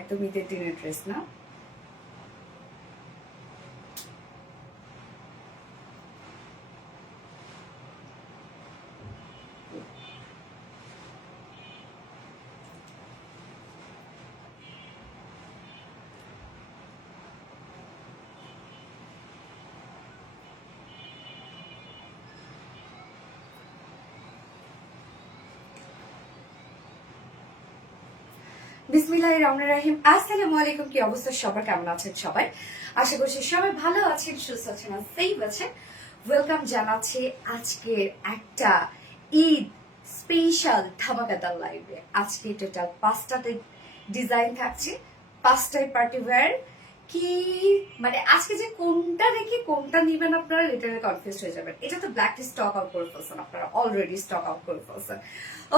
একদম ঈদের দিনের ড্রেস না? বিসমিল্লাহির রহমানির রহিম। আসসালামু আলাইকুম। কি অবস্থা সবার, কেমন আছেন সবাই? আশা করছি সবাই ভালো আছেন, সুস্থ আছেন, সেফ আছেন। ওয়েলকাম জানাচ্ছি আজকের একটা ঈদ স্পেশাল ধামাকাদার লাইভে। আজকে টোটাল 5টা ডিজাইন থাকছে, 5টাই পার্টি ওয়্যার। কি মানে আজকে যে কোনটা রেখে কোনটা নিবেন আপনারা লিটারালি কনফিউজ হয়ে যাবেন। এটা তো ব্ল্যাক স্টক আউট করে ফেলছেন, আপনারা অলরেডি স্টক আউট করে ফেলছেন।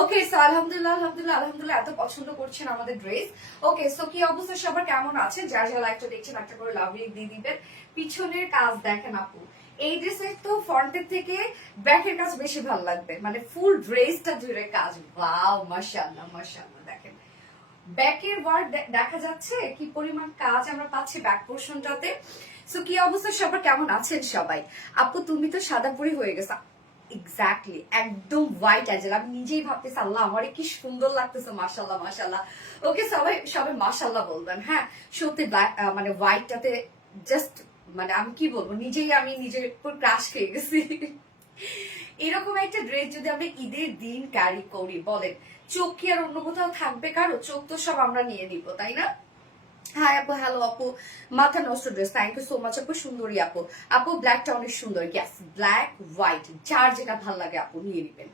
ওকে, সো আলহামদুলিল্লাহ আলহামদুলিল্লাহ আলহামদুলিল্লাহ এত পছন্দ করছেন আমাদের ড্রেস। ওকে, সো কি অবস্থা সবার, কেমন আছেন? যারা যারা লাইভটা দেখছেন একটা করে লাভ রেক দিয়ে দিবেন। পিছনের কাজ দেখেন আপু, এই ড্রেসের তো ফ্রন্টের থেকে ব্যাকের কাজ বেশি ভালো লাগবে, মানে ফুল ড্রেসটা জুড়ে কাজ। ওয়াও, মাশাআল্লাহ মাশাআল্লাহ। দেখেন ব্যাকের ওয়ার্ক দেখা যাচ্ছে কি পরিমাণ কাজ আমরা পাচ্ছি ব্যাক পোর্শনটাতে। সো কি অবস্থা সবার, কেমন আছেন সবাই? আপু তুমি তো সাদাপুরি হয়ে গেছো। এক্স্যাক্টলি, একদম হোয়াইট অ্যাঞ্জেল। আমি নিজেই ভাবতেছি আল্লাহ আমারে কি সুন্দর লাগতেছে, মাশাআল্লাহ মাশাআল্লাহ। ওকে, সবাই সবাই মাশাআল্লাহ বলবেন। হ্যাঁ সত্যি ব্ল্যাক মানে হোয়াইটটাতে জাস্ট মানে আমি কি বলবো, আমি নিজের উপর ক্রাশ খেয়ে গেছি। এরকম একটা ড্রেস যদি আমরা ঈদের দিন ক্যারি করি, বলেন চোখ কি আর অন্য কোথাও থাকবে কারো? চোখ তো সব আমরা নিয়ে নিব, তাই না? হাই আপু, হ্যালো আপু, মাথা নষ্ট dress, thank you so much আপু, সুন্দরী আপু। আপু ব্ল্যাকটা অনেক সুন্দর, গ্যাস ব্ল্যাক হোয়াইট যার যেটা ভালো লাগে আপু নিয়ে নিবেন,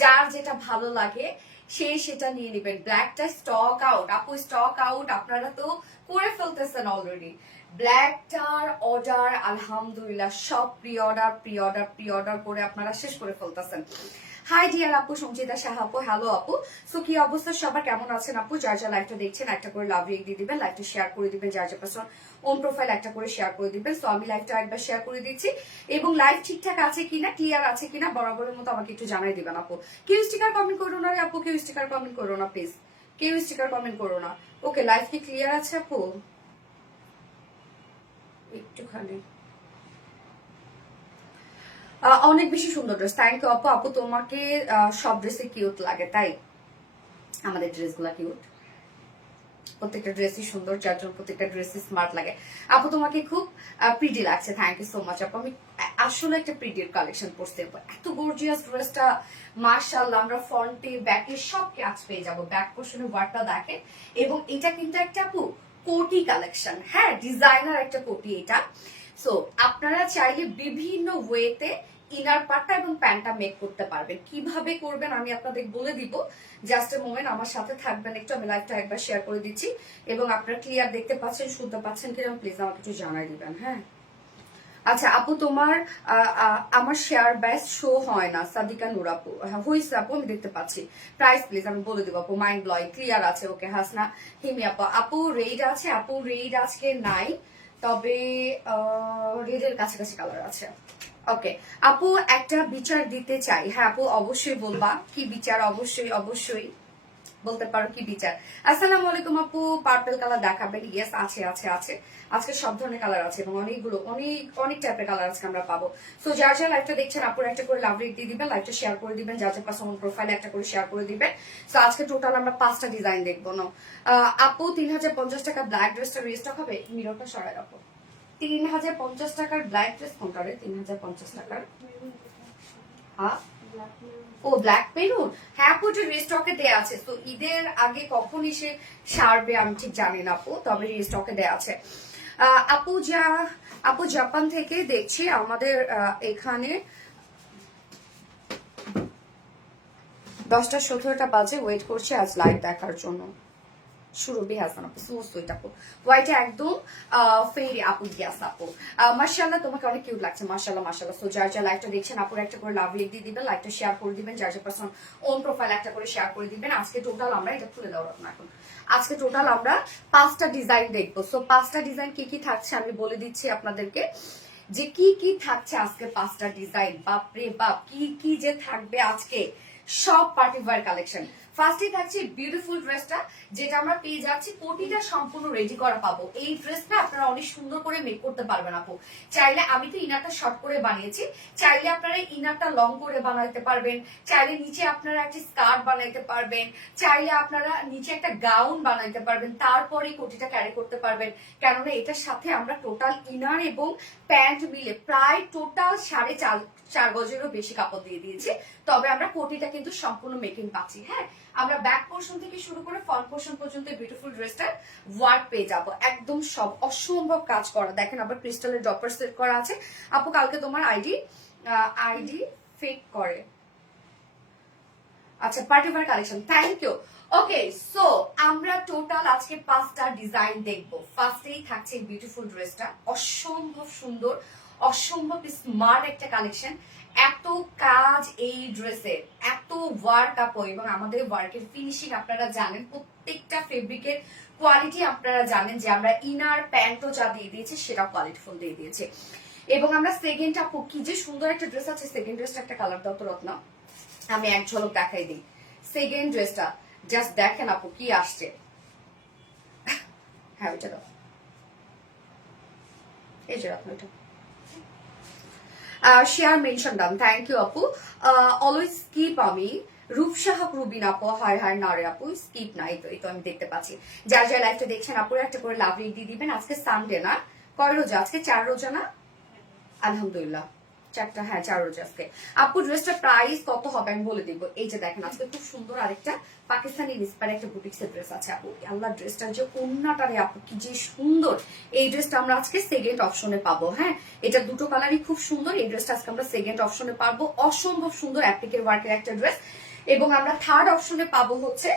যার যেটা ভালো লাগে সে সেটা নিয়ে নিবেন। ব্ল্যাকটা স্টক আউট আপু, স্টক আউট, আপনারা তো করে ফেলতেছেন অলরেডি। ব্ল্যাকটার অর্ডার আলহামদুলিল্লাহ সব pre order pre order pre order করে আপনারা শেষ করে ফেলতেছেন। হাই ডিয়ার আপু, সঞ্চিতা সাহা আপু, হ্যালো আপু। সো কি অবস্থা সবার, কেমন আছেন আপু? যার যা লাইভটা দেখছেন একটা করে লাভ রেক দিয়ে দিবেন, লাইভটা শেয়ার করে দিবেন, যার যা পারসন ওন প্রোফাইল একটা করে শেয়ার করে দিবেন। সো আমি লাইভটা একবার শেয়ার করে দিচ্ছি, এবং লাইভ ঠিকঠাক আছে কিনা, ক্লিয়ার আছে কিনা বরাবরের মতো আমাকে একটু জানাই দিবেন আপু। কেউ স্টিকার কমেন্ট করো না রে আপু, কেউ স্টিকার কমেন্ট করো না প্লিজ, কেউ স্টিকার কমেন্ট করো না। ওকে, লাইভ কি ক্লিয়ার আছে আপু? একটুখানি অনেক বেশি সুন্দর ড্রেস, থ্যাংক ইউ আপু। আপু তোমাকে সব ড্রেসে কিউট লাগে, তাই আমাদের ড্রেসগুলো কিউট, প্রত্যেকটা ড্রেসই সুন্দর, যার জন্য প্রত্যেকটা ড্রেসই স্মার্ট লাগে। আপু তোমাকে খুব প্রিটি লাগছে, থ্যাংক ইউ সো মাচ আপু। আমি আসলে একটা প্রিটির কালেকশন পড়তে, এত গর্জিয়াস ড্রেসটা মাশাআল্লাহ। আমরা ফ্রন্টে ব্যাকে সব কাজ পেয়ে যাবো, ব্যাক পোর্শনে ওয়ার্কটা দেখেন। এবং এটা কিন্তু একটা আপু কোটি কালেকশন, হ্যাঁ ডিজাইনার একটা কোটি এটা। সো আপনারা চাইলে বিভিন্ন ওয়েতে ইনার পার্টটা এবং প্যান্টটা মেক করতে পারবেন। কিভাবে করবেন আমি আপনাদের বলে দিব, জাস্ট এ মোমেন্ট আমার সাথে থাকবেন একটু। আমি লাইভটা একবার শেয়ার করে দিচ্ছি, এবং আপনারা ক্লিয়ার দেখতে পাচ্ছেন শুনতে পাচ্ছেন কিনা প্লিজ আমাকে একটু জানাই দিবেন। হ্যাঁ আচ্ছা আপু, তোমার আমার শেয়ার ব্যাস শো হয় না, সাদিকা নূর আপু। হ্যাঁ হয়েছে আপু, আমি দেখতে পাচ্ছি। প্রাইস প্লিজ আমি বলে দেবো আপু, মাইন্ড ব্লয় ক্লিয়ার আছে। ওকে, হাসনা হিমি আপু, আপু রেড আছে আপু, রেড আজকে নাই, তবে রেডের কাছাকাছি কালার আছে। ওকে আপু, একটা বিচার দিতে চাই। হ্যাঁ আপু অবশ্যই বলবা, কি বিচার? অবশ্যই অবশ্যই বলতে পারো, কি বিচার? আসসালামু আলাইকুম আপু, পার্পল কালার দেখাবেন? ইয়েস আছে আছে আছে, আজকে সব ধরনের কালার আছে, এবং অনেকগুলো অনেক অনেক টাইপের কালার আজকে আমরা পাবো। সো যার যার লাইভটা দেখছেন আপুর একটা করে লাভ রেক দিয়ে দিবেন, লাইভটা শেয়ার করে দিবেন, যার যার পার্সোনাল প্রোফাইলে একটা করে শেয়ার করে দিবেন। সো আজকে টোটাল আমরা 5টা ডিজাইন দেখবো না আপু। 3050 টাকা ব্ল্যাক ড্রেসটা রিস্টক হবে, মিররটা সরাই আপু। 3050 টাকার ব্ল্যাক ড্রেস কোনটা রে? 3050 টাকার ও ব্ল্যাক মেরুন, হ্যাঁ আপু যে রিস্টকে দেয়া আছে। তো ঈদের আগে কখন এসে সারবে আমি ঠিক জানি না আপু, তবে রিস্টকে দেয়া আছে। আপু জাপান থেকে দেখছি, আমাদের এখানে 10টা 17টা বাজে, ওয়েট করছি আজ লাইভ দেখার জন্য। সুরভি হাসান আপু, সো সুইট আপু, হোয়াইট একদম ফেরি আপু, গ্যাস আপু মাশাআল্লাহ, তোমাকে অনেক কিউট লাগছে, মাশাআল্লাহ মাশাআল্লাহ। সো যার যার লাইভটা দেখছেন আপুর একটা করে লাভ লিখ দিয়ে দিবেন, লাইভটা শেয়ার করে দিবেন, যার যার পার্সন ওন প্রোফাইল একটা করে শেয়ার করে দিবেন। আজকে টোটাল আমরা এটা খুলে দেওয়ার না এখন, আজকে টোটাল আমরা 5টা ডিজাইন দেখবো। সো 5টা ডিজাইন কি কি থাকছে আমি বলে দিচ্ছি আপনাদেরকে, যে কি কি থাকছে আজকে 5টা ডিজাইন। বাপরে বাপ, কি কি যে থাকবে আজকে, সব পার্টি ওয়্যার কালেকশন। ফার্স্টে থাকছে বিউটিফুল ড্রেসটা, যেটা আমরা পেয়ে যাচ্ছি কোটিটা সম্পূর্ণ রেডি করা পাবো। এই ড্রেসটা আপনারা অনেক সুন্দর করে মেক করতে পারবেন আপু। চাইলে আমি তো ইনারটা শর্ট করে বানিয়েছি, চাইলে আপনারা ইনারটা লং করে বানাইতে পারবেন, চাইলে নিচে আপনারা একটা স্কার্ট বানাইতে পারবেন, চাইলে আপনারা নিচে একটা গাউন বানাইতে পারবেন, তারপরে কোটিটা ক্যারি করতে পারবেন। কেননা এটার সাথে আমরা টোটাল ইনার এবং প্যান্ট মিলে প্রায় টোটাল 4.5 গজেরও বেশি কাপড় দিয়ে দিয়েছি। তবে আমরা কোটিটা কিন্তু সম্পূর্ণ মেকিং পাচ্ছি। হ্যাঁ, আমরা ব্যাক পোর্শন থেকে শুরু করে ফ্রন্ট পোর্শন পর্যন্ত বিউটিফুল ড্রেসটার ওয়ার্ক পেয়ে যাবো। একদম সব অসম্ভব কাজ করা। দেখেন আবার ক্রিস্টালের ড্রপার সেট করা আছে। আপু কালকে তোমার আইডি ফেক করে। আচ্ছা, party wear collection, thank you. Okay, so আমরা টোটাল আজকে 5টা ডিজাইন দেখবো। ফার্স্টেই থাকছে বিউটিফুল ড্রেসটা, অসম্ভব সুন্দর, অসম্ভব স্মার্ট একটা কালেকশন। এত কাজ এই ড্রেসের, এত ওয়ার্ক আপ, এবং আমাদের ওয়ার্কের ফিনিশিং আপনারা জানেন, প্রত্যেকটা ফেব্রিকের কোয়ালিটি আপনারা জানেন যে আমরা ইনার প্যান্টও যা দিয়ে দিয়েছি সেটা কোয়ালিটিফুল দিয়ে দিয়েছে। এবং আমরা সেকেন্ড আপু কি যে সুন্দর একটা ড্রেস আছে, সেকেন্ড ড্রেসটা একটা কালার দাও তো রত্না, আমি এক ঝলক দেখাই দিই। সেকেন্ড ড্রেসটা জাস্ট দেখেন আপু কি আসছে। হ্যাঁ ওইটা দাও, এই যে রত্ন, এটা share mention done, thank you আপু। অলওয়েজ স্কিপ আমি রূপসাহক রুবিন আপু, হাই হাই নারে আপু, স্কিপ না, এই তো আমি দেখতে পাচ্ছি। যার যার লাইফটা দেখছেন আপুরে একটা করে লাভ রেট দিয়ে দিবেন। আজকে সানডে না, কয় রোজা আজকে? 4 রোজা না? আলহামদুলিল্লাহ 4টা, হ্যাঁ 4 রোজা আজকে। আপু ড্রেসটার প্রাইস কত হবে আমি বলে দিব। এই যে দেখেন আজকে খুব সুন্দর আরেকটা পাকিস্তানি ইন্সপায়ার একটা বুটিক্সের ড্রেস আছে আপু। আল্লাহ ড্রেসটার যে ওন্নাটারে আপু কি যে সুন্দর। এই ড্রেসটা আমরা আজকে সেকেন্ড অপশনে পাবো। হ্যাঁ, এটা দুটো কালারই খুব সুন্দর। এই ড্রেসটা আজকে আমরা সেকেন্ড অপশনে পাবো। অসম্ভব সুন্দর অ্যাপ্লিকের ওয়ার্কের একটা ড্রেস। এবং আমরা থার্ড অপশনে পাবো হচ্ছে,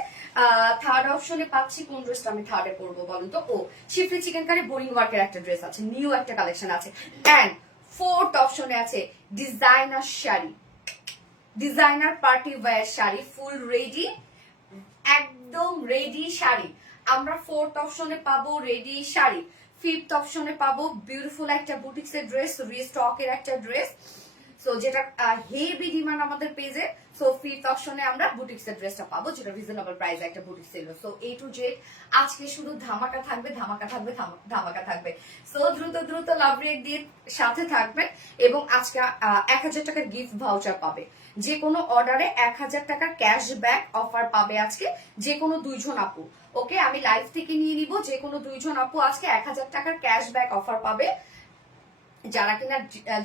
থার্ড অপশনে পাচ্ছি কোন ড্রেসটা আমি থার্ডে পরবো বলেন তো? ও শিফলি চিকেন কারি বোরিং ওয়ার্কের একটা ড্রেস আছে, নিউ একটা কালেকশন আছে। অ্যান্ড ফোর্থ অপশনে আছে designer sari, designer party wear sari, full ready, একদম রেডি শাড়ি। আমরা ফোর্থ অপশনে পাবো রেডি শাড়ি, ফিফথ অপশনে পাবো বিউটিফুল একটা বুটিক্সের ড্রেস, রিস্টকের একটা ড্রেস, সো যেটা হেভি ডিমান্ড আমাদের পেজে। সো ফিফথ অপশনে আমরা বুটিক্সের ড্রেসটা পাবো, যেটা রিজনেবল প্রাইস একটা বুটিক ছিল। সো এ টু জেড আজকে শুধু ধামাকা থাকবে, ধামাকা থাকবে, ধামাকা থাকবে। সো দ্রুত দ্রুত লাভ রেট দিয়ে সাথে থাকবেন। এবং আজকে 1000 টাকার গিফট ভাউচার পাবে। যে কোনো অর্ডারে 1000 টাকার ক্যাশব্যাক অফার পাবে আজকে যে কোনো 2 জন আপু। ওকে, আমি লাইভ থেকে নিয়ে নিব, যে কোনো 2 জন আপু আজকে 1000 টাকার ক্যাশব্যাক অফার পাবে। যারা কিনা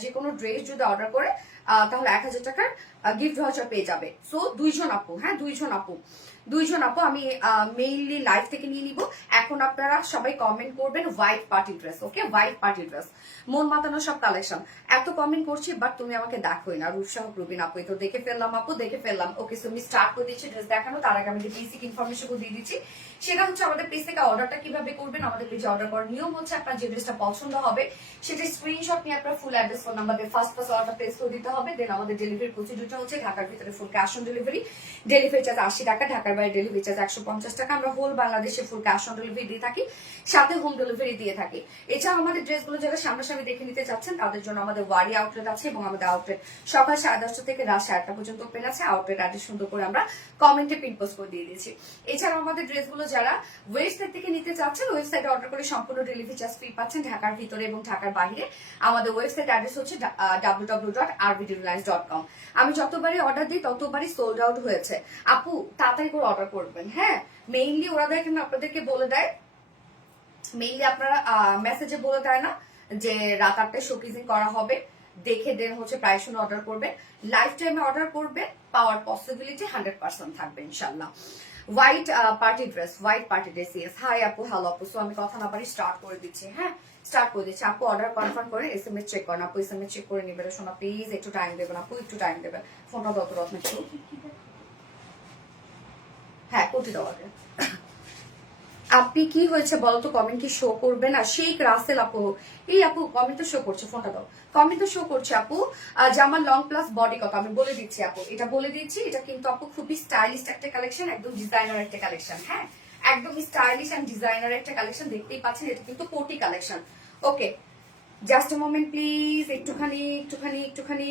যে কোনো ড্রেস যদি অর্ডার করে তাহলে 1000 টাকার গিফট ভাউচার পেয়ে যাবে। সো 2 জন আপু, হ্যাঁ 2 জন আপু আমি মেইনলি লাইভ থেকে নিয়ে নিব। এখন আপনারা সবাই কমেন্ট করবেন হোয়াইট পার্টি ড্রেস। ওকে, হোয়াইট পার্টি ড্রেস, মন মাতানো সব কালেকশন। এত কমেন্ট করছি বাট তুমি আমাকে দেখোই না। রূপসাহ রুবিন আপু, তো দেখে ফেললাম আপু, দেখে ফেললাম। ওকে, সো আমি স্টার্ট করে দিচ্ছি ড্রেস দেখানো। তার আগে আমি বেসিক ইনফরমেশন দিয়ে দিচ্ছি। সেটা হচ্ছে আমাদের পেজ থেকে অর্ডারটা কিভাবে করবেন। আমাদের পেজে অর্ডার করার নিয়ম হচ্ছে আপনার যে ড্রেসটা পছন্দ হবে সেটা স্ক্রিনশট নিয়ে আপনার ফুল অ্যাড্রেস, ফোন নাম্বার দিয়ে ফার্স্ট অর্ডারটা প্লেস করে দিতে হবে। দেন আমাদের ডেলিভারি প্রসিডিউরটা হচ্ছে ঢাকার ভিতরে full cash on delivery, delivery charge 80 টাকা, ঢাকার বাইরে ডেলিভারি চার্জ 150 টাকা। আমরা হোল বাংলাদেশে ফুল ক্যাশ অন ডেলিভারি দিয়ে থাকি, সাথে হোম ডেলিভারি দিয়ে থাকি। এছাড়া আমাদের ড্রেসগুলো যারা সামনাসামনি দেখে নিতে চাচ্ছেন তাদের জন্য আমাদের ওয়ারি আউটলেট আছে, এবং আমাদের আউটলেট সকাল 10:30 থেকে রাত 7টা পর্যন্ত ওপেন আছে। আউটলেট অ্যাড্রেস সুন্দর করে আমরা কমেন্টে পিন পোস্ট করে দিয়ে দিয়েছি। এছাড়া আমাদের ড্রেসগুলো যারা ওয়েবসাইট থেকে নিতে চাচ্ছেন, ওয়েবসাইটে অর্ডার করে সম্পূর্ণ ডেলিভারি চার্জ ফ্রি পাচ্ছেন ঢাকার ভিতরে এবং ঢাকার বাইরে। আমাদের ওয়েবসাইট অ্যাড্রেস হচ্ছে www.rbdreliance.com। আমি যতবারই অর্ডার দিই ততবারই সোল্ড আউট হয়েছে। আপু তাড়াতাড়ি করে অর্ডার করবেন। হ্যাঁ, মেইনলি ওরা দেখেন আপনাদেরকে বলে দেয়, মেইনলি আপনারা মেসেজে বলে দেয় না যে রাত 8টায় শোকেজিং করা হবে, দেখে দেন হচ্ছে প্রায় শুনে অর্ডার করবে। লাইফ টাইমে অর্ডার করবে, পাওয়ার পসিবিলিটি 100% থাকবে ইনশাল্লাহ। White party dress, white party dress, yes. Hi আপু, হ্যালো আপু। সো আমি কথা না পারি স্টার্ট করে দিচ্ছি। হ্যাঁ, স্টার্ট করে দিচ্ছি। আপু অর্ডার কনফার্ম করে SMS চেক করেন। আপু SMS চেক করে নিবেন শোনা, প্লিজ একটু টাইম দেবেন আপু, একটু টাইম দেবেন। ফোনটা দত রত্ন একটু, হ্যাঁ কোটি দেওয়া। আপনি কি হয়েছে বলতো, কমেন্ট কি শো করবে না? শেখ রাসেল আপু, এই আপু কমেন্ট তো শো করছে, ফোনটা দাও। কমেন্ট তো শো করছে আপু। জামা লং প্লাস বডি কত আমি বলে দিচ্ছি আপু, এটা বলে দিচ্ছি। এটা কিন্তু আপু খুবই স্টাইলিশ একটা কালেকশন, একদম ডিজাইনার একটা কালেকশন। হ্যাঁ, একদম স্টাইলিশ এন্ড ডিজাইনার একটা কালেকশন, দেখতেই পাচ্ছেন। এটা কিন্তু কোটি collection. Okay, just a moment please, একটুখানি একটুখানি একটুখানি।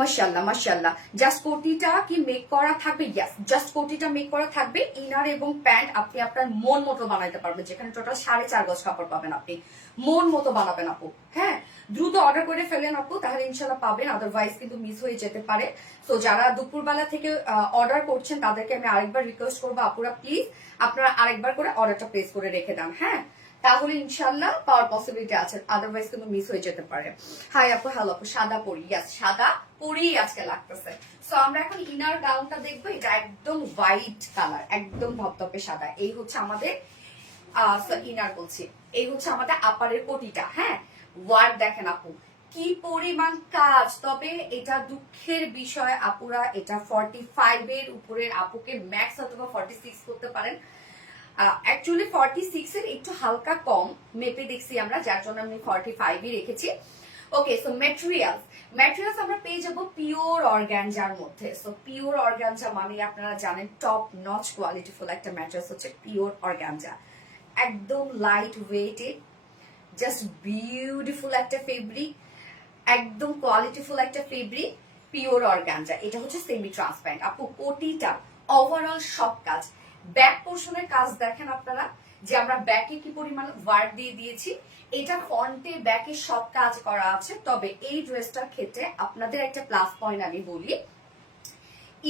মাশাআল্লাহ মাশাআল্লাহ। জাস্ট কোটিটা কি মেক করা থাকবে? ইয়েস, জাস্ট কোটিটা মেক করা থাকবে। ইনার এবং প্যান্ট আপনি আপনার মন মতো বানাইতে পারবেন, যেখানে টোটাল 4.5 গজ কাপড় পাবেন, আপনি মন মতো বানাবেন আপু। হ্যাঁ, দ্রুত অর্ডার করে ফেলেন আপু, তাহলে ইনশাল্লাহ পাবেন, আদারওয়াইজ কিন্তু মিস হয়ে যেতে পারে। তো যারা দুপুরবেলা থেকে অর্ডার করছেন তাদেরকে আমি আরেকবার রিকোয়েস্ট করবো, আপুরা প্লিজ আপনারা আরেকবার করে অর্ডারটা প্লেস করে রেখে দেন। হ্যাঁ, তাহলে ইনশাল্লাহ পাওয়ার পসিবিলিটি আছে, আদারওয়াইজ কিন্তু মিস হয়ে যেতে পারে। হাই আপু, হ্যালো আপু। সাদা পরি, ইয়াস সাদা পরি আজকে লাগতেছে। সো আমরা এখন ইনার গাউনটা দেখবো। এটা একদম হোয়াইট কালার, একদম ধপধপে সাদা। এই হচ্ছে আমাদের ইনার বলছি, এই হচ্ছে আমাদের আপারের কোটিটা। হ্যাঁ, ওয়ার্ক দেখেন আপু কি পরিমাণ কাজ। তবে এটা দুঃখের বিষয় আপুরা, এটা 45 এর উপরের আপুকে ম্যাক্স অথবা 46 করতে পারেন। অ্যাকচুয়ালি 46 এর একটু হালকা কম মেপে দেখছি আমরা, যার জন্য আমি 45 রেখেছি। ওকে, সো ম্যাটেরিয়ালস আমরা পেয়ে যাবো পিওর অর্গানজার মধ্যে। সো পিওর অর্গানজা মানে আপনারা জানেন টপ নচ কোয়ালিটিফুল একটা ম্যাটেরিয়ালস হচ্ছে পিওর অর্গানজা। একদম লাইট ওয়েটেড, জাস্ট বিউটিফুল একটা ফেব্রিক, একদম কোয়ালিটিফুল একটা ফেব্রিক, পিওর অর্গানজা। এটা হচ্ছে সেমি ট্রান্সপারেন্ট আপু। কোটিটা ওভারঅল সব কাজ, ব্যাক পোর্শনের কাজ দেখেন আপনারা, যে আমরা ব্যাকে কি পরিমাণ ওয়ার্ক দিয়ে দিয়েছি। এটা ফ্রন্টে ব্যাকে সব কাজ করা আছে। তবে এই ড্রেসটার ক্ষেত্রে আপনাদের একটা প্লাস পয়েন্ট আমি বলি,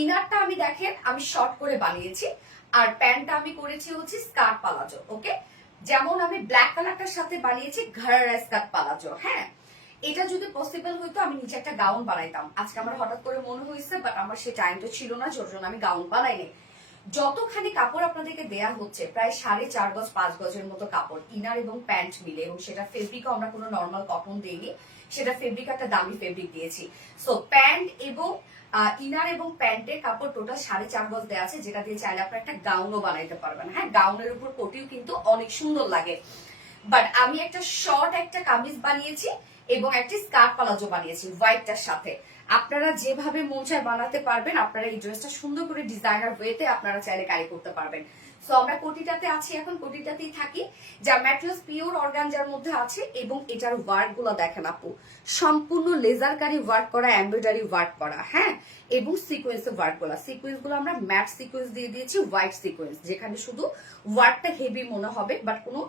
ইনারটা আমি দেখেন আমি শর্ট করে বানিয়েছি, আর প্যান্টটা আমি করেছি হচ্ছে স্কার্ট পালাজো। ওকে, যেমন আমি ব্ল্যাক কালারটার সাথে বানিয়েছি ঘাড়া স্কার্ট পালাজো। হ্যাঁ, এটা যদি পসিবল হইতো আমি নিচে একটা গাউন বানাইতাম। আজকে আমার হঠাৎ করে মনে হয়েছে, বাট আমার সে টাইমটা ছিল না, যার জন্য আমি গাউন বানাইনি। যতখানি কাপড় আপনাদেরকে দেয়া হচ্ছে প্রায় 4.5 গজ 5 গজের মতো কাপড় ইনার এবং প্যান্ট মিলে, এবং সেটা ফেব্রিকও আমরা কোনো নর্মাল কটন দেইনি, সেটা ফেব্রিক একটা দামি ফেব্রিক দিয়েছি। সো প্যান্ট এবং ইনার এবং প্যান্টের কাপড় টোটাল 4.5 গজ দেওয়া আছে, যেটা দিয়ে চাইলে আপনারা একটা গাউনও বানাইতে পারবেন। হ্যাঁ, গাউনের উপর কোটিও কিন্তু অনেক সুন্দর লাগে। বাট আমি একটা শর্ট একটা কামিজ বানিয়েছি এবং একটা স্কার্ট পালাজো বানিয়েছি হোয়াইটটার সাথে। আপনারা যেভাবে মন চায় বানাতে পারবেন, আপনারা এই ড্রেসটা সুন্দর করে ডিজাইনার ওয়েতে আপনারা চাইলে ক্যারি করতে পারবেন। সো আমরা কোটিটাতে আছি, এখন কোটিটাতেই থাকি, যা ম্যাটেরিয়ালস পিওর অর্গানজার মধ্যে আছে। এবং এটার ওয়ার্ক গুলো দেখেন আপু, সম্পূর্ণ লেজার কারি ওয়ার্ক করা, এমব্রয়ডারি ওয়ার্ক করা। হ্যাঁ, এবং সিকোয়েন্সের ওয়ার্ক গুলো আমরা ম্যাট সিকোয়েন্স দিয়ে দিয়েছি, হোয়াইট সিকোয়েন্স, যেখানে শুধু ওয়ার্কটা হেভি মনে হবে বাট কোনো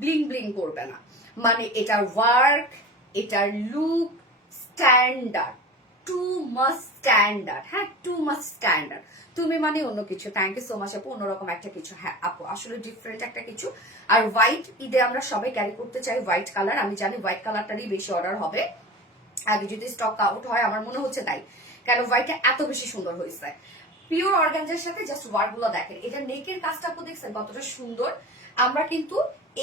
ব্লিং ব্লিং করবে না। মানে এটার ওয়ার্ক, এটার look standard, too much standard. হ্যাঁ, টু মাচ স্ট্যান্ডার্ড। তুমি মানে অন্য কিছু। থ্যাংক ইউ সো মাচ আপু, অন্যরকম একটা কিছু। হ্যাঁ আপু, আসলে ডিফারেন্ট একটা কিছু। আর হোয়াইট ঈদে আমরা সবাই ক্যারি করতে চাই হোয়াইট কালার। আমি জানি হোয়াইট কালারটারই বেশি অর্ডার হবে, আগে যদি স্টক আউট হয়, আমার মনে হচ্ছে তাই, কেন হোয়াইটটা এত বেশি সুন্দর হয়েছে। পিওর অর্গানজার সাথে জাস্ট ওয়ার্ক গুলো দেখেন। এটা নেকের কাজটা আপু দেখছেন কতটা সুন্দর। আমরা কিন্তু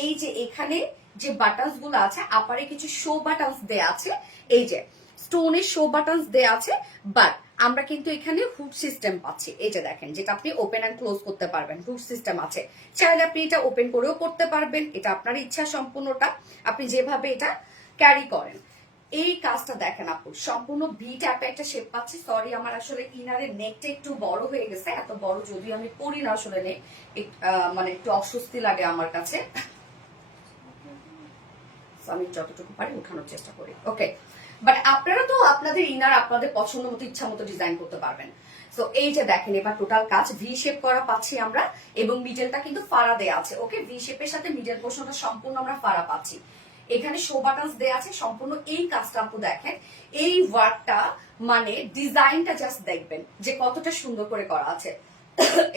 এই যে এখানে যে বাটনস গুলো আছে, আপারে কিছু শো বাটনস দেয়া আছে, এই যে স্টোনের শো বাটনস দেয়া আছে, বাট আমরা কিন্তু এখানে হুক সিস্টেম পাচ্ছি। এই যে দেখেন, যেটা আপনি ওপেন এন্ড ক্লোজ করতে পারবেন, হুক সিস্টেম আছে। চাইলে আপনি এটা ওপেন করেও করতে পারবেন, এটা আপনার ইচ্ছা সম্পূর্ণটা, আপনি যেভাবে এটা ক্যারি করেন। এই কাজটা দেখেন আপু, সম্পূর্ণ ভি ট্যাপে একটা শেপ পাচ্ছি। সরি, আমার আসলে ইনারের নেকটা একটু বড় হয়ে গেছে, এত বড় যদিও আমি পরি না আসলে নেক, মানে একটু অস্বস্তি লাগে আমার কাছে। আমি যতটুকু পারি উঠানোর চেষ্টা করি। ওকে, বাট আপনারা তো আপনাদের ইনার আপনাদের পছন্দ মতো ইচ্ছা মতো ডিজাইন করতে পারবেন। সো এই যে দেখেন, এবার টোটাল কাজ ভি শেপ করা পাচ্ছি আমরা, এবং মিডলটা কিন্তু ফাড়া দেয়া আছে। ওকে, ভি শেপের সাথে মিডল পোর্শনটা সম্পূর্ণ আমরা ফাড়া পাচ্ছি। এখানে শো বাটনস দেয়া আছে সম্পূর্ণ। এই কাজটা আপু দেখেন, এই ওয়ার্কটা মানে ডিজাইনটা জাস্ট দেখবেন যে কতটা সুন্দর করে করা আছে।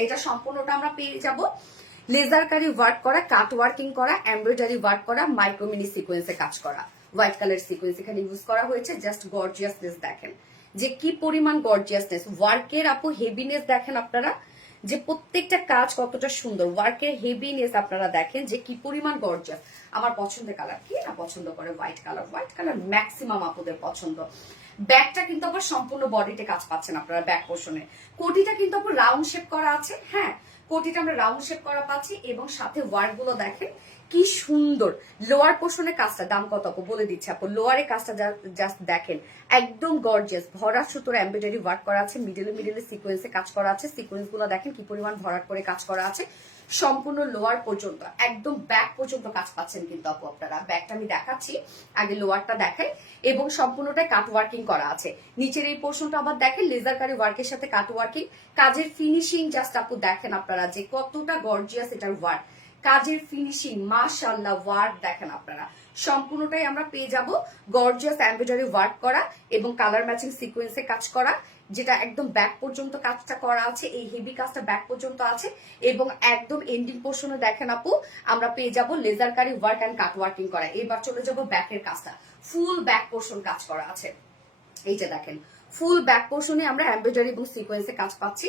এটা সম্পূর্ণটা আমরা পেয়ে যাব লেজার কারি ওয়ার্ক করা, কাট ওয়ার্কিং করা, এমব্রয়ডারি ওয়ার্ক করা, মাইক্রো মিনি সিকোয়েন্সে কাজ করা, হোয়াইট কালার সিকোয়েন্স এখানে ইউজ করা হয়েছে। জাস্ট গর্জিয়াসনেস দেখেন যে কি পরিমাণ গর্জিয়াসনেস, ওয়ার্কের আপু হেভিনেস দেখেন আপনারা, যে প্রত্যেকটা কাজ কতটা সুন্দর, ওয়ার্কের হেভিনেস আপনারা দেখেন যে কি পরিমাণ গর্জিয়াস। আমার পছন্দের কালার, কি না পছন্দ করে white colour, white colour maximum আপুদের পছন্দ। ব্যাকটা কিন্তু আবার সম্পূর্ণ বডিতে কাজ পাচ্ছেন আপনারা ব্যাক পোর্শনে। কোটিটা কিন্তু আবার রাউন্ড শেপ করা আছে। হ্যাঁ, কোটিটা আমরা রাউন্ড শেপ করা পাচ্ছি, এবং সাথে ওয়ার্ক গুলো দেখেন কি সুন্দর লোয়ার পোর্শনের কাজটা, দাম কত আপু বলে দিচ্ছে আপু। লোয়ারের কাজটা জাস্ট দেখেন, একদম গর্জিয়াস, ভরা সুতোর এমব্রয়ডারি ওয়ার্ক করা আছে, মিডলে সিকোয়েন্সে কাজ করা আছে। সিকোয়েন্স গুলো দেখেন কি পরিমাণ ভরাট করে কাজ করা আছে, সম্পূর্ণ লোয়ার পর্যন্ত একদম ব্যাক পর্যন্ত কাজ পাচ্ছেন কিন্তু আপু আপনারা। ব্যাকটা আমি দেখাচ্ছি, আগে লোয়ারটা দেখাই। এবং সম্পূর্ণটাই কাট ওয়ার্কিং করা আছে। নিচের এই পোর্শনটা আবার দেখেন লেজার কারি ওয়ার্কের সাথে কাট ওয়ার্কিং। কাজের ফিনিশিং জাস্ট আপু দেখেন আপনারা যে কতটা গর্জিয়াস এটার ওয়ার্ক, কাজের ফিনিশিং মাশাআল্লাহ, ওয়ার্ক দেখেন আপনারা। সম্পূর্ণটাই আমরা পেয়ে যাব গর্জিয়াস এমব্রয়ডারি ওয়ার্ক করা এবং কালার ম্যাচিং সিকোয়েন্সে কাজ করা, যেটা একদম ব্যাক পর্যন্ত কাজটা করা আছে। এই হেভি কাজটা ব্যাক পর্যন্ত আছে এবং একদম এন্ডিং পোর্শনে দেখেন আপু আমরা পেয়ে যাব লেজার কারি ওয়ার্ক এন্ড কাট ওয়ার্কিং করা। এবার চলে যাব ব্যাকের কাজটা, ফুল ব্যাক পোর্শন কাজ করা আছে। এই যে দেখেন ফুল ব্যাক পোর্শনে আমরা এমব্রয়ডারি এবং সিকোয়েন্সে কাজ পাচ্ছি,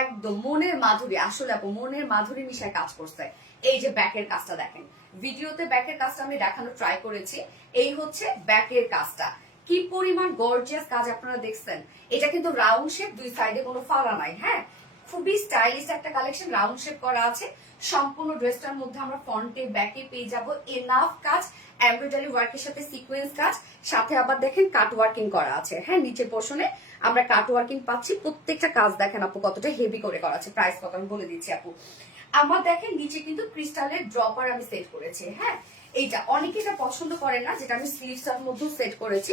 একদম মনের মাধুরী। আসলে আপু মনের মাধুরী মিশায় কাজ করছে। এই যে ব্যাকের কাজটা দেখেন, ভিডিওতে ব্যাকের কাজটা আমি দেখানোর ট্রাই করেছি। এই হচ্ছে ব্যাকের কাজটা, কি পরিমাণ গর্জিয়াস কাজ আপনারা দেখছেন। এটা কিন্তু রাউন্ড শেপ, দুই সাইডে কোনো ফালা নাই। হ্যাঁ, খুবই স্টাইলিশ একটা কালেকশন, রাউন্ড শেপ করা আছে। সম্পূর্ণ ড্রেসটার মধ্যে আমরা ফ্রন্টে ব্যাকে পেয়ে যাব এনাফ কাজ, এমব্রয়ডারি ওয়ার্কের সাথে সিকোয়েন্স কাজ, সাথে আবার দেখেন কাট ওয়ার্কিং করা আছে। হ্যাঁ, নিচের পোর্শনে আমরা কাট ওয়ার্কিং পাচ্ছি। প্রত্যেকটা কাজ দেখেন আপু কতটা হেভি করে করা আছে। প্রাইস কত আমি বলে দিচ্ছি আপু। আমার দেখেন নিচে কিন্তু ক্রিস্টালের ড্রপার আমি সেট করেছি। হ্যাঁ, এইটা অনেকে এটা পছন্দ করে না, যেটা আমি স্লিভসটার মধ্যে সেট করেছি।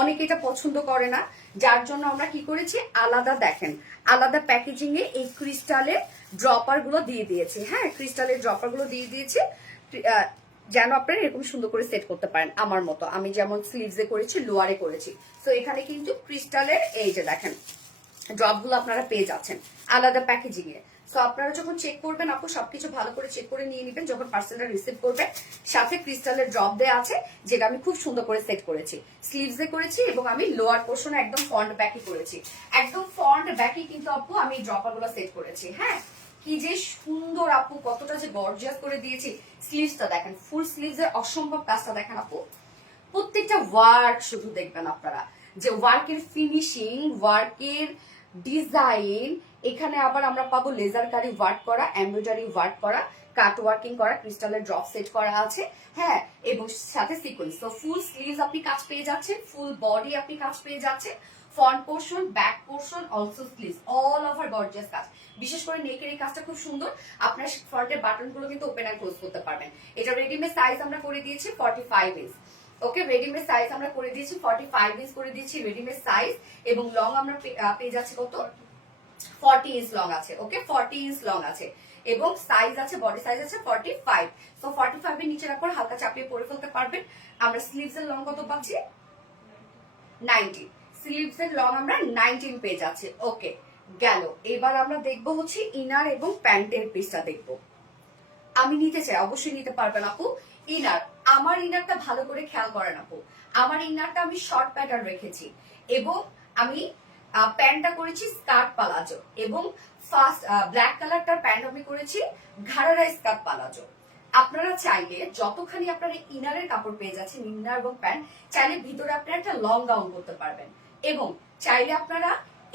অনেকে এটা পছন্দ করে না, যার জন্য আমরা কি করেছি আলাদা দেখেন আলাদা প্যাকেজিং এ এই ক্রিস্টালের ড্রপার গুলো দিয়ে দিয়েছি। হ্যাঁ, ক্রিস্টালের ড্রপার গুলো দিয়ে দিয়েছি যেন আপনারা এরকম সুন্দর করে সেট করতে পারেন আমার মতো। আমি যেমন স্লিভসে করেছি, লোয়ারে করেছি। তো এখানে কিন্তু ক্রিস্টালের এই যে দেখেন ড্রপ গুলো আপনারা পেয়ে যাচ্ছেন আলাদা প্যাকেজিং এ। সো আপনারা যখন চেক করবেন আপু সবকিছু ভালো করে চেক করে নিয়ে নেবেন যখন পার্সেলটা রিসিভ করবে। সাথে ক্রিস্টালের ড্রপ দেয়া আছে, যেটা আমি খুব সুন্দর করে সেট করেছি, স্লিভসে করেছি এবং আমি লোয়ার পোর্শনে একদম ফ্রন্ট ব্যাকই করেছি। একদম ফ্রন্ট ব্যাকই কিন্তু আপু আমি ড্রপার গুলো সেট করেছি। হ্যাঁ, কি যে সুন্দর আপু, কতটা যে গর্জিয়াস করে দিয়েছি। স্লিভসটা দেখেন, ফুল স্লিভসের অসম্ভব কাজটা দেখেন আপু। প্রত্যেকটা ওয়ার্ক শুধু দেখবেন আপনারা, যে ওয়ার্কের ফিনিশিং, ওয়ার্কের ডিজাইন। এখানে আবার আমরা পাবো লেজার কারি ওয়ার্ক করা, এমব্রয়ডারি ওয়ার্ক করা, কাট ওয়ার্কিং করা, ক্রিস্টালের ড্রপ সেট করা আছে। হ্যাঁ, এবং সাথে সিকোয়েন্স। তো ফুল স্লিভস আপনি কাজ পেয়ে যাচ্ছেন, ফুল বডি আপনি কাজ পেয়ে যাচ্ছেন, front portion, back portion, also sleeves, all over gorgeous কাজ। বিশেষ করে নেকের এই কাজটা খুব সুন্দর। আপনার ফ্রন্টের বাটন গুলো কিন্তু ওপেন এন্ড ক্লোজ করতে পারবেন। এটা রেডিমেড সাইজ আমরা করে দিয়েছি 45 ইঞ্চ। ওকে, রেডিমেড সাইজ আমরা করে দিয়েছি 45 ইঞ্চ করে দিয়েছি রেডিমেড সাইজ। এবং লং আমরা পেয়ে যাচ্ছি কত, 40 ইঞ্চ লং আছে। ওকে, 40 ইঞ্চ লং আছে এবং সাইজ আছে, বডি সাইজ আছে 45। সো 45 এর নিচে রাখার হালকা চাপিয়ে পরে ফেলতে পারবেন। আমরা স্লিভস এর লং কত পাচ্ছি, 90। স্লিভস এর লং আমরা 19 পেয়ে যাচ্ছে। ওকে, গেল। এবার আমরা দেখবো হচ্ছে ইনার এবং প্যান্টের পিসটা দেখবো। আমি নিতে চাই, অবশ্যই নিতে পারবেন আপু। ইনার, আমার ইনারটা ভালো করে খেয়াল করেন আপু। আমার ইনারটা আমি শর্ট প্যাটার্ন রেখেছি এবং আমি প্যান্টটা করেছি স্কার্ট পালাজো এবং ফার্স্ট ব্ল্যাক কালারটার প্যান্ট আমি করেছি ঘাড়ারা স্কার্ট পালাজো। আপনারা চাইলে যতখানি আপনারা ইনারের কাপড় পেয়ে যাচ্ছেন, ইনার এবং প্যান্ট, চাইলে ভিতরে আপনারা একটা লং গাউন করতে পারবেন। এবং চাইলে আপনারা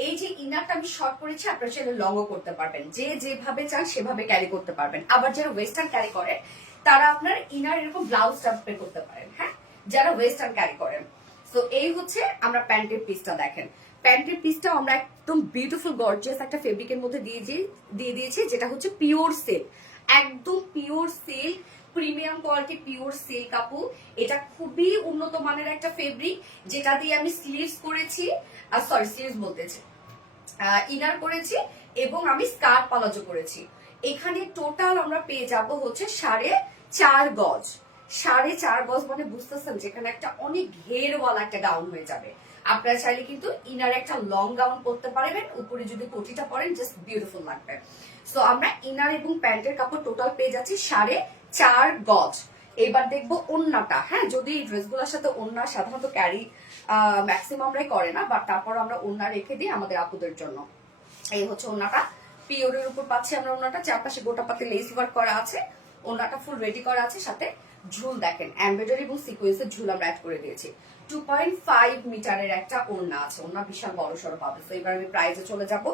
এই যে ইনারটা আমি শর্ট করেছি, আপনারা চাইলে লংও করতে পারবেন। যে যেভাবে চান সেভাবে ক্যারি করতে পারবেন। আবার যারা ওয়েস্টার্ন ক্যারি করেন তারা আপনার ইনার এরকম ব্লাউজ টাইপের করতে পারেন। হ্যাঁ, যারা ওয়েস্টার্ন ক্যারি করেন। তো এই হচ্ছে আমরা প্যান্টের পিসটা দেখেন। প্যান্টের পিসটাও আমরা একদম বিউটিফুল গর্জিয়াস একটা ফেব্রিকের মধ্যে দিয়ে দিয়েছি, যেটা হচ্ছে পিওর সিল্ক, একদম pure silk, premium quality pure silk কাপড়। এটা খুবই উন্নত মানের একটা ফেব্রিক, যেটা দিয়ে আমি স্লিভস করেছি, সরি স্লিভস বলতেছি, ইনার করেছি এবং আমি স্কার্ট পালাজো করেছি। এখানে টোটাল আমরা পেয়ে যাব হচ্ছে 4.5 গজ। 4.5 গজ মানে বুঝতেছেন যেখানে একটা অনেক ঘেরওয়ালা একটা গাউন হয়ে যাবে। আপনারা চাইলে কিন্তু ইনার একটা লং গাউন করতে পারবেন, উপরে যদি কোটিটা পরেন জাস্ট বিউটিফুল লাগবে। সো আমরা ইনার এবং প্যান্টের কাপড় টোটাল পেয়ে যাচ্ছি 4.5 গজ। এবার দেখবো ওন্নাটা। হ্যাঁ, যদি এই ড্রেসগুলোর সাথে ওন্না সাধারণত ক্যারি ম্যাক্সিমামরাই করে না, বাট তারপর আমরা ওন্না রেখে দিই আমাদের আপুদের জন্য। এই হচ্ছে ওন্নাটা, পিওরের উপর পাচ্ছি আমরা ওন্নাটা, চারপাশে গোটা পাতে লেস ওয়ার্ক করা আছে, ওন্নাটা ফুল রেডি করা আছে, সাথে ঝুল দেখেন এমব্রয়ডারি এবং সিকোয়েন্সের ঝুল আমরা অ্যাড করে দিয়েছি। 2.5 মিটারের একটা ওড়না আছে, ওড়না বিশাল বড় সড়ো পাবে। তো এবার আমি প্রাইসে চলে যাব।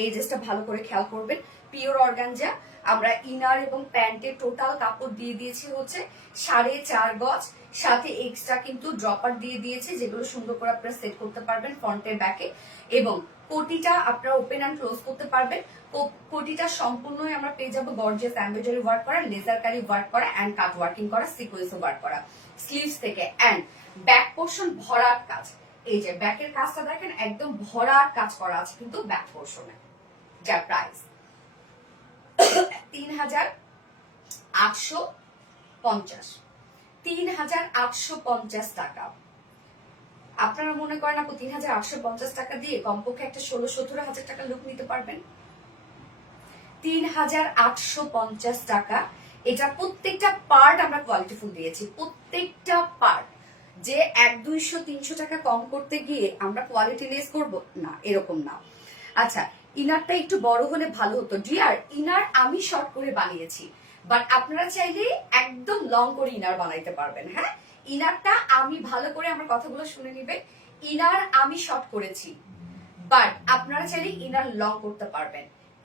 এই ড্রেসটা ভালো করে খেয়াল করবেন, পিওর অর্গানজা। আমরা ইনার এবং প্যান্টে টোটাল কাপড় দিয়ে দিয়েছি হচ্ছে 4.5 গজ, সাথে এক্সট্রা কিন্তু ড্রপার দিয়ে দিয়েছে, যেগুলো সুন্দর করে আপনারা সেট করতে পারবেন ফ্রন্টে ব্যাকে। এবং কোটিটা আপনারা ওপেন অ্যান্ড ক্লোজ করতে পারবেন। কোটিটা সম্পূর্ণই আমরা পেয়ে যাবো গর্জিয়াস এমব্রয়ডারি ওয়ার্ক করা, লেজার কারি ওয়ার্ক করা এন্ড কাট ওয়ার্কিং করা, সিকোয়েন্স ওয়ার্ক করা স্লিভস থেকে। এন্ড ব্যাক পোর্শন ভরাট কাজ, এই যে ব্যাকের কাজটা দেখেন একদম ভরাট কাজ করা আছে কিন্তু ব্যাক পোর্শনে। যার প্রাইস 3,850, 3,850 টাকা। আপনারা মনে করেন আপু 3,850 টাকা দিয়ে কমপক্ষে একটা 16-17 হাজার টাকা লুক নিতে পারবেন? 3,850 টাকা। এটা প্রত্যেকটা পার্ট আমরা কোয়ালিটিফুল দিয়েছি, প্রত্যেকটা পার্ট। যে 100-200-300 টাকা কম করতে গিয়ে আমরা কোয়ালিটি লেস করবো না, এরকম না। আচ্ছা, ইনারটা একটু বড় হলে ভালো হতো ডিয়ার। ইনার আমি শর্ট করে বানিয়েছি, বাট আপনারা চাইলে একদম লং করে ইনার বানাইতে পারবেন। হ্যাঁ, ইনারটা আমি ভালো করে আমার কথাগুলো শুনে নিবেন। ইনার আমি শর্ট করেছি, বাট আপনারা চাইলে ইনার লং করতে পারবেন।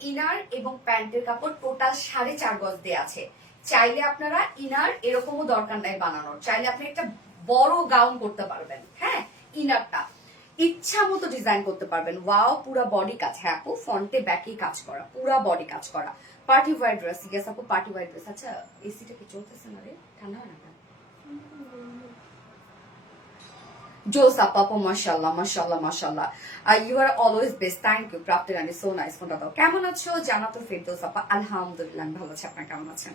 ইনার এবং প্যান্টের কাপড় টোটাল 4.5 গজ দেয়া আছে। চাইলে আপনারা ইনার এরকমও দরকার নাই বানানোর, চাইলে আপনি একটা বড় গাউন করতে পারবেন। হ্যাঁ, ইনারটা ইচ্ছা মতো ডিজাইন করতে পারবেন। ওয়াও, পুরা বডি কাজ। হ্যাঁ আপু, ফ্রন্টে ব্যাকে কাজ করা, পুরা বডি কাজ করা। Party wear dress. ইয়েস আপু, পার্টি ওয়্যার ড্রেস। আচ্ছা, এসিটা কি চলতেছে না রে? ঠান্ডা হয় না? জোস আপু, মাশাআল্লাহ মাশাআল্লাহ মাশাআল্লাহ। You are always best. Thank you Prapti Rani, so nice. ফোনটা দাও। কেমন আছো জান্নাতুল ফেরদৌস আপা? আলহামদুলিল্লাহ ভালো আছি, আপনারা কেমন আছেন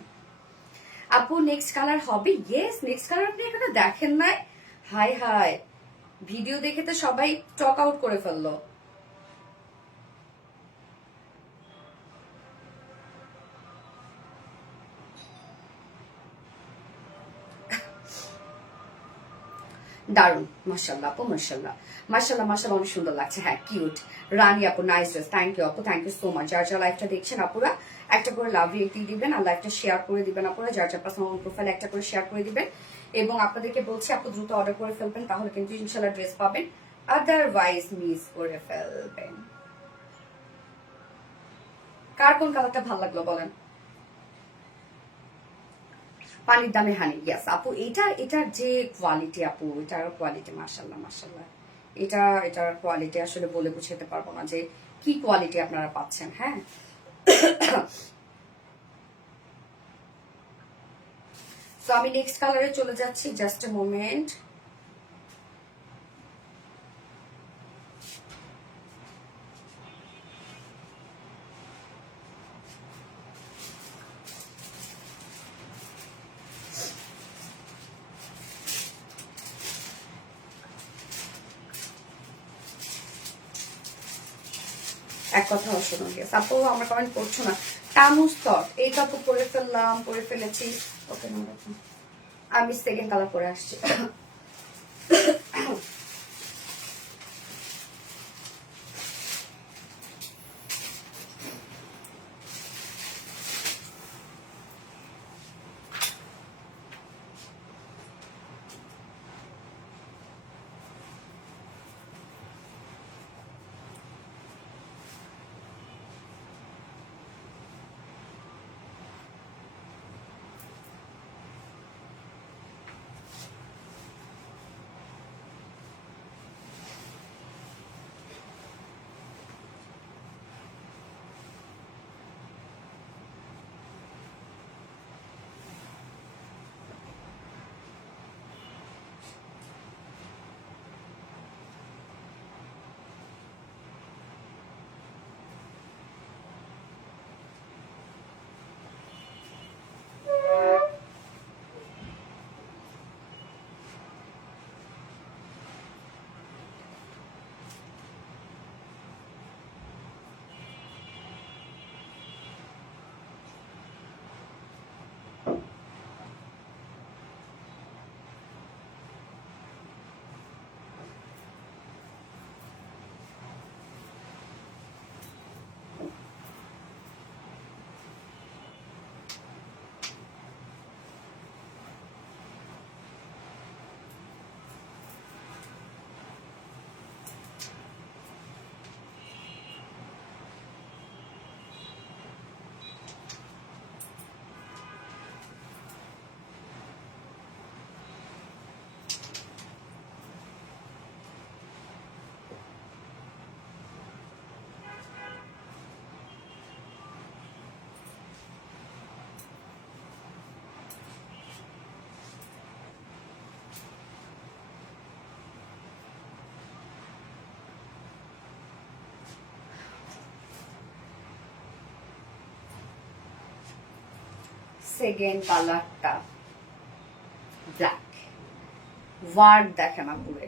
আপু? নেক্সট কালার হবে? ইয়েস, নেক্সট কালার আপনি এখনো দেখেন নাই? হাই হাই, ভিডিও দেখে তো সবাই টক আউট করে ফেললো। দারুন, মাশাআল্লাহ আপু, মাশাআল্লাহ মাশাআল্লাহ মাশাআল্লাহ, অনেক সুন্দর লাগছে। হ্যাঁ, কিউট। রানী আপু, নাইস ড্রেস। থ্যাংক ইউ আপু, থ্যাংক ইউ সো মাচ। যার যার লাইভটা দেখছেন আপুরা একটা করে লাভ ইউ দিয়ে দিবেন, আর লাইভটা শেয়ার করে দিবেন আপুরা। যার যার পার্সোনাল প্রোফাইল একটা করে শেয়ার করে দিবেন। এবং আপনাদেরকে বলছি আপু দ্রুত অর্ডার করে ফেলবেন, তাহলে কিন্তু ইনশাআল্লাহ ড্রেস পাবেন, আদারওয়াইজ মিস করে ফেলবেন। কার কোন কালারটা ভালো লাগলো বলেন? পানির দামে হানি। ইয়াস আপু, এটার যে কোয়ালিটি আপু, এটার কোয়ালিটি মাশাআল্লাহ মাশাআল্লাহ। এটার কোয়ালিটি আসলে বলে বুঝাতে পারবো না যে কি কোয়ালিটি আপনারা পাচ্ছেন। হ্যাঁ, তো আমি নেক্সট কালারে চলে যাচ্ছি, জাস্ট এ মোমেন্ট। এক কথা শুনুন, আপু আমরা কমেন্ট করছো না। তানুস থট, এই কাপড় পরে ফেলেছি। ওকে, আমি সেকেন্ড কালার পরে আসছি। সেকেন্ড কালারটা ব্ল্যাক। ওয়ার্ড দেখেন আপুরে,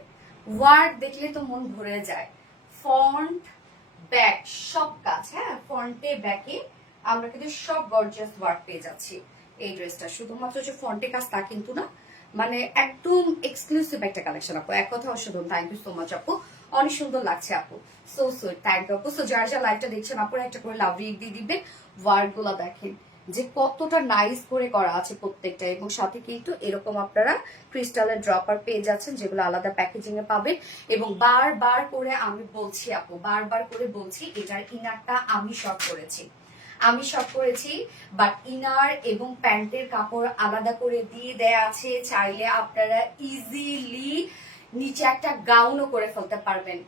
ওয়ার্ড দেখলে তো মন ভরে যায়। ফন্ট ব্যাক সব কাজ, হ্যাঁ ফন্টে ব্যাকে আমরা কিন্তু সব গর্জিয়াস ওয়ার্ক পেয়ে যাচ্ছি। এই ড্রেসটা শুধুমাত্র যে ফন্টে কাজ তা কিন্তু না, মানে একদম এক্সক্লুসিভ একটা কালেকশন আপু, এক কথা অসাধারণ। থ্যাংক ইউ সো মাচ আপু, অনেক সুন্দর লাগছে আপু, সো সুইট, থ্যাংক ইউ আপু। সো যারা যারা লাইভটা দেখছেন আপুরা একটা করে লাভ রিক দিয়ে দিবেন। ওয়ার্ড গুলা দেখেন যে কতটা নাইস করে করা আছে প্রত্যেকটা, এবং সাথে কিন্তু এরকম আপনারা ক্রিস্টালের ড্রপার পেয়ে যাচ্ছেন যেগুলো আলাদা প্যাকেজিং এ পাবেন। এবং বারবার করে আমি বলছি আপু, বারবার করে বলছি এটার ইনারটা আমি শর্ট করেছি, আমি শর্ট করেছি, বাট ইনার এবং প্যান্টের কাপড় আলাদা করে দিয়ে দেয়া আছে। চাইলে আপনারা ইজিলি নিচে একটা গাউনও করে ফেলতে পারবেন,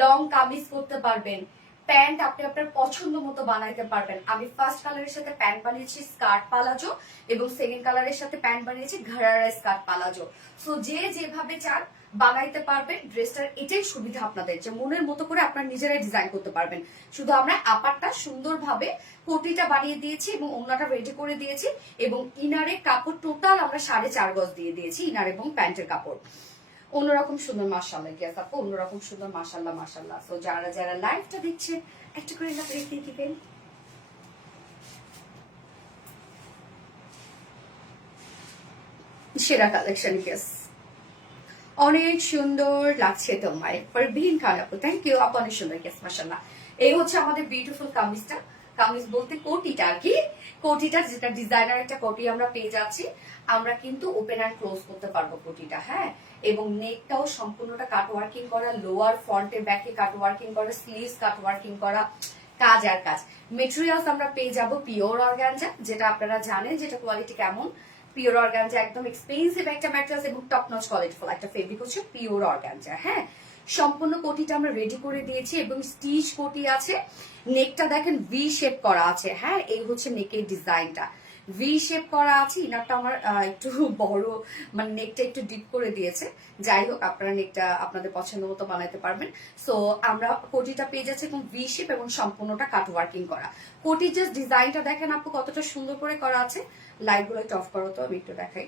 লং কামিজ করতে পারবেন, প্যান্ট আপনি আপনার পছন্দ মতো বানাইতে পারবেন। আমি ফার্স্ট কালারের সাথে প্যান্ট বানিয়েছি স্কার্ট পালাজো, এবং সেকেন্ড কালারের সাথে প্যান্ট বানিয়েছি ঘাড়ারা স্কার্ট পালাজো। সো যে যেভাবে চান বানাইতে পারবেন। ড্রেসটার এটাই সুবিধা আপনাদের যে মনের মতো করে আপনারা নিজেরাই ডিজাইন করতে পারবেন। শুধু আমরা আপারটা সুন্দরভাবে কোটিটা বানিয়ে দিয়েছি এবং ওড়নাটা রেডি করে দিয়েছি, এবং ইনারে কাপড় টোটাল আমরা 4.5 গজ দিয়ে দিয়েছি, ইনার এবং প্যান্টের কাপড়। অন্যরকম সুন্দর মাশাআল্লাহ, গেস আপু অন্যরকম সুন্দর মাশাআল্লাহ মাশাআল্লাহ। সো যারা যারা লাইভটা দেখছেন একটা করে লাইক দিয়ে দিবেন। সেরা কালেকশন, গেস অনেক সুন্দর লাগছে তোমায়। পারভিন খান আপু, থ্যাংক ইউ আপু, অনেক সুন্দর, গেস মাশাআল্লাহ। এই হচ্ছে আমাদের বিউটিফুল কামিজটা, কামিজ বলতে কোটিটা আর কি, কোটিটা যেটা ডিজাইনার একটা কোটি আমরা পেয়ে যাচ্ছি। আমরা কিন্তু ওপেন অ্যান্ড ক্লোজ করতে পারবো কোটিটা, হ্যাঁ। এবং নেকটাও সম্পূর্ণটা কাট ওয়ার্কিং করা, লোয়ার ফ্রন্টে ব্যাকে কাট ওয়ার্কিং করা, স্লিভস কাট ওয়ার্কিং করা, কাজ আর কাজ। মেটেরিয়ালস আমরা পেয়ে যাব পিওর অর্গানজা, যেটা আপনারা জানেন যেটা কোয়ালিটি কেমন। পিওর অর্গানজা একদম এক্সপেন্সিভ একটা ম্যাটেরিয়ালস এবং টপ নচ কোয়ালিটিফুল একটা ফেব্রিক হচ্ছে পিওর অর্গানজা, হ্যাঁ। সম্পূর্ণ কোটিটা আমরা রেডি করে দিয়েছি এবং স্টিচ কোটি আছে। নেকটা দেখেন ভি শেপ করা আছে, হ্যাঁ এই হচ্ছে নেকের ডিজাইনটা, ভি শেপ করা আছে। ইনারটা আমার একটু বড়, মানে নেকটা একটু ডিপ করে দিয়েছে। যাই হোক আপনারা নেকটা আপনাদের পছন্দ মতো বানাতে পারবেন। সো আমরা কোটিটা পেয়ে যাচ্ছি এবং ভি শেপ এবং সম্পূর্ণটা কাট ওয়ার্কিং করা। কোটির জাস্ট ডিজাইনটা দেখেন আপু কতটা সুন্দর করে করা আছে। লাইট গুলো একটু অফ করো তো, আমি একটু দেখাই।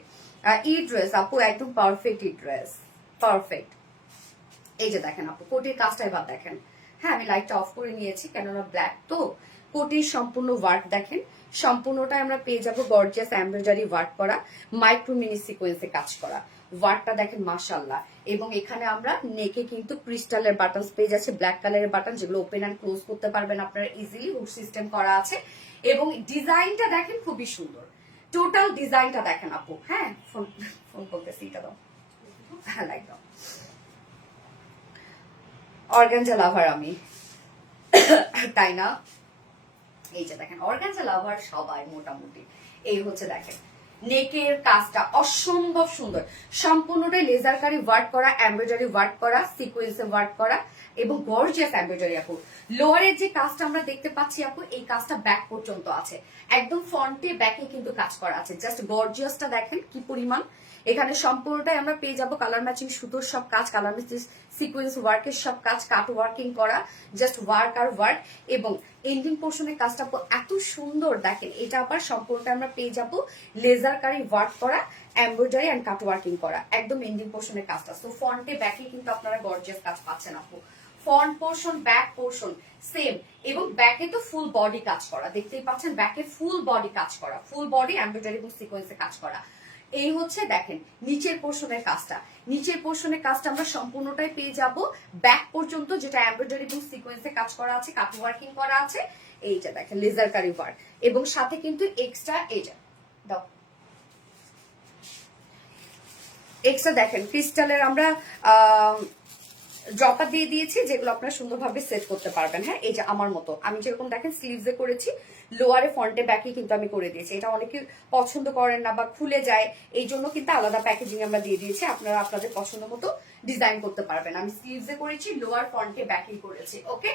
ই ড্রেস আপু একদম পারফেক্ট, ই ড্রেস পারফেক্ট। এই যে দেখেন আপু কোটির কাজটা এবার দেখেন, হ্যাঁ আমি লাইটটা অফ করে নিয়েছি কেননা ব্ল্যাক তো। কোটির সম্পূর্ণ ওয়ার্ক দেখেন, সম্পূর্ণটা আমরা পেয়ে যাবো গর্জিয়াস এমব্রয়ডারি ওয়ার্ক করা, মাইক্রো মিনি সিকোয়েন্সে কাজ করা। ওয়ার্কটা দেখেন মাশাআল্লাহ। এবং এখানে আমরা নেকে কিন্তু ক্রিস্টালের বাটন পেয়ে যাচ্ছে, ব্ল্যাক কালারের বাটন, যেগুলো ওপেন অ্যান্ড ক্লোজ করতে পারবেন আপনারা ইজিলি, হুক সিস্টেম করা আছে। এবং ডিজাইনটা দেখেন খুবই সুন্দর, টোটাল ডিজাইনটা দেখেন আপু, হ্যাঁ ফোন ফোন করতেছি, এটা দাও, হ্যাঁ লাইক দাও। অর্গানজা লাভার আমি, তাই না? এই যে দেখেন অর্গানজা লাভার সবাই মোটামুটি। এই হচ্ছে দেখেন নেকের কাজটা অসম্ভব সুন্দর, সম্পূর্ণটাই লেজার কারি ওয়ার্ক করা, এমব্রয়ডারি ওয়ার্ক করা, সিকোয়েন্সে ওয়ার্ক করা এবং গর্জিয়াস এমব্রয়ডারি আপু। লোয়ারের যে কাজটা আমরা দেখতে পাচ্ছি আপু, এই কাজটা ব্যাক পর্যন্ত আছে, একদম ফ্রন্টে ব্যাকে কিন্তু কাজ করা আছে। জাস্ট গর্জিয়াসটা দেখেন কি পরিমাণ। এখানে সম্পূর্ণটাই আমরা পেয়ে যাবো কালার ম্যাচিং সুতোর সব কাজ, কালার ম্যাচিং সিকোয়েন্স ওয়ার্কের সব কাজ, কাট ওয়ার্কিং করা, জাস্ট ওয়ার্ক আর ওয়ার্ক। এবং এন্ডিং পোর্শনের কাজটা এত সুন্দর দেখেন। এটা আবার সম্পূর্ণটা আমরা পেয়ে যাবো লেজার কারি ওয়ার্ক করা, এমব্রয়ডারি এন্ড কাট ওয়ার্কিং করা, একদম এন্ডিং পোর্শনের কাজটা। তো ফ্রন্টে ব্যাকে কিন্তু আপনারা গর্জিয়াস কাজ পাচ্ছেন আপু। Front portion back portion same, এবং ব্যাকে তো ফুল বডি কাজ করা, দেখতেই পাচ্ছেন ব্যাকে ফুল বডি কাজ করা, ফুল বডি এমব্রয়ডারি এবং সিকোয়েন্সে কাজ করা। এই হচ্ছে দেখেন নিচের পোর্শনের কাজটা, নিচের পোর্শনের কাজটা আমরা সম্পূর্ণটাই পেয়ে যাব ব্যাক পর্যন্ত, যেটা এমব্রয়ডারি এবং সিকোয়েন্সে কাজ করা আছে, কাট ওয়ার্কিং করা আছে। এইটা দেখেন লেজার কারি ওয়ার্ক, এবং সাথে কিন্তু এক্সট্রা এইটা দাও, এক্সট্রা দেখেন ক্রিস্টালের আমরা ড্রপার দিয়ে দিয়েছি, যেগুলো আপনারা সুন্দরভাবে সেট করতে পারবেন। হ্যাঁ এই যে আমার মতো আমি যেরকম দেখেন স্লিভসে করেছি, লোয়ারে ফ্রন্টে ব্যাকে কিন্তু আমি করে দিয়েছি। এটা অনেকে পছন্দ করেন না বা খুলে যায়, এই জন্য কিন্তু আলাদা প্যাকেজিং আমরা দিয়ে দিয়েছি, আপনারা আপনাদের পছন্দ মতো ডিজাইন করতে পারবেন। আমি স্লিভসে করেছি, লোয়ার ফ্রন্টে ব্যাকে করেছি। ওকে,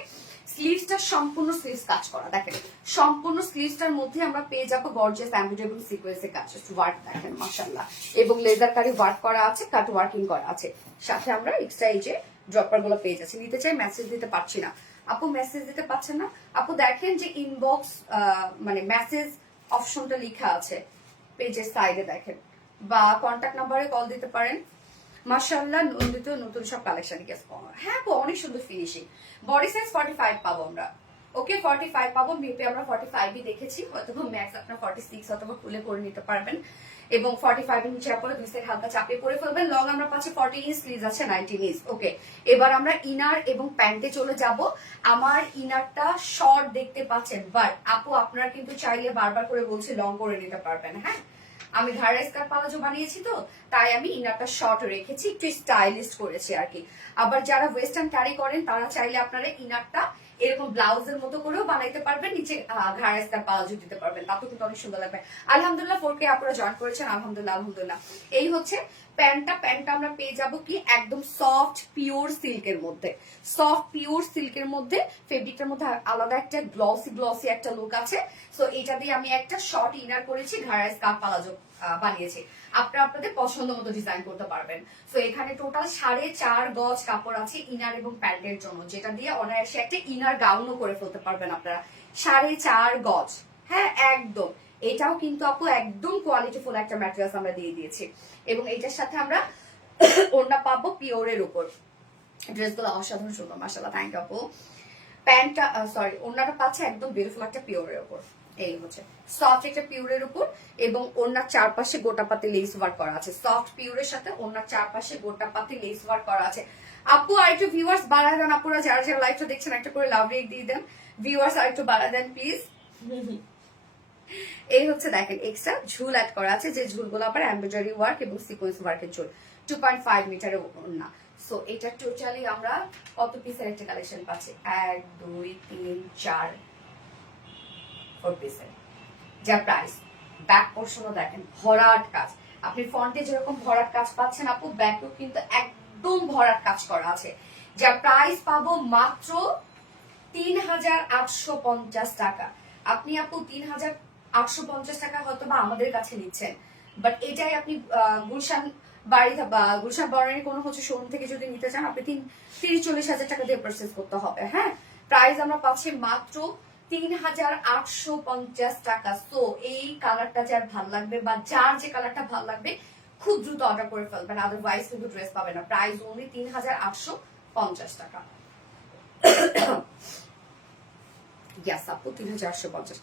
স্লিভসটা সম্পূর্ণ স্লিভস কাজ করা দেখেন, সম্পূর্ণ স্লিভসটার মধ্যে আমরা পেয়ে যাবো গর্জিয়াস এমব্রয়ডারি এবং সিকোয়েন্সের কাজ, ওয়ার্ক দেখেন মাশাআল্লাহ, এবং লেজার কারি ওয়ার্ক করা আছে, কাট ওয়ার্কিং করা আছে। সাথে আমরা এক্সট্রা এই যে ড্রপার গুলো পেয়ে যাচ্ছি। নিতে চাই, মেসেজ দিতে পারছি না আপু, মেসেজ দিতে পারছেন না আপু। দেখেন যে ইনবক্স মানে মেসেজ অপশনটা লেখা আছে, পেজের সাইডে দেখেন, বা কন্ট্যাক্ট নাম্বারে কল দিতে পারেন। মাশাআল্লাহ, নন্দিত নতুন সব কালেকশন গেস পাওয়া। হ্যাঁ আপু, অনেক সুন্দর ফিনিশিং। বডি সাইজ 45 পাবো আমরা। ওকে 45 পাবো। মেপে আমরা 45ই দেখেছি, হয়তো ম্যাক্স আপনার 46 অথবা খুলে করে নিতে পারবেন। এবং 45 এর নিচে পরে দুই সাইড হালকা চাপিয়ে পরে ফেলবেন। লং আমরা পাচ্ছি 40 ইঞ্চ, স্লিভ আছে 19 ইঞ্চ। ওকে, এবার আমরা ইনার এবং প্যান্টে চলে যাব। আমার ইনারটা শর্ট দেখতে পাচ্ছেন, বাট আপু আপনারা কিন্তু চাইলে বারবার করে বলছি লং করে নিতে পারবেন। হ্যাঁ, আমি ঘাড়া স্কার্ট পালাজো বানিয়েছি তো, তাই আমি ইনারটা শর্ট রেখেছি, একটু স্টাইলিস্ট করেছি আর কি। আবার যারা ওয়েস্টার্ন ক্যারি করেন তারা চাইলে আপনারা ইনারটা এরকম ব্লাউজের মতো করেও বানাইতে পারবেন, নিচে ঘাড়া স্কার্ট পালাজো দিতে পারবেন, তাতেও কিন্তু অনেক সুন্দর লাগবে। আলহামদুলিল্লাহ 4K আপনারা জয়েন করেছেন, আলহামদুলিল্লাহ আলহামদুলিল্লাহ। এই হচ্ছে প্যান্টটা আমরা পেয়ে যাবো কি একদম সফট পিওর সিল্কের মধ্যে। সফট পিওর সিল্কের মধ্যে ফেব্রিকটার মধ্যে আলাদা একটা গ্লসি একটা লুক আছে। সো এটা দিয়ে আমি একটা শর্ট ইনার করেছি, ঘাড়া স্কার্ট পালাজো বানিয়েছি। আপনারা আপনাদের পছন্দ মতো ডিজাইন করতে পারবেন। তো এখানে টোটাল 4.5 গজ কাপড় আছে ইনার এবং প্যান্টের জন্য, যেটা দিয়ে অনায়াসে একটা ইনার গাউনও করে ফেলতে পারবেন আপনারা। 4.5 গজ, হ্যাঁ একদম। এটাও কিন্তু আপু একদম কোয়ালিটিফুল একটা ম্যাটেরিয়ালস আমরা দিয়ে দিয়েছি। এবং এটার সাথে আমরা ওড়না পাবো পিওরের উপর। ড্রেসগুলো অসাধারণ সুন্দর, মাশাআল্লাহ, থ্যাংক ইউ আপু। প্যান্টটা সরি ওড়নাটা পাচ্ছে একদম বিউটিফুল একটা পিওরের উপর। এই হচ্ছে সফট একটা পিওরের উপর, এবং ওড়নার চারপাশে গোটা পাতি লেস ওয়ার্ক করা আছে। সফট পিওরের সাথে ওড়নার চারপাশে গোটা পাতি লেস ওয়ার্ক করা আছে। আপু আর একটু ভিউয়ার্স বাড়ায় দেন, আপুরা যারা যারা লাইভটা দেখছেন একটা করে লাভ রেট দিয়ে দেন। ভিউয়ার্স আর একটু বাড়ায় দেন প্লিজ। এই হচ্ছে দেখেন এক্সট্রা ঝুল অ্যাড করা আছে, যে ঝুলগুলো আবার এমব্রয়ডারি ওয়ার্ক এবং সিকোয়েন্স ওয়ার্কের ঝুল। 2.5 মিটারের ওড়না। সো এটা টোটালি আমরা কত পিসের একটা কালেকশন পাচ্ছি? 1 2 3 4 4 পিসের। যা প্রাইস, ব্যাক পোর্শনও দেখেন ভরাট কাজ। আপনি ফ্রন্টে যেরকম ভরাট কাজ পাচ্ছেন আপু, ব্যাকেও কিন্তু একদম ভরাট কাজ করা আছে। যা প্রাইস পাবো মাত্র 3850 টাকা। আপনি আপু 3850 টাকা হয়তো বা আমাদের কাছে নিচ্ছেন, বাট এটাই আপনি গুলশান বাড়ি বা গুলশান বরাবরের কোনো হচ্ছে শোরুম থেকে যদি নিতে চান, আপনি 30-40 হাজার টাকা দিয়ে পারচেজ করতে হবে। হ্যাঁ, প্রাইস আমরা পাচ্ছি মাত্র 3850 টাকা। সো এই কালারটা যার ভাল লাগবে বা যার যে কালারটা ভাল লাগবে খুব দ্রুত অর্ডার করে ফেলবেন, আদারওয়াইজ কিন্তু ড্রেস পাবে না। প্রাইস অনলি 3850 টাকা। ইয়াস আপু 3850।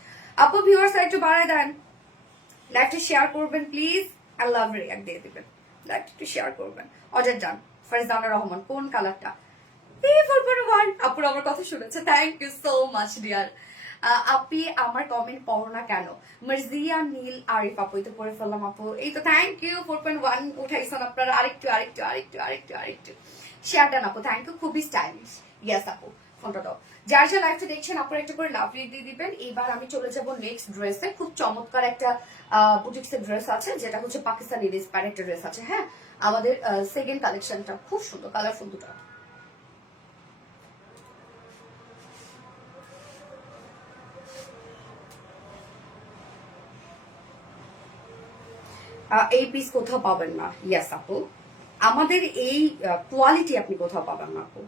আপু ভিউয়ার্স একটু বাড়ায় দেন, লাইভটা শেয়ার করবেন প্লিজ, আই লাভ রিঅ্যাক্ট দিয়ে দিবেন, লাইভটা একটু শেয়ার করবেন। অর্ডার ডান। ফারজানা রহমান, কোন কালারটা? আপুর আমার কথা শুনেছে, thank you so much dear. আপনি আমার কমেন্ট পড়ো না কেন? মার্জিয়া নীল আরিফ আপু, এই তো পড়ে ফেললাম আপু, এই তো থ্যাংক ইউ। 4.1 উঠাইছেন আপনারা, আরেকটু আরেকটু আরেকটু আরেকটু আরেকটু শেয়ার ডান আপু, থ্যাংক ইউ, খুবই স্টাইলিশ। ইয়েস আপু, ফোনটা দাও। যার যা লাইভটা দেখছেন আপনারা একটা করে লাভ রেট দিয়ে দিবেন। এবার আমি চলে যাব নেক্সট ড্রেসে। খুব চমৎকার একটা বুটিক্সের ড্রেস আছে, যেটা হচ্ছে পাকিস্তানি ইন্সপায়ার্ড একটা ড্রেস আছে। হ্যাঁ, আমাদের সেকেন্ড কালেকশনটা খুব সুন্দর, কালারফুল দুটো। এই পিস কোথাও পাবেন না। ইয়েস আপু, আমাদের এই কোয়ালিটি আপনি কোথাও পাবেন না আপু।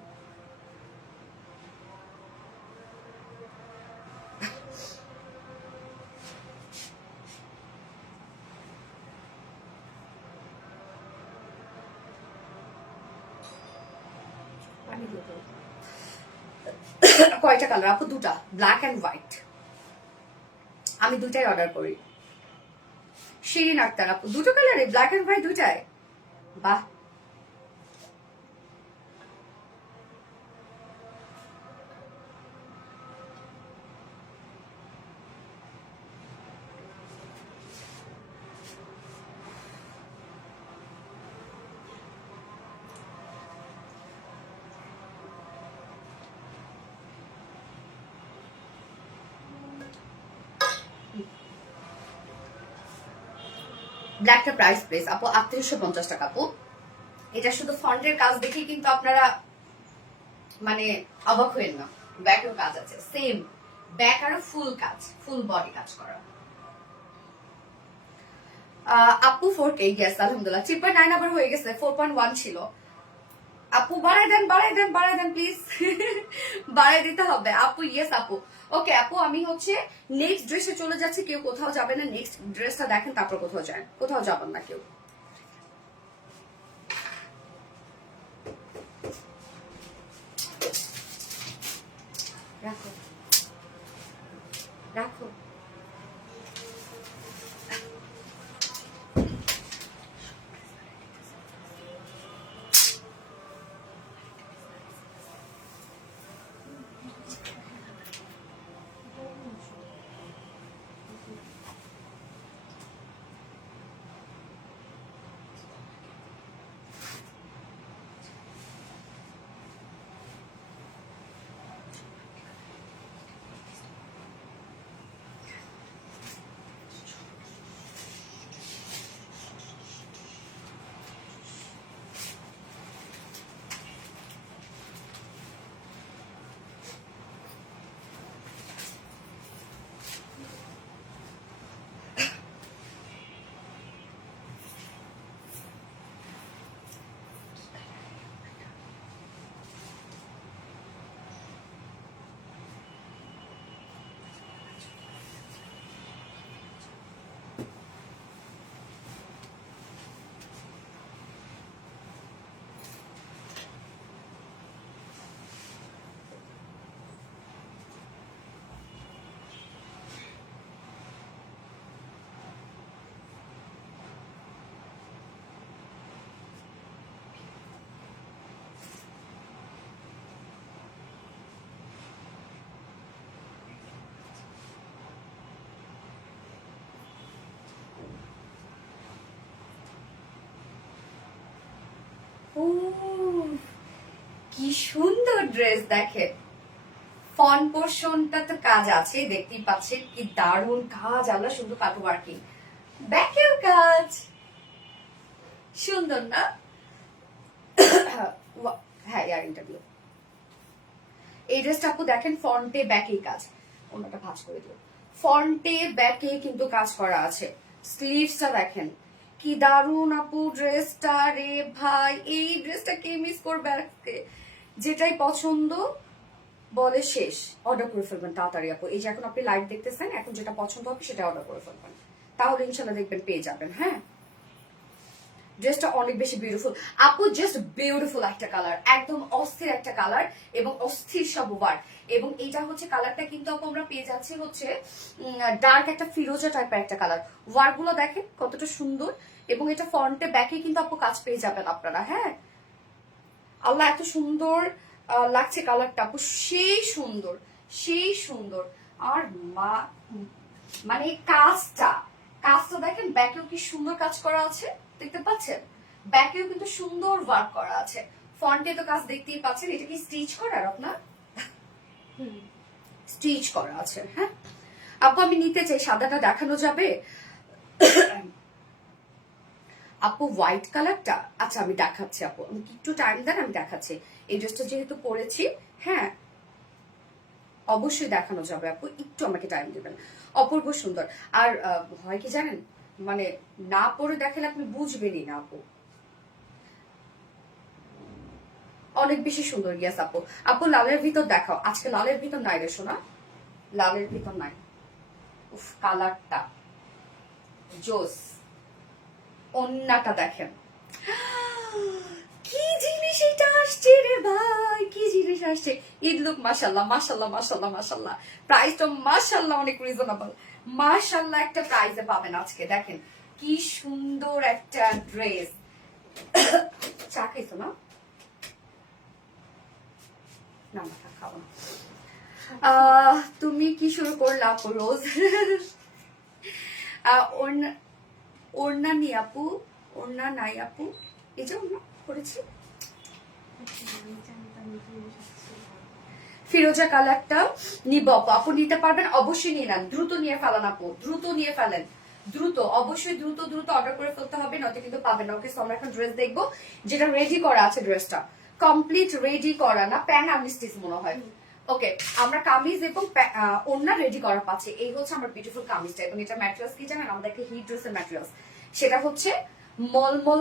কয়টা কালার আপু? দুটা, ব্ল্যাক এন্ড হোয়াইট। আমি দুটাই অর্ডার করি। শিরিন আক্তার আপু, দুটো কালারে ব্ল্যাক এন্ড হোয়াইট দুটাই, বাহ। ব্ল্যাকটা প্রাইস প্লেস আপু 3850 টাকা আপু। এটা শুধু ফন্টের কাজ দেখে কিন্তু আপনারা মানে অবাক হয়েন না, ব্যাকেও কাজ আছে সেম, ব্যাক আরো ফুল কাজ, ফুল বডি কাজ করা। আপু 4K, ইয়েস আলহামদুলিল্লাহ। 3.9 আবার হয়ে গেছে, 4.1 ছিল। আপু বাড়াই দেন বাড়াই দেন বাড়াই দেন প্লিজ। বাড়াই দিতে হবে আপু। ইয়েস আপু। ওকে আপু, আমি হচ্ছে নেক্সট ড্রেসে চলে যাচ্ছি। কেউ কোথাও যাবে না, নেক্সট ড্রেসটা দেখেন তারপর কোথাও যান, কোথাও যাবেন না কেউ। রাখো রাখো। ও কি সুন্দর ড্রেস দেখে। ফ্রন্ট পোর্শনটা তো কাজ আছে, দেখতেই পাচ্ছেন কি দারুণ কাজ। আমরা শুধু কাটু ওয়ার্কিং, ব্যাকেও কাজ। সুন্দর না? হ্যাঁ ইয়ারিংটা দিও। এই ড্রেসটা আপু দেখেন ফ্রন্টে ব্যাকে কাজ। অন্যটা ভাঁজ করে দিও। ফ্রন্টে ব্যাকে কিন্তু কাজ করা আছে। স্লিভসটা দেখেন কি দারুণ আপু ড্রেসটা রে ভাই। এই ড্রেসটা কে মিস করবে আজকে? যেটাই পছন্দ বলে শেষ, অর্ডার করে ফেলবেন তাড়াতাড়ি আপু। এই যে এখন আপনি লাইভ দেখতেছেন, এখন যেটা পছন্দ হবে সেটা অর্ডার করে ফেলবেন, তাহলে ইনশাল্লাহ দেখবেন পেয়ে যাবেন। হ্যাঁ ড্রেসটা অনেক বেশি বিউটিফুল আপু, জাস্ট বিউটিফুল একটা কালার, একদম অস্থির একটা কালার এবং অস্থির সব ওয়ার। এবং এটা হচ্ছে কালারটা কিন্তু আপু আমরা পেয়ে যাচ্ছি হচ্ছে ডার্ক একটা ফিরোজা টাইপের একটা কালার। ওয়ার গুলো দেখেন কতটা সুন্দর, এবং এটা ফ্রন্টে ব্যাকে কিন্তু আপু কাজ পেয়ে যাবেন আপনারা। হ্যাঁ আল্লাহ এত সুন্দর লাগছে কালারটা আপু, সেই সুন্দর সেই সুন্দর। আর মানে কাজটা কাজটা দেখেন, ব্যাকেও কি সুন্দর কাজ করা আছে, দেখতে পাচ্ছেন? ব্যাকেও কিন্তু সুন্দর ওয়ার্ক করা আছে। ফ্রন্টে তো কাজ দেখতেই পাচ্ছেন। এটা কি স্টিচ করার আপনার? স্টিচ করা আছে। হ্যাঁ আপু আমি নিতে চাই, সাদাটা দেখানো যাবে? আপু হোয়াইট কালারটা, আচ্ছা আমি দেখাচ্ছি আপু, আমি একটু টাইম দেন, আমি দেখাচ্ছি। এই ড্রেসটা যেহেতু পরেছি, হ্যাঁ অবশ্যই দেখানো যাবে আপু, একটু আমাকে টাইম দেবেন। অপূর্ব সুন্দর। আর হয় কি জানেন, মানে না পরে দেখালে আপনি বুঝবেনই না আপু। অনেক বেশি সুন্দর। ইয়াস আপু। আপু লালের ভিতর দেখাও। আজকে লালের ভিতর নাই রে সোনা, লালের ভিতর নাই। উফ কালারটা জোস। অন্যটা দেখেন কি জিনিস এটা আসছে রে ভাই, কি জিনিস আসছে। ঈদ লুক মাশাল্লাহ মাশাল্লাহ মাশাল্লাহ মাশাল্লাহ। প্রাইসটা মাশাল্লাহ অনেক রিজনেবল। মাশাল্লাহ একটা প্রাইসে পাবেন আজকে। দেখেন কি সুন্দর একটা ড্রেস। চা খাইছো না? না না খাও না। তুমি কি শুরু করলা আপু রোজ? ওড়না নি আপু, ওড়না নাই আপু। এই যে ওড়না করেছি ফিরোজা কালারটা নিব আপু। আপু নিতে পারবেন, অবশ্যই নিয়ে নেন, দ্রুত নিয়ে ফেলেন আপু, দ্রুত নিয়ে ফেলেন, দ্রুত অবশ্যই দ্রুত দ্রুত অর্ডার করে ফেলতে হবে, নয়তো কিন্তু পাবেন না। ওকে সো আমরা এখন ড্রেস দেখবো যেটা রেডি করা আছে। ড্রেসটা কমপ্লিট রেডি করা না, প্যান আনস্টিচ মনে হয়। ওকে আমরা কামিজ এবং ওড়না রেডি করা পাচ্ছি। এই হচ্ছে আমার বিউটিফুল কামিজটা। এবং এটা ম্যাটেরিয়ালস কি জানেন, আমাদের একটা হিট ড্রেসের ম্যাটেরিয়ালস, সেটা হচ্ছে মলমল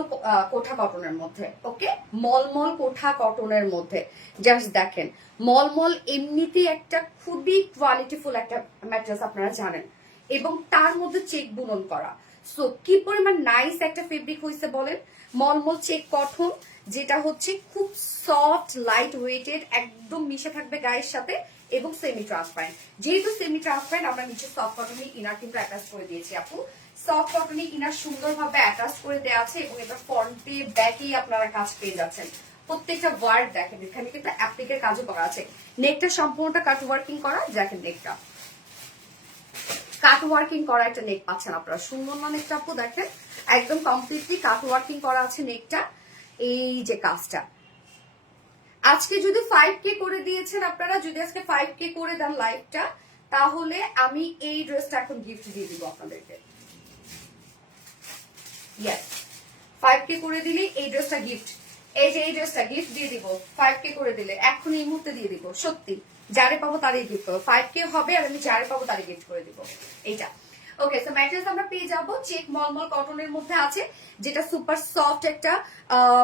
কোঠা কটনের মধ্যে। ওকে, মলমল কোঠা কটনের মধ্যে জাস্ট দেখেন, মলমল এমনিতেই একটা খুবই কোয়ালিটিফুল একটা ম্যাটেরিয়ালস, আপনারা জানেন, এবং তার মধ্যে চেক বুনন করা। সো কি পরিমাণ নাইস একটা ফেব্রিক হয়েছে বলেন। মলমল চেক কটন, যেটা হচ্ছে খুব সফট লাইট ওয়েটেড, একদম মিশে থাকবে গায়ের সাথে, এবং সেমি ট্রান্সপারেন্ট। যেহেতু সেমি ট্রান্সপারেন্ট, আমরা নিচে সফট কটনের ইনার কিন্তু অ্যাটাচ করে দিয়েছি আপু। সফট কটনের ইনার সুন্দরভাবে অ্যাটাচ করে দেওয়া আছে, এবং এটা ফ্রন্টে ব্যাকেই আপনারা কাজ পেয়ে যাচ্ছেন। প্রত্যেকটা ওয়ার্ক দেখেন, এখানে কিন্তু অ্যাপ্লিকের কাজও করা আছে। নেকটা সম্পূর্ণটা কাট ওয়ার্কিং করা, দেখেন নেকটা কাট ওয়ার্কিং করা একটা নেক পাচ্ছেন আপনারা। সুন্দর না নেকটা আপু? দেখেন একদম কমপ্লিটলি কাট ওয়ার্কিং করা আছে নেকটা। এই যে কাজটা আজকে যদি 5K করে দিয়েছেন আপনারা, যদি আজকে 5K করে দেন লাইভটা, তাহলে আমি এই ড্রেসটা এখন গিফট দিয়ে দিব আপনাদেরকে। ইয়েস, 5K করে দিলে এই ড্রেসটা গিফট। এই যে এই ড্রেসটা গিফট দিয়ে দিব 5K করে দিলে, এখন এই মুহূর্তে দিয়ে দিব। সত্যি যারে পাবো তারই গিফট করবো। 5K হবে আর আমি যারে পাবো তারই গিফট করে দিব এইটা। ওকে, সো ম্যাটেরিয়ালস আমরা পেয়ে যাবো চেক মলমল কটনের মধ্যে আছে, যেটা সুপার সফট একটা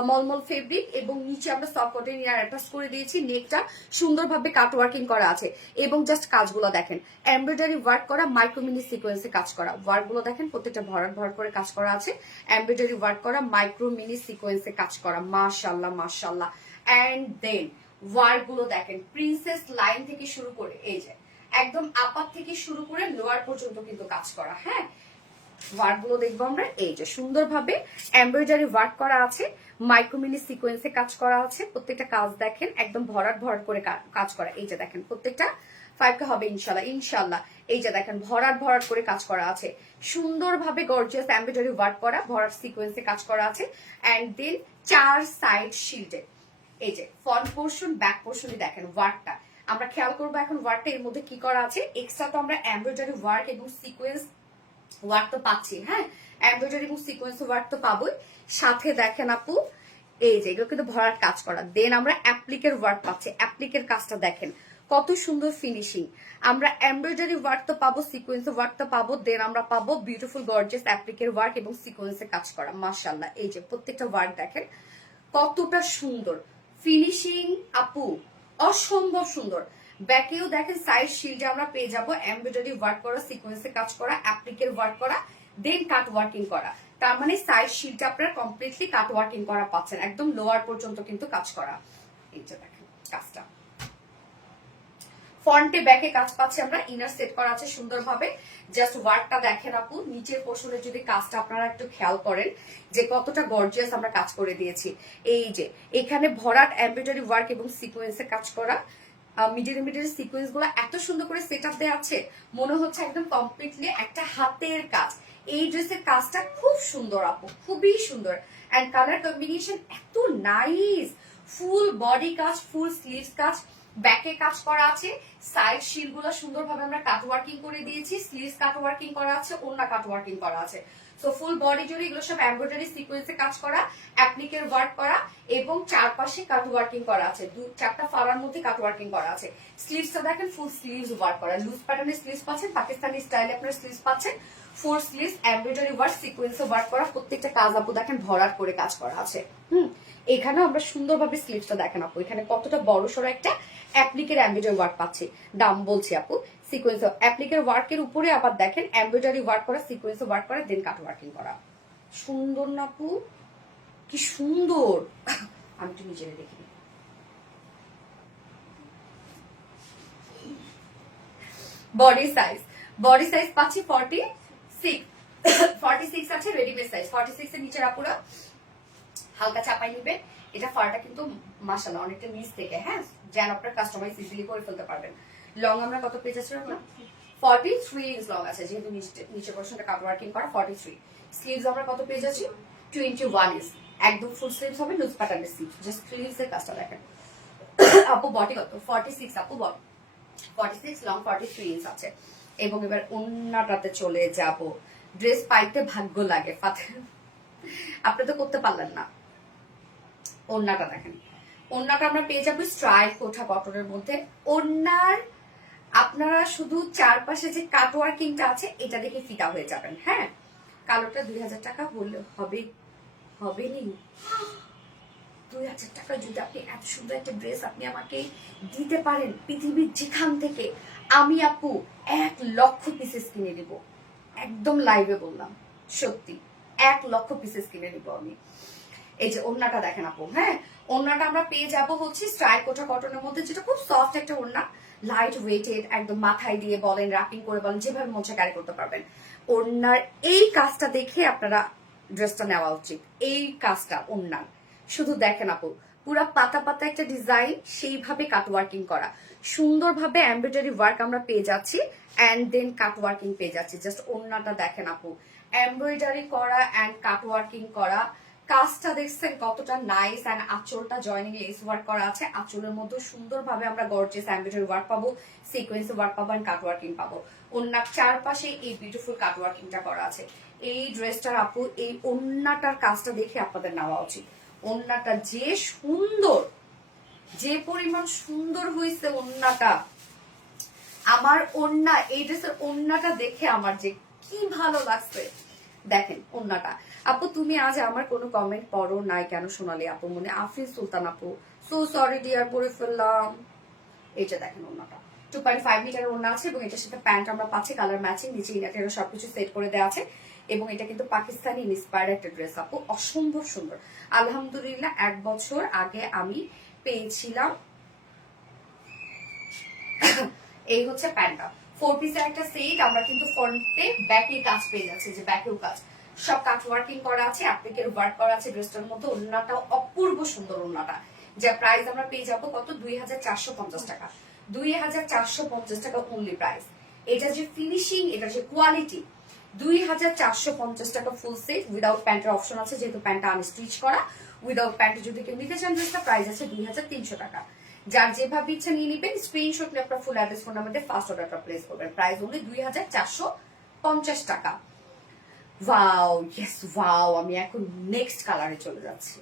মলমল ফেব্রিক, এবং নিচে আমরা সফট কটন ইয়ার অ্যাটাচ করে দিয়েছি। নেকটা সুন্দরভাবে কাট ওয়ার্কিং করা আছে, এবং জাস্ট কাজগুলো দেখেন, এমব্রয়ডারি ওয়ার্ক করা, মাইক্রোমিনি সিকোয়েন্সে কাজ করা। ওয়ার্কগুলো দেখেন প্রত্যেকটা ভরাট ভরাট করে কাজ করা আছে, এমব্রয়ডারি ওয়ার্ক করা, মাইক্রোমিনি সিকোয়েন্সে কাজ করা। মাশাআল্লাহ মাশাআল্লাহ। এন্ড দেন ওয়ার্কগুলো দেখেন, প্রিন্সেস লাইন থেকে শুরু করে এই যে একদম আপার থেকে শুরু করে লোয়ার পর্যন্ত কিন্তু কাজ করা। হ্যাঁ, ওয়ার্ক গুলো দেখবো আমরা। এই যে সুন্দরভাবে এমব্রয়ডারি ওয়ার্ক করা আছে, মাইক্রোমিনি সিকোয়েন্সে কাজ করা আছে। প্রত্যেকটা কাজ দেখেন একদম ভরাট ভরাট করে কাজ করা। এই যে দেখেন প্রত্যেকটা 5K হবে ইনশাল্লাহ ইনশাল্লাহ। এই যে দেখেন ভরাট ভরাট করে কাজ করা আছে, সুন্দরভাবে গর্জিয়াস এমব্রয়ডারি ওয়ার্ক করা, ভরাট সিকোয়েন্সে কাজ করা আছে। এন্ড দেন 4 সাইড শিল্ডে এই যে ফ্রন্ট পোর্শন ব্যাক পোর্শনে দেখেন ওয়ার্কটা আমরা খেয়াল করবো। এখন ওয়ার্কটা এর মধ্যে কি করা আছে, এক্সট্রা তো আমরা এমব্রয়ডারি ওয়ার্ক এবং সিকোয়েন্স ওয়ার্ক তো পাচ্ছি। হ্যাঁ, এমব্রয়ডারি এবং সিকোয়েন্স ওয়ার্ক তো পাবোই, সাথে দেখেন আপু এই যে এগুলো কিন্তু ভরাট কাজ করা। দেন আমরা অ্যাপ্লিকের ওয়ার্ক পাচ্ছি, অ্যাপ্লিকের কাজটা দেখেন কত সুন্দর ফিনিশিং। আমরা এমব্রয়ডারি ওয়ার্ক তো পাবো, সিকোয়েন্স ওয়ার্ক তো পাবো, দেন আমরা পাবো বিউটিফুল গর্জিয়াস অ্যাপ্লিকের ওয়ার্ক এবং সিকোয়েন্সে কাজ করা। মাশাআল্লাহ, এই যে প্রত্যেকটা ওয়ার্ক দেখেন কতটা সুন্দর ফিনিশিং আপু, অসম্ভব সুন্দর। ব্যাকেও দেখেন সাইড শিল্ডে আমরা পেয়ে যাবো এমব্রয়ডারি ওয়ার্ক করা, সিকোয়েন্সে কাজ করা, অ্যাপ্লিকের ওয়ার্ক করা, দেন কাট ওয়ার্কিং করা। তার মানে সাইড শিল্ডটা আপনারা কমপ্লিটলি কাট ওয়ার্কিং করা পাচ্ছেন, একদম লোয়ার পর্যন্ত কিন্তু কাজ করা। এই যে দেখেন কাজটা ফ্রন্টে ব্যাকে কাজ পাচ্ছি আমরা, ইনার সেট করা আছে সুন্দরভাবে। জাস্ট ওয়ার্কটা দেখেন আপু, নিচের পোর্শনে যদি কাজটা আপনারা একটু খেয়াল করেন যে কতটা গর্জিয়াস আমরা কাজ করে দিয়েছি। এই যে এখানে ভরাট এমব্রয়ডারি ওয়ার্ক এবং সিকোয়েন্সে কাজ করা, মিডিল মিডিল সিকোয়েন্স গুলো এত সুন্দর করে সেট আপ দেওয়া আছে, মনে হচ্ছে একদম কমপ্লিটলি একটা হাতের কাজ। এই ড্রেসের কাজটা খুব সুন্দর আপু, খুবই সুন্দর। এন্ড কালার কম্বিনেশন এত নাইস, ফুল বডি কাজ, ফুল স্লিভস কাজ, ব্যাকে কাজ করা আছে, সাইড শিল গুলো সুন্দরভাবে আমরা কাট ওয়ার্কিং করে দিয়েছি, স্লিভস কাট ওয়ার্কিং করা আছে, ওড়না কাট ওয়ার্কিং করা আছে। সো ফুল বডি জুড়ে এগুলো সব এমব্রয়ডারি সিকোয়েন্সে কাজ করা, অ্যাপ্লিকের ওয়ার্ক করা, এবং চারপাশে কাট ওয়ার্কিং করা আছে, 2-4টা ফাড়ার মধ্যে কাট ওয়ার্কিং করা আছে। স্লিভসটা দেখেন ফুল স্লিভস ওয়ার্ক করা, লুজ প্যাটার্নের স্লিভস পাচ্ছেন, পাকিস্তানি স্টাইলে আপনার স্লিভস পাচ্ছেন, ফুল স্লিভস এমব্রয়ডারি ওয়ার্ক সিকোয়েন্সে ওয়ার্ক করা। প্রত্যেকটা কাজ আপু দেখেন ভরাট করে কাজ করা আছে। এখানেও আমরা সুন্দরভাবে স্লিভসটা দেখেন আপু, এখানে কতটা বড় সড়ো একটা অ্যাপ্লিকের এমব্রয়ডারি ওয়ার্ক পাচ্ছি। দাম বলছি আপু, সিকোয়েন্স অ্যাপ্লিকের ওয়ার্কের উপরে আবার দেখেন এমব্রয়ডারি ওয়ার্ক করা, সিকোয়েন্স ওয়ার্ক করা, দেন কাট ওয়ার্কিং করা। সুন্দর না আপু, কি সুন্দর। আমি একটু নিজেরে দেখি, বডি সাইজ পাচ্ছি 46 আছে রেডিমেড সাইজ। 46 এর নিচের আপুরা হালকা চাপাই নিবেন। এটা ফারটা কিন্তু মাশাআল্লাহ অনেকটা নিচ থেকে, হ্যাঁ, যেন আপনার কাস্টমাইজ ইজিলি করে ফেলতে পারবেন। লং আমরা কত পেজ আছে আমরা 43 ইঞ্চ লং আছে, যেহেতু নিচের পোরশনটা কাট ওয়ার্কিং করা। 43 স্লিভস আমরা কত পেজ আছে 21 ইঞ্চ, একদম ফুল স্লিভস হবে, লুজ প্যাটার্নের স্লিভ। জাস্ট স্লিভস এর কাজটা দেখেন আপু। বডি কত 46 আপু, বডি 46, লং 43 ইঞ্চ আছে। এবং এবার ওন্নাটাতে চলে যাব। ড্রেস পাইতে ভাগ্য লাগে, আপনি তো করতে পারলেন না। ওন্নাটা দেখেন, ওন্নাটা আমরা পেয়ে যাবো স্ট্রাইপ কোঠা কটনের মধ্যে। ওন্নার আপনারা শুধু চারপাশে যে কাট ওয়ার্কিংটা আছে এটা দেখে ফিদা হয়ে যাবেন। হ্যাঁ, কালোটা 2000 টাকা হলে হবে হবে নি। 2000 টাকা যদি আপনি এত সুন্দর একটা ড্রেস আপনি আমাকে দিতে পারেন পৃথিবীর যেখান থেকে, আমি আপু 1,00,000 পিসেস কিনে দিব। একদম লাইভে বললাম, সত্যি 1,00,000 পিসেস কিনে দিব আমি। এই যে ওড়নাটা দেখেন আপু, হ্যাঁ ওড়নাটা আমরা পেয়ে যাব হচ্ছে স্ট্রাইক কোটা কটনের মধ্যে, যেটা খুব সফট একটা ওড়না, লাইট ওয়েটেড, একদম মাথায় দিয়ে বলেন, র্যাপিং করে বলেন, যেভাবে মন ক্যারি করতে পারবেন। ওড়নার এই কাজটা দেখে আপনারা ড্রেসটা নেওয়া উচিত। এই কাজটা ওড়নার শুধু দেখেন আপু, পুরা পাতা পাতা একটা ডিজাইন, সেইভাবে কাট ওয়ার্কিং করা, সুন্দরভাবে এমব্রয়ডারি ওয়ার্ক আমরা পেয়ে যাচ্ছি, অ্যান্ড দেন কাট ওয়ার্কিং পেয়ে যাচ্ছি। জাস্ট ওড়নাটা দেখেন আপু, এমব্রয়ডারি করা অ্যান্ড কাট ওয়ার্কিং করা, কাজটা দেখছেন কতটা নাইস, অ্যান্ড আঁচলটা জয়নিং লেস ওয়ার্ক করা আছে, আঁচলের মধ্যে সুন্দরভাবে আমরা গর্জিয়াস এমব্রয়ডারি ওয়ার্ক পাবো, সিকোয়েন্স ওয়ার্ক পাবো, অ্যান্ড কাট ওয়ার্কিং পাবো। ওড়নার চারপাশে এই বিউটিফুল কাট ওয়ার্কিংটা করা আছে। এই ড্রেসটার আপু এই ওড়নাটার কাজটা দেখে আপনাদের নেওয়া উচিত। ওড়নাটা যে সুন্দর, যে পরিমাণ সুন্দর হয়েছে ওড়নাটা, আমার ওড়না, এই ড্রেসের ওড়নাটা দেখে আমার যে কি ভালো লাগছে। দেখেন ওড়নাটা আপু, তুমি আজ আমার কোনো কমেন্ট পড়ো নাই কেন সোনালি আপু? মনে আফিজ সুলতান আপু, সো সরি ডিয়ার, পরে ফেললাম। এটা দেখেন ওড়নাটা 2.5 মিটার ওড়না আছে, এবং এটার সাথে প্যান্ট আমরা পাচ্ছি কালার ম্যাচিং, নিচে ইনার সবকিছু সেট করে দেওয়া আছে, এবং এটা কিন্তু পাকিস্তানি ইন্সপায়ার্ড একটা ড্রেস আপু, অসম্ভব সুন্দর। আলহামদুলিল্লাহ 1 বছর আগে আমি পেয়েছিলাম। এই হচ্ছে প্যান্টটা, 4 পিসের একটা সেট। আমরা কিন্তু ফ্রন্টে ব্যাকে কাজ পেয়ে যাচ্ছি, যে ব্যাকেও কাজ, সব কাট ওয়ার্কিং করা আছে, অ্যাপ্লিকের ওয়ার্ক করা আছে ড্রেসটার মধ্যে। ওড়নাটাও অপূর্ব সুন্দর ওড়নাটা, যা প্রাইস আমরা পেয়ে যাবো কত, 2,450 টাকা। 2,450 টাকা অনলি প্রাইস। এটা যে ফিনিশিং, এটা যে কোয়ালিটি, 2,450 টাকা ফুল সেট। উইদাউট প্যান্টের অপশন আছে, যেহেতু প্যান্টটা আনস্টিচ করা। উইদাউট প্যান্ট যদি কেউ নিতে চান ড্রেসটা, প্রাইস আছে 2,300 টাকা। যার যেভাবে ইচ্ছা নিয়ে নিবেন, স্ক্রিনশট নিয়ে আপনার ফুল অ্যাড্রেস ফোন নাম্বারে ফার্স্ট অর্ডারটা প্লেস করবেন। প্রাইস অনলি 2,450 টাকা। Wow, yes wow. আমি এখন নেক্সট কালারে চলে যাচ্ছি।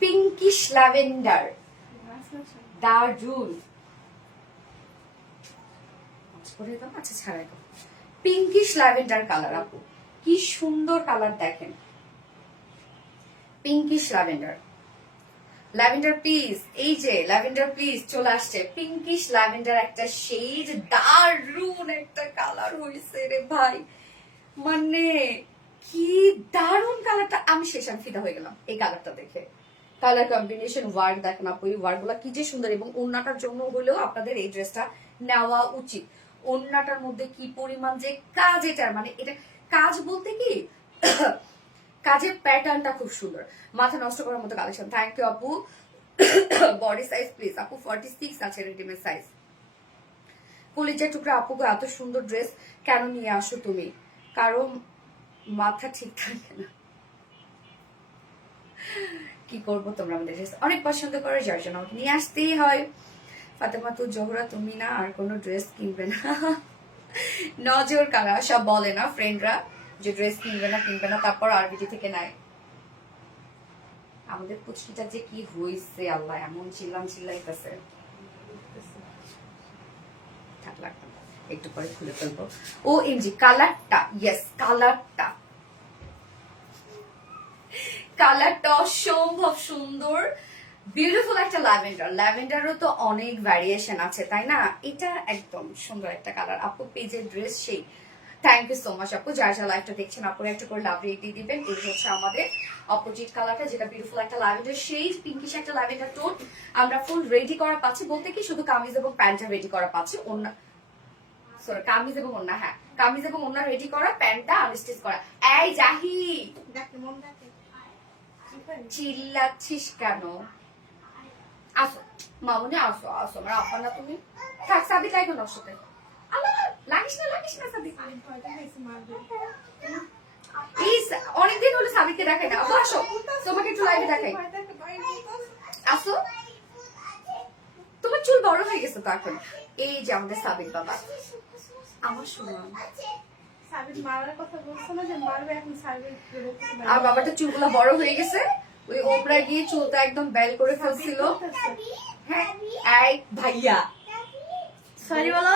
পিঙ্কিশ ল্যাভেন্ডার, দারুন। আচ্ছা ছাড়াই দাও। পিঙ্কিশ ল্যাভেন্ডার কালার আপু, কি সুন্দর কালার দেখেন। পিঙ্কিশ ল্যাভেন্ডার, ল্যাভেন্ডার প্লিজ, এই যে ল্যাভেন্ডার প্লিজ চলে আসছে। পিঙ্কিশ ল্যাভেন্ডার একটা শেড, দারুন একটা কালার হয়েছে রে ভাই, মানে কি দারুন কালারটা। আমি শেষান ফিদা হয়ে গেলাম এই কালারটা দেখে। কালার কম্বিনেশন, ওয়ার্ক দেখেন আপু, এই ওয়ার্ক গুলা কি যে সুন্দর, এবং ওড়নাটার জন্য হলেও আপনাদের এই ড্রেসটা নেওয়া উচিত। ওড়নাটার মধ্যে কি পরিমাণ যে কাজ, এটার মানে এটা কাজ বলতে কি কাজের প্যাটার্নটা খুব সুন্দর, মাথা নষ্ট করার মতো কালেকশন। থ্যাংক ইউ আপু। বডি সাইজ প্লিজ আপু 46 আছে রেডিমেড সাইজ। কলিজার টুকরা আপুকে এত সুন্দর ড্রেস কেন নিয়ে আসো তুমি? কারণ মাথা ঠিক থাকে না, কি করবো, তোমরা আমাদের ড্রেস অনেক পছন্দ করো, যার জন্য আমাকে নিয়ে আসতেই হয়। ফাতেমা তু জোহরা, তুমি না আর কোনো ড্রেস কিনবে না? নজর কারা সব বলে না ফ্রেন্ডরা যে ড্রেস কিনবে না, তারপর আরবিটি থেকে নাই। আমাদের পুচকিটা যে কি হয়েছে আল্লাহ, এমন চিল্লাইতেছে, থাক লাগবে। একটু পরে খুলে ফেলবো। ও এমজি কালারটা, ইয়েস কালারটা অসম্ভব সুন্দর, বিউটিফুল একটা ল্যাভেন্ডারও তো অনেক ভ্যারিয়েশন আছে তাই না? এটা একদম সুন্দর একটা কালার। আপু পেজের ড্রেস সেই, থ্যাংক ইউ সো মাচ আপু। যার যা লাইভটা দেখছেন আপুরে একটা করে লাভ রেট দিয়ে দিবেন। এই হচ্ছে আমাদের অপোজিট কালারটা, যেটা বিউটিফুল একটা ল্যাভেন্ডার সেই পিঙ্কিশ একটা ল্যাভেন্ডার টোন। আমরা ফুল রেডি করা পাচ্ছি, বলতে কি শুধু কামিজ এবং প্যান্টটা রেডি করা পাচ্ছি, অন্য সরি কামিজ এবং ওন্না, হ্যাঁ কামিজ এবং ওন্না রেডি করা, প্যান্টটা আনস্টিচ করা। এই জাহি চিল্লাচ্ছিস কেন? আসো মামুনি, আসো আসো, আমার আপা না তুমি? থাক সাবি তাই কোন সাথে লাগিস না সাবি। অনেকদিন হলো সাবিকে দেখাই না। আপু আসো, তোমাকে একটু লাইভে দেখাই, আসো। তোমার চুল বড় হয়ে গেছে তো এখন। এই যে আমাদের সাবিক বাবা, আমার শোনা আর বাবাটা চুলগুলো বড় হয়ে গেছে, ওই ওপরা গিয়ে চুলটা একদম বেল করে ফেলছিল। হ্যাঁ এই ভাইয়া সরি বলো,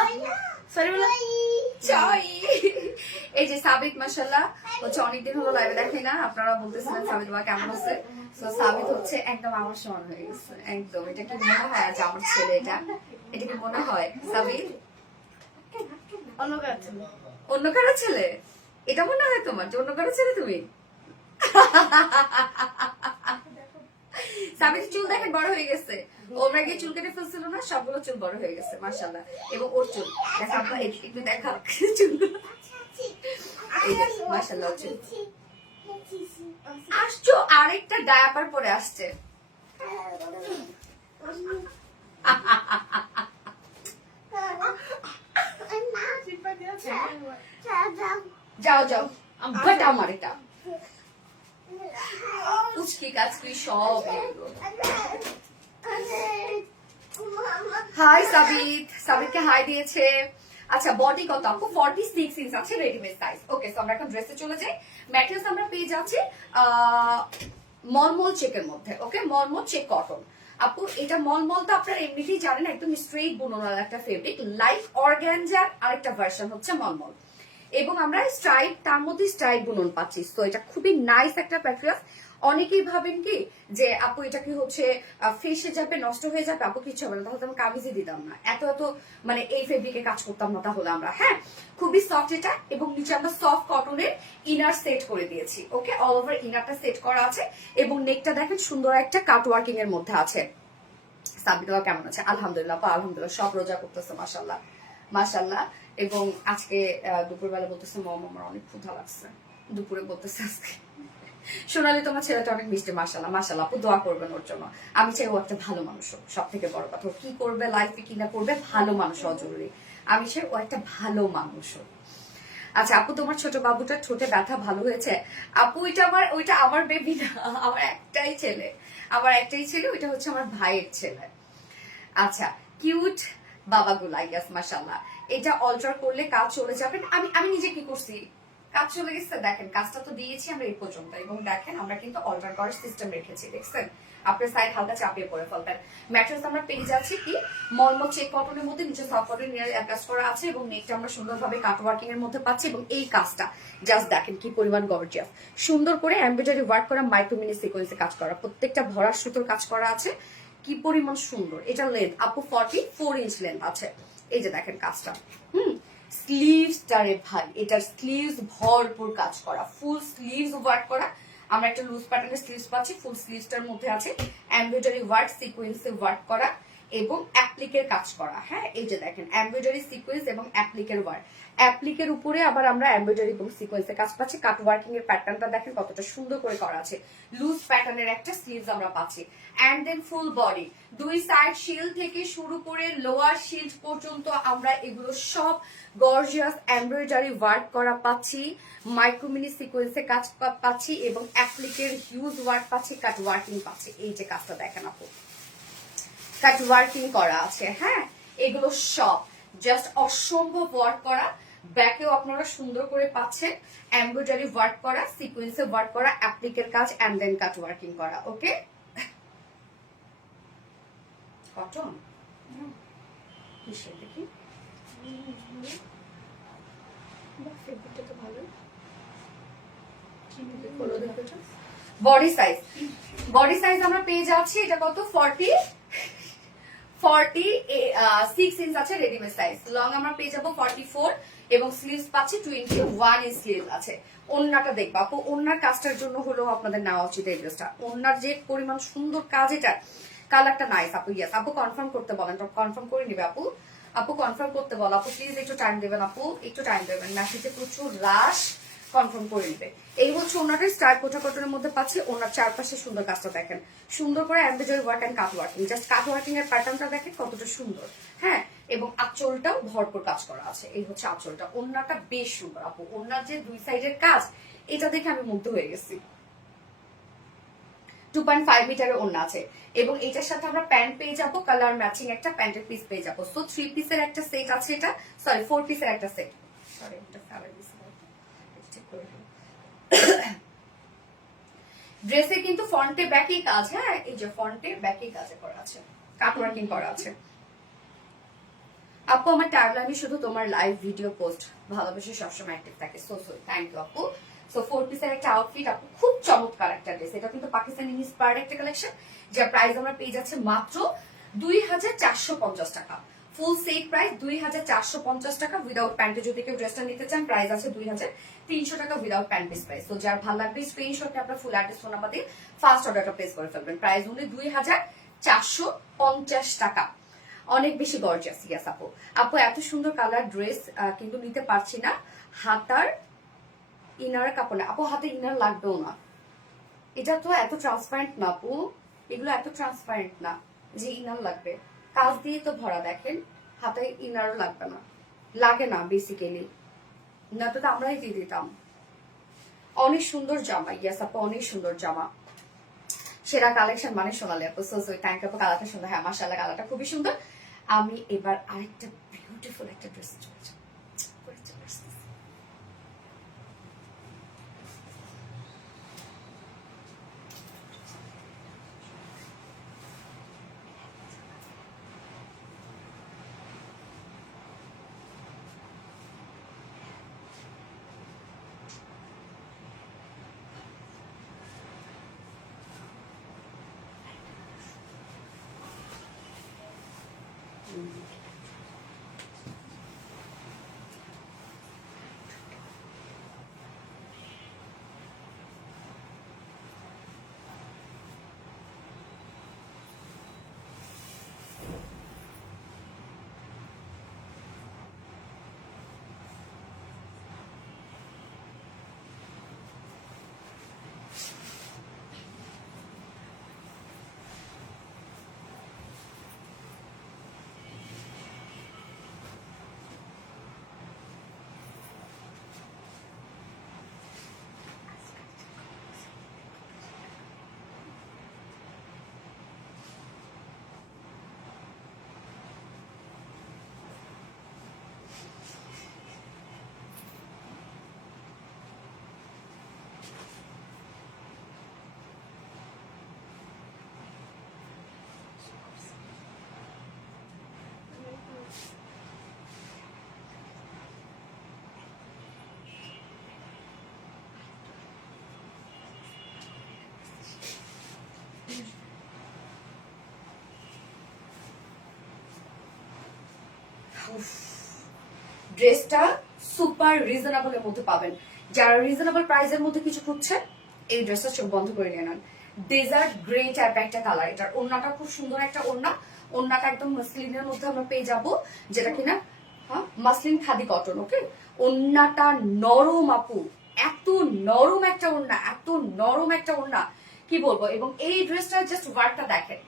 এই যে সাবিক মাশাআল্লাহ হচ্ছে, অনেকদিন হলো লাইভে দেখি না, আপনারা বলতেছিলেন সাবিক বাবা কেমন আছে। তো সাবিক হচ্ছে একদম আমার সমান হয়ে গেছে একদম। এটা কি মনে হয় আজ আমার ছেলে? এটা কি মনে হয় সাবিক অন্য কারো ছেলে? এটা মনে হয় তোমার যে অন্য কারো ছেলে তুমি? সাবিক চুল দেখেন বড় হয়ে গেছে, ওমরা গিয়ে চুল কেটে ফেলছিল না, সবগুলো চুল বড় হয়ে গেছে মাশাআল্লাহ। এবং ওর চুল দেখা, আপনার একটু দেখা চুলগুলো, এই যে মাশাআল্লাহ চুল। আসছো আরেকটা ডায়াপার পরে আসছে। যাও যাও, বাট আমার এটা উচকি কাচকি সব। হাই সাবিক, সাবিককে হাই দিয়েছে। আচ্ছা বডি কত আপু? 46 ইঞ্চ আছে রেডিমেড সাইজ। ওকে সো আমরা এখন ড্রেসে চলে যাই। ম্যাটেরিয়ালস আমরা পেয়ে যাচ্ছি মলমল চেকের মধ্যে। ওকে মলমল চেক কটন। আপু এটা মলমল তো আপনারা এমনিতেই জানেন, একদম স্ট্রেট বুননের একটা ফেব্রিক, লাইক অর্গানজার আরেকটা ভার্সন হচ্ছে মলমল। এবং আমরা স্ট্রাইপ, তার মধ্যে স্ট্রাইপ বুনন পাচ্ছি। তো এটা খুবই নাইস একটা প্যাটার্ন। অনেকেই ভাবেন কি যে আপু এটা কি হচ্ছে ফেসে যাবে, নষ্ট হয়ে যাবে, আপু কিছু হবে না, তাহলে আমি কামিজই দিতাম না, এত মানে এই ফেব্রিকে কাজ করতাম না তাহলে আমরা। হ্যাঁ খুবই সফট এটা, এবং নিচে আমরা সফট কটনের ইনার সেট করে দিয়েছি। ওকে অল ওভার ইনারটা সেট করা আছে, এবং নেকটা দেখেন সুন্দর একটা কাট ওয়ার্কিং এর মধ্যে আছে। সাবিদা কেমন আছে? আলহামদুলিল্লাহ আলহামদুলিল্লাহ, সব রোজা করতেছে মাশাআল্লাহ মাশাআল্লাহ। এবং আজকে দুপুরবেলা বলতেছে মম আমার অনেক ক্ষুধা লাগছে, দুপুরে বলতেছে আজকে সোনালি তোমার ছেলেটা অনেক মিষ্টি মাশাআল্লাহ মাশাআল্লাহ। আপু দোয়া করবেন ওর জন্য। আমি চাই ও একটা ভালো মানুষ হোক, সব থেকে বড় কথা কি করবে লাইফে কিনা করবে, ভালো মানুষ হওয়া জরুরি। আমি চাই ও একটা ভালো মানুষ হোক। আচ্ছা আপু তোমার ছোট বাবুটার ঠোঁটে ব্যথা ভালো হয়েছে? আপু ওইটা আমার বেবি না, আমার একটাই ছেলে, ওইটা হচ্ছে আমার ভাইয়ের ছেলে। আচ্ছা কিউট বাবাগুলা, ইয়াস মাশাআল্লাহ। এটা অল্টার করলে কাজ চলে যাবে। আমি নিজে কি করছি, কাজ চলে গেছে, দেখেন কাজটা তো দিয়েছি আমরা এই পর্যন্ত, এবং দেখেন আমরা কিন্তু অল্টার করার সিস্টেম রেখেছি, দেখছেন? আপনার সাইড হালকা চাপিয়ে পড়ে ফেলবেন। ম্যাট্রেস আমরা পেয়ে যাচ্ছি কি মলমল চেক কটনের মধ্যে, নিচে সফট কটন নিয়ে অ্যাটাচ করা আছে, এবং নেকটা আমরা সুন্দরভাবে কাট ওয়ার্কিং এর মধ্যে পাচ্ছি। এবং এই কাজটা জাস্ট দেখেন কি পরিমাণ গর্জিয়াস, সুন্দর করে এমব্রয়ডারি ওয়ার্ক করা, মাইক্রো মিনি সিকোয়েন্সে কাজ করা, প্রত্যেকটা ভরা সুতোর কাজ করা আছে, কি পরিমাণ সুন্দর। এটা লেন্থ আপু 44 ইঞ্চ লেন্থ আছে। এই যে দেখেন কাজটা, স্লিভসটারে ভাই, এটার স্লিভস ভরপুর কাজ করা, ফুল স্লিভস ওয়ার্ক করা। আমরা একটা লুজ প্যাটার্নের স্লিভস পাচ্ছি, ফুল স্লিভসটার মধ্যে আছে এমব্রয়ডারি ওয়ার্ক, সিকোয়েন্সে ওয়ার্ক করা এবং অ্যাপ্লিকের কাজ করা। হ্যাঁ এই যে দেখেন এমব্রয়ডারি সিকোয়েন্স এবং অ্যাপ্লিকের ওয়ার্ক, অ্যাপ্লিকের উপরে আবার আমরা এমব্রয়ডারি এবং সিকোয়েন্সে কাজ পাচ্ছি। কাট ওয়ার্কিং এর প্যাটার্নটা দেখেন কতটা সুন্দর করে করা আছে, লুজ প্যাটার্নের একটা স্লিভস আমরা পাচ্ছি। এন্ড দেন ফুল বডি, দুই সাইড শিল্ড থেকে শুরু করে লোয়ার শিল্ড পর্যন্ত আমরা এগুলো সব গর্জিয়াস এমব্রয়ডারি ওয়ার্ক করা পাচ্ছি, মাইক্রোমিনি সিকোয়েন্সে কাজ পাচ্ছি, এবং অ্যাপ্লিকের হিউজ ওয়ার্ক পাচ্ছি, কাট ওয়ার্কিং পাচ্ছি। এই যে কাজটা দেখেন আপু, কাট ওয়ার্কিং করা আছে। হ্যাঁ এগুলো সব জাস্ট অসম্ভব ওয়ার্ক করা। ব্যাকেও আপনারা সুন্দর করে পাচ্ছেন এমব্রয়ডারি ওয়ার্ক করা, সিকোয়েন্সে ওয়ার্ক করা, অ্যাপ্লিকের কাজ এন্ড দেন কাট ওয়ার্কিং করা। ওকে কটন দেখি বডি সাইজ, বডি সাইজ আমরা পেয়ে যাচ্ছি এটা কত 46 ইঞ্চ আছে রেডিমেড সাইজ। লং আমরা পেয়ে যাবো 44 এবং স্লিভস পাচ্ছি 21 ইঞ্চ স্লিভ আছে। ওন্নাটা দেখবা আপু, ওন্নার কাজটার জন্য হলো আপনাদের নেওয়া উচিত এই ড্রেসটা। ওন্নার যে পরিমাণ সুন্দর কাজ, এটা কালারটা নাইস আপু। ইয়েস আপু কনফার্ম করতে বলেন, কনফার্ম করে নিবে আপু। আপু কনফার্ম করতে বল আপু, প্লিজ একটু টাইম দেবেন আপু, একটু টাইম দেবেন, মেসেজে প্রচুর রাশ, কনফার্ম করে নিবে। এই হচ্ছে ওনাটা স্টার কোটা কটনের মধ্যে পাচ্ছি। ওনার চারপাশে সুন্দর কাজটা দেখেন, সুন্দর করে embroidery work and cut working, just cut working এর প্যাটার্নটা দেখেন কতটা সুন্দর। হ্যাঁ, এবং আঁচলটাও ভরপুর কাজ করা আছে। এই হচ্ছে আঁচলটা, ওনাটা বেশ সুন্দর আপু। ওনার যে দুই সাইডের কাজ, এটা দেখে আমি মুগ্ধ হয়ে গেছি। 2.5 মিটারের ওড়না আছে এবং এটার সাথে আমরা প্যান্ট পেয়ে যাবো, কালার ম্যাচিং একটা প্যান্টের পিস পেয়ে যাবো। সো 3 পিসের একটা সেট আছে, এটা সরি 4 পিসের একটা সেট। সরি এটা ফেলে দিছি, চেক করে নিন। ড্রেসে কিন্তু ফ্রন্টে ব্যাকে কাজ, হ্যাঁ এই যে ফ্রন্টে ব্যাকে কাজে করা আছে, কাট ওয়ার্কিং করা আছে। আপু আমার টাইমলাইনে শুধু তোমার লাইভ ভিডিও পোস্ট, ভালোবেসে সবসময় অ্যাক্টিভ থাকে। সো থ্যাংক ইউ আপু। সো 4 পিসের একটা আউটফিট আপু, খুব চমৎকার একটা ড্রেস। এটা কিন্তু পাকিস্তানি ইন্সপায়ার্ড একটা কালেকশন, যার প্রাইস আমরা পেয়ে যাচ্ছে মাত্র 2450 টাকা। ফুল সেট প্রাইস 2450 টাকা। উইদাউট প্যান্টে যদি কেউ ড্রেসটা নিতে চান, প্রাইস আছে 2300 টাকা উইদাউট প্যান্ট পিস প্রাইস। তো যার ভালো লাগবে স্ক্রিনশটে আপনার ফুল অ্যাড্রেস ফোন নাম্বার দিয়ে ফার্স্ট অর্ডারটা প্লেস করে ফেলবেন। প্রাইস হলো 2450 টাকা। অনেক বেশি গর্জিয়াস। ইয়াস আপু, আপু এত সুন্দর কালার ড্রেস কিন্তু নিতে পারছি না। হাতার ইনার কাপড় না আপু, হাতে ইনার লাগবেও না। এটা তো এত ট্রান্সপারেন্ট না আপু, এগুলো এত ট্রান্সপারেন্ট না যে ইনার লাগবে। কাজ দিয়ে তো ভরা, দেখেন হাতে ইনারও লাগবে না, লাগে না বেসিক্যালি, না তো আমরাই দিয়ে দিতাম। অনেক সুন্দর জামা। ইয়াস আপু অনেক সুন্দর জামা, সেরা কালেকশন মানে সোনালি আপু। সো থ্যাংক আপু, কালারটা সুন্দর। হ্যাঁ মাশাআল্লাহ কালারটা খুবই সুন্দর। আমি এবার আরেকটা বিউটিফুল একটা ড্রেস চলেছি। ড্রেসটা সুপার রিজনেবলের মধ্যে পাবেন। যারা রিজনেবল প্রাইসের মধ্যে কিছু খুঁজছেন, এই ড্রেসটা চোখ বন্ধ করে নিয়ে নেন। ডেজার্ট গ্রে টাইপ একটা কালার, এটার ওড়নাটা খুব সুন্দর একটা ওড়না। ওড়নাটা একদম মাসলিনের মধ্যে আমরা পেয়ে যাবো, যেটা কিনা হ্যাঁ মাসলিন খাদি কটন। ওকে, ওড়নাটা নরম আপু, এত নরম একটা ওড়না, এত নরম একটা ওড়না কি বলবো। এবং এই ড্রেসটার জাস্ট ওয়ার্কটা দেখেন,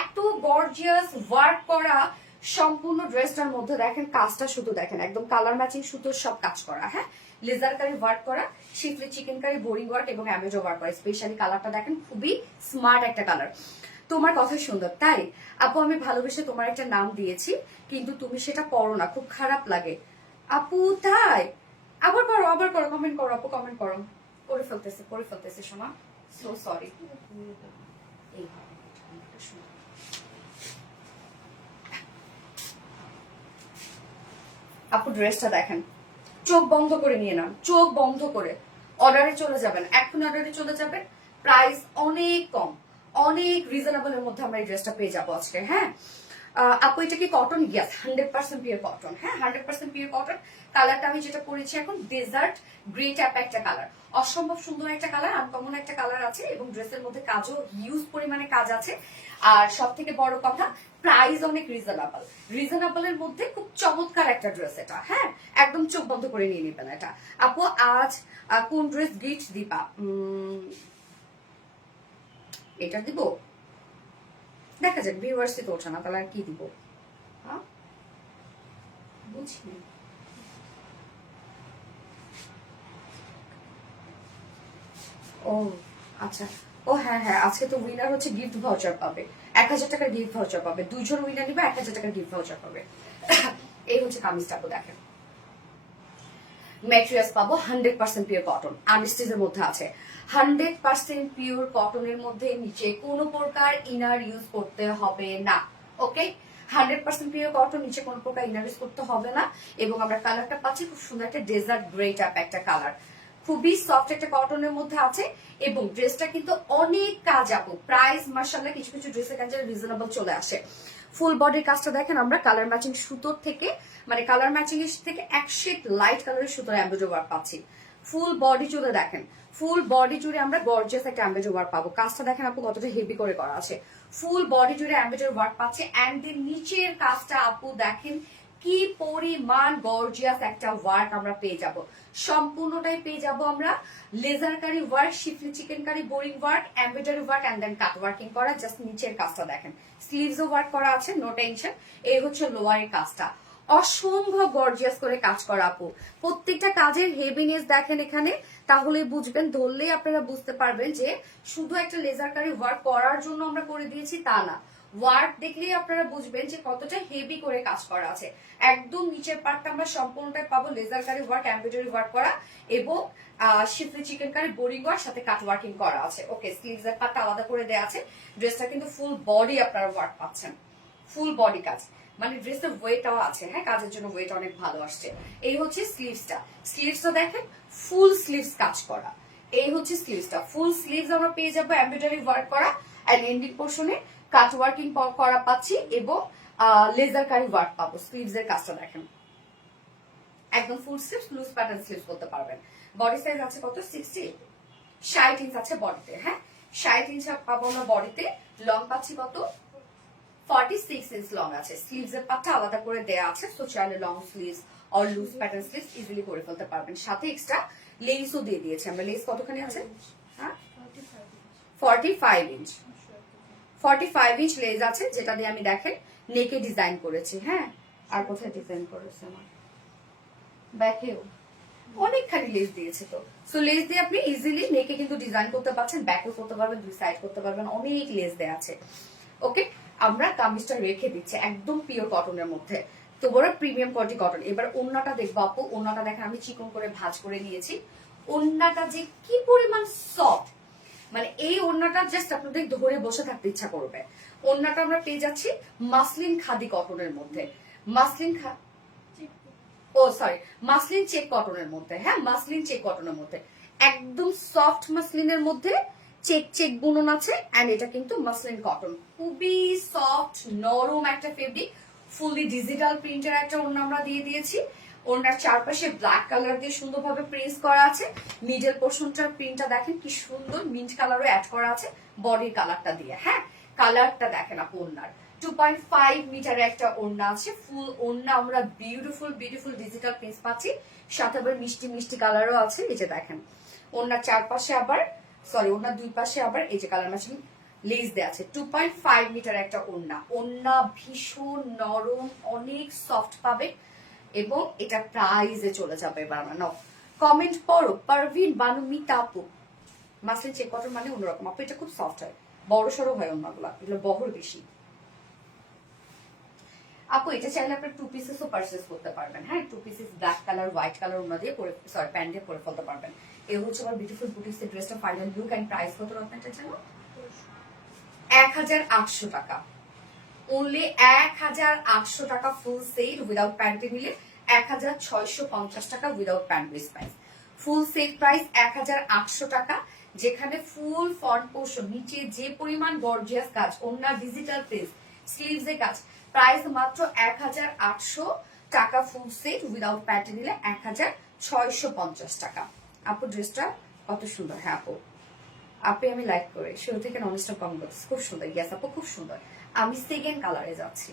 এত গর্জিয়াস ওয়ার্ক করা সম্পূর্ণ ড্রেসটার মধ্যে। দেখেন কাজটা শুধু দেখেন, একদম কালার ম্যাচিং সুতোর সব কাজ করা। হ্যাঁ, লেজার কারি ওয়ার্ক করা, শিফলি চিকেন কারি বোরিং ওয়ার্ক এবং অ্যামেজো ওয়ার্ক করা। স্পেশালি কালারটা দেখেন, খুবই স্মার্ট একটা কালার। তোমার কথা সুন্দর তাই আপু, আমি ভালোবেসে তোমার একটা নাম দিয়েছি, কিন্তু তুমি সেটা করো না, খুব খারাপ লাগে আপু। তাই আবার করো, আবার করো, কমেন্ট করো আপু, কমেন্ট করো। করে ফেলতেছে শোনা। So sorry. এই আপু ড্রেসটা দেখেন, চোখ বন্ধ করে নিয়ে নান, চোখ বন্ধ করে অর্ডারে চলে যাবেন, এখন অর্ডারে চলে যাবেন। প্রাইস অনেক কম, অনেক রিজনেবলের মধ্যে আমরা এই ড্রেসটা পেয়ে যাবো আজকে। হ্যাঁ আপু এটা কি কটন? ইয়াস, 100% পিওর কটন। হ্যাঁ 100% পিওর কটন। কালারটা আমি যেটা পরেছি এখন ডেজার্ট গ্রে টাইপ একটা কালার, অসম্ভব সুন্দর একটা কালার, আনকমন একটা কালার আছে এবং ড্রেসের মধ্যে কাজও হিউজ পরিমাণে কাজ আছে। আর সব থেকে বড় কথা প্রাইস অনেক রিজনেবল, রিজনেবলের মধ্যে খুব চমৎকার একটা ড্রেস এটা। হ্যাঁ একদম চোখ বন্ধ করে নিয়ে নেবেন এটা। আপু আজ কোন ড্রেস গিফট দিবা? এটা দিব, দেখা যাক, ভিউয়ার্সই তো ওঠে না, তাহলে আর কি দিব? হ্যাঁ বুঝিনি। ও আচ্ছা, ও হ্যাঁ হ্যাঁ, আজকে তো উইনার হচ্ছে গিফট ভাউচার পাবে, 1000 টাকার গিফট ভাউচার পাবে, দুইজন উইনার নিবে 1000 টাকার গিফট ভাউচার পাবে। এই হচ্ছে কামিজটা, আপু দেখেন ম্যাটেরিয়ালস পাবো 100% পিওর কটন, আনস্টিচের মধ্যে আছে। 100% পিওর কটনের মধ্যে নিচে কোনো প্রকার ইনার ইউজ করতে হবে না। ওকে 100% পিওর কটন, নিচে কোনো প্রকার ইনার ইউজ করতে হবে না। এবং আমরা কালারটা পাচ্ছি খুব সুন্দর একটা ডেজার্ট গ্রে টাইপ একটা কালার, খুবই সফট একটা কটনের মধ্যে আছে। এবং ড্রেসটা কিন্তু অনেক কাজ আপু, প্রাইস মার্শাল্লাহ কিছু কিছু ড্রেসের কাছে রিজনেবল চলে আসে। ফুল বডির কাজটা দেখেন, আমরা কালার ম্যাচিং সুতোর থেকে, মানে কালার ম্যাচিং এর থেকে এক শেড লাইট কালারের সুতোর এমব্রয়ডারি ওয়ার্ক পাচ্ছি। ফুল বডি জুড়ে দেখেন, ফুল বডি জুড়ে আমরা গর্জিয়াস একটা এমব্রয়ডারি ওয়ার্ক পাবো। কাজটা দেখেন আপু কতটা হেভি করে করা আছে, ফুল বডি জুড়ে এমব্রয়ডারি ওয়ার্ক পাচ্ছে। এন্ড দেন নিচের কাজটা আপু দেখেন কি পরিমাণ গর্জিয়াস একটা ওয়ার্ক আমরা পেয়ে যাব। সম্পূর্ণটাই পেয়ে যাব আমরা লেজার কারি work, schiffli chikankari boring work, embroidery work and then cut working করা। জাস্ট নিচের কাজটা দেখেন, স্লিভস ও ওয়ার্ক করা আছে, নো টেনশন। এই হচ্ছে লোয়ারের কাজটা, অসম্ভব গর্জিয়াস করে কাজ করা আপু। প্রত্যেকটা কাজের হেভিনেস দেখেন এখানে, তাহলে বুঝবেন, ধরলেই আপনারা বুঝতে পারবেন যে শুধু একটা লেজার কারি ওয়ার্ক করার জন্য আমরা করে দিয়েছি তা না। ওয়ার্ক দেখলেই আপনারা বুঝবেন যে কতটা হেভি করে কাজ করা আছে। একদম নিচের পার্টটা আমরা সম্পূর্ণটাই পাবো লেজার কারি ওয়ার্ক, এমব্রয়ডারি ওয়ার্ক করা এবং শিফলি চিকেন কারি বোরিং ওয়ার্ক সাথে কাট ওয়ার্কিং করা আছে। ওকে স্লিভস এর পার্টটা আলাদা করে দেওয়া আছে। ড্রেসটা কিন্তু ফুল বডি আপনারা ওয়ার্ক পাচ্ছেন, ফুল বডি কাজ, মানে ড্রেসের ওয়েটও আছে। হ্যাঁ কাজের জন্য ওয়েট অনেক ভালো আসছে। এই হচ্ছে স্লিভসটা, স্লিভসটা দেখেন ফুল স্লিভস কাজ করা। এই হচ্ছে স্লিভসটা, ফুল স্লিভস আমরা পেয়ে যাবো এমব্রয়ডারি ওয়ার্ক করা, এন্ড এন্ডিং পোর্শনে কাট ওয়ার্কিং করা পাচ্ছি এবং লেজার কারি ওয়ার্ক পাবো। স্লিভস এর কাজটা দেখেন একদম full sleeves, loose pattern sleeves করতে পারবেন। বডি সাইজ আছে কত? 60 ইঞ্চ আছে বডিতে। হ্যাঁ 60 ইঞ্চ পাবো আমরা বডিতে। লং পাচ্ছি কত? 46 ইঞ্চ লং আছে। স্লিভস এর পাটটা আলাদা করে দেয়া আছে, সো চাইলে long sleeves or loose pattern sleeves easily করে ফেলতে পারবেন। সাথে এক্সট্রা লেসও দিয়ে দিয়েছে আমরা। লেস কতখানি আছে? হ্যাঁ 45 ইঞ্চ, 45 ইঞ্চ লেস আছে, যেটা দিয়ে আমি দেখেন নেকে ডিজাইন করেছি। হ্যাঁ আর কোথায় ডিজাইন করেছে আমার ব্যাকেও অনেকখানি লেস দিয়েছে, তো সো লেস দিয়ে আপনি ইজিলি নেকে কিন্তু ডিজাইন করতে পারছেন, ব্যাকও করতে পারবেন, দুই সাইড করতে পারবেন, অনেক লেস দেয়া আছে। ওকে আমরা কামিজটা রেখে দিচ্ছি একদম পিওর কটনের মধ্যে, তো বড় প্রিমিয়াম কোয়ালিটি কটন। এবার ওন্নাটা দেখবো আপু, ওন্নাটা দেখেন আমি চিকন করে ভাঁজ করে নিয়েছি। ওন্নাটা যে কি পরিমাণ সফট, মানে এই ওন্নাটা জাস্ট আপনাদের ধরে বসে থাকতে ইচ্ছা করবে। ওন্নাটা আমরা পেয়ে যাচ্ছি মাসলিন খাদি কটনের মধ্যে, মাসলিন ও সরি মাসলিন চেক কটনের মধ্যে। হ্যাঁ মাসলিন চেক কটনের মধ্যে, একদম সফট মাসলিনের মধ্যে চেক চেক বুনন আছে। এন্ড এটা কিন্তু মাসলিন কটন, খুবই সফট নরম একটা ফেব্রিক, ফুলি ডিজিটাল প্রিন্টের একটা ওড়না আমরা দিয়ে দিয়েছি। ওড়নার চারপাশে ব্ল্যাক কালার দিয়ে সুন্দরভাবে প্রিন্ট করা আছে। মিডল পোর্শনটার প্রিন্টটা দেখেন কি সুন্দর, মিন্ট কালারও অ্যাড করা আছে বডির কালারটা দিয়ে। হ্যাঁ কালারটা দেখেন আপু ওড়নার 2.5 মিটারের একটা ওড়না আছে, ফুল ওড়না আমরা বিউটিফুল বিউটিফুল ডিজিটাল প্রিন্ট পাচ্ছি, সাথে আবার মিষ্টি মিষ্টি কালারও আছে। এই যে দেখেন ওড়নার চারপাশে আবার সরি ওড়নার দুই পাশে আবার এই যে কালার ম্যাচিং লেস দেয়া আছে। 2.5 মিটার একটা ওড়না, ওড়না ভীষণ নরম, অনেক সফট পাবে এবং এটা প্রাইজে চলে যাবে। এবার আমরা নাও কমেন্ট পড়ো, পারভিন বানু মিতা আপু। মাসলিন চেক কটন মানে অন্যরকম আপু, এটা খুব সফট হয়, বড় সড়ো হয় ওড়নাগুলো, এগুলো বহর বেশি আপু। এটা চাইলে আপনি 2 পিসেসও পারচেজ করতে পারবেন। হ্যাঁ 2 pieces black colour white colour ওড়না দিয়ে পরে সরি প্যান্ট দিয়ে পরে ফেলতে পারবেন। এই হচ্ছে আমার বিউটিফুল বুটিক্সের ড্রেসটা ফাইনাল লুক। এন্ড প্রাইস কত আপনাদের জন্য? 1800 টাকা, অনলি 1800 টাকা ফুল সেল উইদাউট প্যান্টি মিলে 1650 টাকা without pant price. Full set price 1800 টাকা, যেখানে ফুল ফ্রন্ট পোর্শন নিচে যে পরিমাণ গর্জিয়াস কাজ, ওন্না ডিজিটাল প্রিন্ট, স্লিভস এর কাজ, প্রাইস মাত্র 1800 টাকা ফুল সেট, উইদাউট প্যান্ট নিলে 1650 টাকা। আপু ড্রেসটা কত সুন্দর। হ্যাঁ আপু, আপনি আমি লাইক করে শুরু থেকে ননস্টপ কম করছি, খুব সুন্দর। ইয়েস আপু খুব সুন্দর। আমি সেকেন্ড কালারে যাচ্ছি।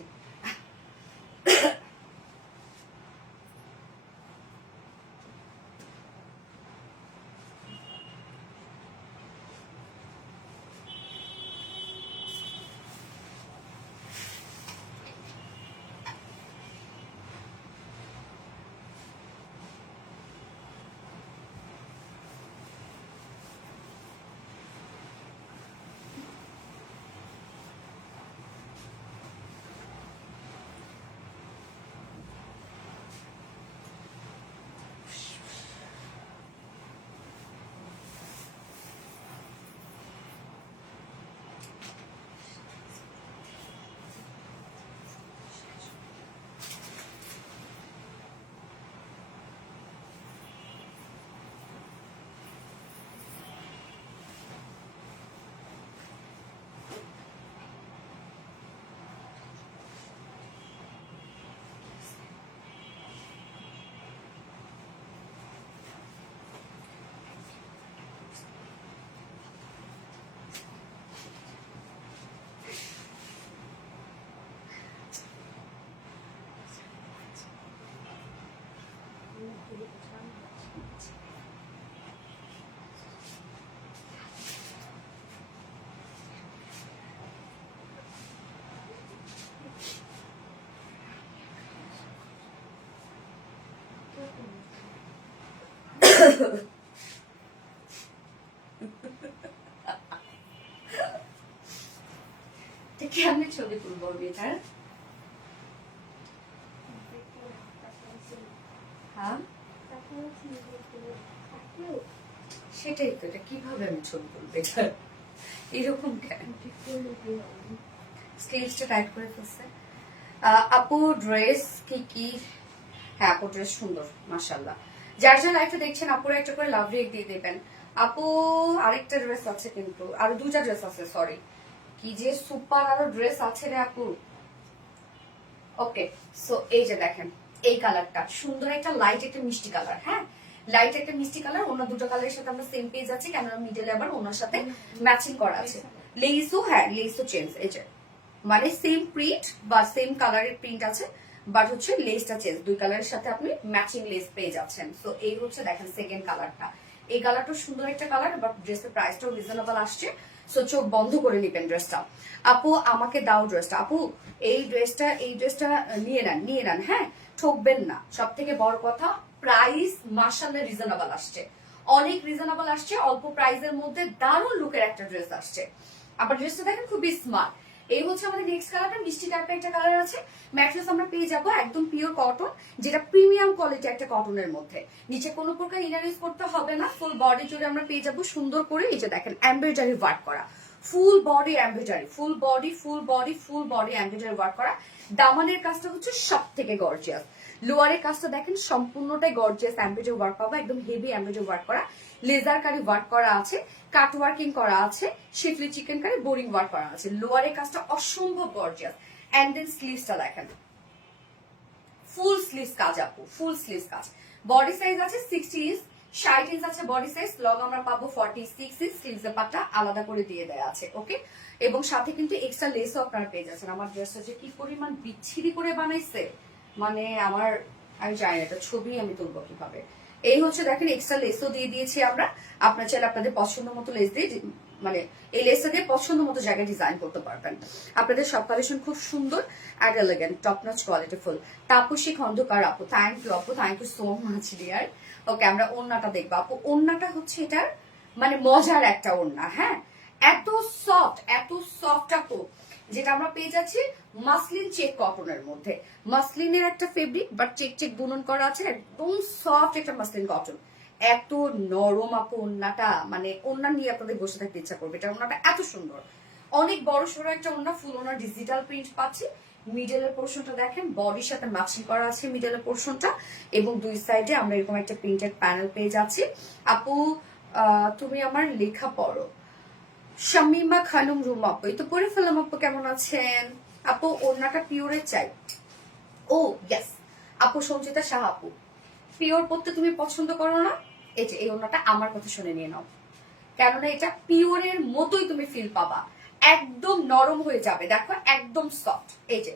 কেমন ছবি তুলবো এটার? হ্যাঁ সেটাই তো, এটা কিভাবে আমি ছবি তুলবো এটা এরকম কেন? স্লিভসটা টাইট করে ফেলছে। আপু ড্রেস কি? হ্যাঁ আপু ড্রেস সুন্দর মাশাআল্লাহ। যার যার লাইফে দেখছেন আপুরা একটা করে লাভ রেক দিয়ে দেবেন। আপু আরেকটা ড্রেস আছে, কিন্তু আরো দুইটা ড্রেস আছে, সরি কি যে সুপার আরো ড্রেস আছে রে আপু। ওকে সো এই যে দেখেন এই কালারটা সুন্দর, একটা লাইট একটা মিষ্টি কালার। হ্যাঁ লাইট একটা মিষ্টি কালার, অন্য দুটো কালারের সাথে আমরা সেম পেজ আছে, কেন মিডলে আবার ওনার সাথে ম্যাচিং করা আছে। লেসও হ্যাঁ লেসও চেঞ্জ, এই যে মানে সেম প্রিন্ট বা সেম কালারের প্রিন্ট আছে, বাট হচ্ছে লেসটা চেঞ্জ, দুই কালারের সাথে আপনি ম্যাচিং লেস পেয়ে যাচ্ছেন। তো এই হচ্ছে দেখেন সেকেন্ড কালারটা, এই কালারটা সুন্দর একটা কালার, বাট ড্রেসের প্রাইসটাও রিজনেবল আসছে। সো চোখ বন্ধ করে নিবেন ড্রেসটা। আপু আমাকে দাও ড্রেসটা। আপু এই ড্রেসটা নিয়ে নেন, হ্যাঁ ঠকবেন না। সব থেকে বড় কথা প্রাইস মাশাআল্লাহ রিজনেবল আসছে, অনেক রিজনেবল আসছে, অল্প প্রাইসের মধ্যে দারুণ লুকের একটা ড্রেস আসছে। আবার ড্রেসটা দেখেন খুবই স্মার্ট। এই হচ্ছে আমাদের নেক্সট কালারটা, মিষ্টি টাইপের একটা কালার আছে। ম্যাট্রেস আমরা পেয়ে যাবো একদম পিওর কটন, যেটা প্রিমিয়াম কোয়ালিটি একটা কটনের মধ্যে, নিচে কোনো প্রকার ইনার ইউজ করতে হবে না। ফুল বডি জুড়ে আমরা পেয়ে যাবো সুন্দর করে, এই যে দেখেন এমব্রয়ডারি ওয়ার্ক করা, full body embroidery, full body embroidery work করা। দামানের কাজটা হচ্ছে সব থেকে গর্জিয়াস, লোয়ারের কাজটা দেখেন সম্পূর্ণটাই গর্জিয়াস এমব্রয়ডারি ওয়ার্ক পাবো, একদম হেভি এমব্রয়ডারি ওয়ার্ক করা, লেজার কারি ওয়ার্ক করা আছে, কাট ওয়ার্কিং করা আছে, শিফলি চিকেন কারি বোরিং ওয়ার্ক করা আছে। লোয়ারের কাজটা অসম্ভব গর্জিয়াস। এন্ড দেন স্লিভসটা দেখেন ফুল স্লিভস কাজ আপু, ফুল স্লিভস কাজ। বডি সাইজ আছে 60 ইঞ্চ, 60 ইঞ্চ আছে বডি সাইজ, লং আমরা পাবো 46 ইঞ্চ, স্লিভস এর পাটটা আলাদা করে দিয়ে দেয়া আছে। ওকে, এবং সাথে কিন্তু এক্সট্রা লেসও আপনারা পেয়ে যাচ্ছেন। আমার ড্রেসটা যে কি পরিমাণ বিচ্ছিরি করে বানাইছে, মানে আমি জানি না এটা ছবি আমি তুলবো কিভাবে। এই হচ্ছে দেখেন এক্সট্রা লেসও দিয়ে দিয়েছি আমরা, আপনার চাইলে আপনাদের পছন্দ মতো লেস দিয়ে, মানে এই লেসটা দিয়ে পছন্দ মতো জায়গায় ডিজাইন করতে পারবেন। আপনাদের সব কালেকশন খুব সুন্দর and elegant, top notch quality full. Taposi Khandakar আপু, thank you so much dear. Okay আমরা ওড়নাটা দেখবো আপু, ওড়নাটা হচ্ছে এটার মানে মজার একটা ওড়না। হ্যাঁ এত সফট আপু, যেটা আমরা পেয়ে যাচ্ছি মাসলিন চেক কটনের মধ্যে, মাসলিনের একটা ফেব্রিক বাট চেক বুনন করা আছে, একদম সফট একটা মাসলিন কটন, এত নরম আপু ওন্নাটা, মানে ওন্না নিয়ে আপনাদের বসে থাকতে ইচ্ছা করবে। এটা ওন্নাটা এত সুন্দর, অনেক বড় সড়ো একটা ওন্না, ফুল ওনার ডিজিটাল প্রিন্ট পাচ্ছি, মিডলের পোর্শনটা দেখেন বডির সাথে ম্যাচিং করা আছে মিডলের পোর্শনটা, এবং দুই সাইডে আমরা এরকম একটা প্রিন্টেড প্যানেল পেয়ে যাচ্ছি। আপু তুমি আমার লেখা পড়ো। শামিমা খানম রুমা আপু, এই তো পড়ে ফেললাম। আপু কেমন আছেন? আপু ওড়নাটা পিওরের চাই। ও ইয়েস আপু, সঞ্চিতা শাহ আপু, পিওর পড়তে তুমি পছন্দ করো না? এই যে এই ওড়নাটা আমার কথা শুনে নিয়ে নাও, কেননা এটা পিওরের মতোই তুমি ফিল পাবা, একদম নরম হয়ে যাবে। দেখো একদম সফট, এই যে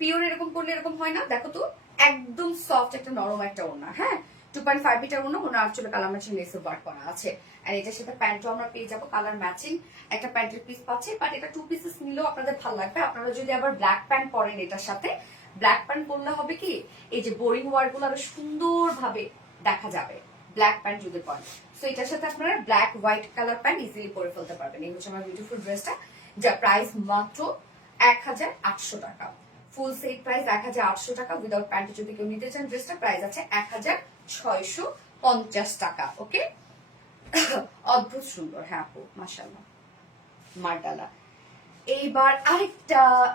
পিওর এরকম করলে এরকম হয় না, দেখো তো একদম সফট একটা নরম একটা ওড়না। হ্যাঁ 2.5 মিটার ওড়না, ওনার আসলে কালার ম্যাচিং লেসে ওয়ার্ক করা আছে। আর এটার সাথে প্যান্টও আমরা পেয়ে যাবো কালার ম্যাচিং, একটা প্যান্টের পিস পাচ্ছি। বাট এটা 2 পিসেস নিলেও আপনাদের ভালো লাগবে। আপনারা যদি আবার ব্ল্যাক প্যান্ট পরেন এটার সাথে, ব্ল্যাক প্যান্ট পরলে হবে কি, এই যে বোরিং ওয়ার্ক গুলো আরো সুন্দরভাবে দেখা যাবে ব্ল্যাক প্যান্ট যদি পরেন। সো এটার সাথে আপনারা black white colour pant easily পরে ফেলতে পারবেন। এই হচ্ছে আমার বিউটিফুল ড্রেসটা, যা প্রাইস মাত্র 1800 টাকা। ফুল সেট প্রাইস 1800 টাকা। উইদাউট প্যান্ট যদি কেউ নিতে চান ড্রেসটা প্রাইস আছে 1650 টাকা। ওকে অদ্ভুত সুন্দর। হ্যাঁ আপু মাশাআল্লাহ মার্ডালা।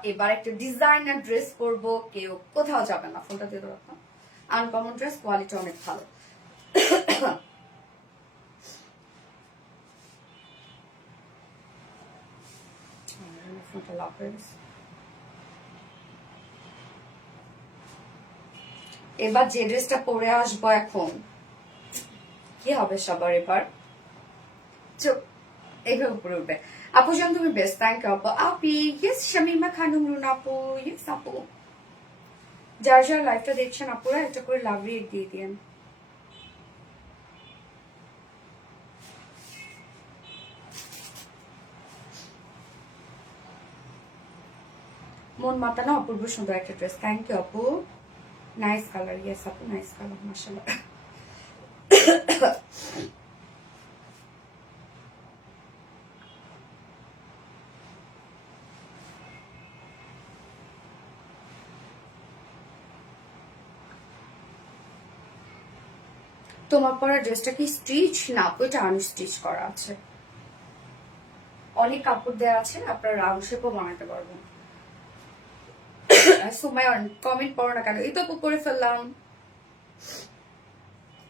এবার একটা ডিজাইনার ড্রেস পরবো, কেউ কোথাও যাবে না। ফোনটা দিয়ে রাখলাম। আনকমন ড্রেস, কোয়ালিটি অনেক ভালো। এবার যে ড্রেসটা পরে আসবো এখন, কি হবে সবার এবার? চুপ, এইভাবে উপরে উঠবে। আপু জান তুমি বেস্ট, থ্যাংক ইউ আপু। আপি ইয়েস, শামিমা খানম রুনা আপু ইয়েস আপু। যারা যারা লাইভটা দেখছেন আপুরা একটা করে লাভ রিয়েক্ট দিয়ে দিন। মন মাতানো অপূর্ব সুন্দর একটা ড্রেস, থ্যাংক ইউ আপু। নাইস কালার, ইয়েস আপু নাইস কালার মাশাআল্লাহ। তোমার পরা ড্রেসটা কি স্টিচ? না আপু এটা আনস্টিচ করা আছে, অনেক কাপড় দেওয়া আছে, আপনারা রাউন্ড শেপও বানাতে পারবেন। সুমায়ন কমেন্ট পড়ো না কেন? এই তো আপু করে ফেললাম।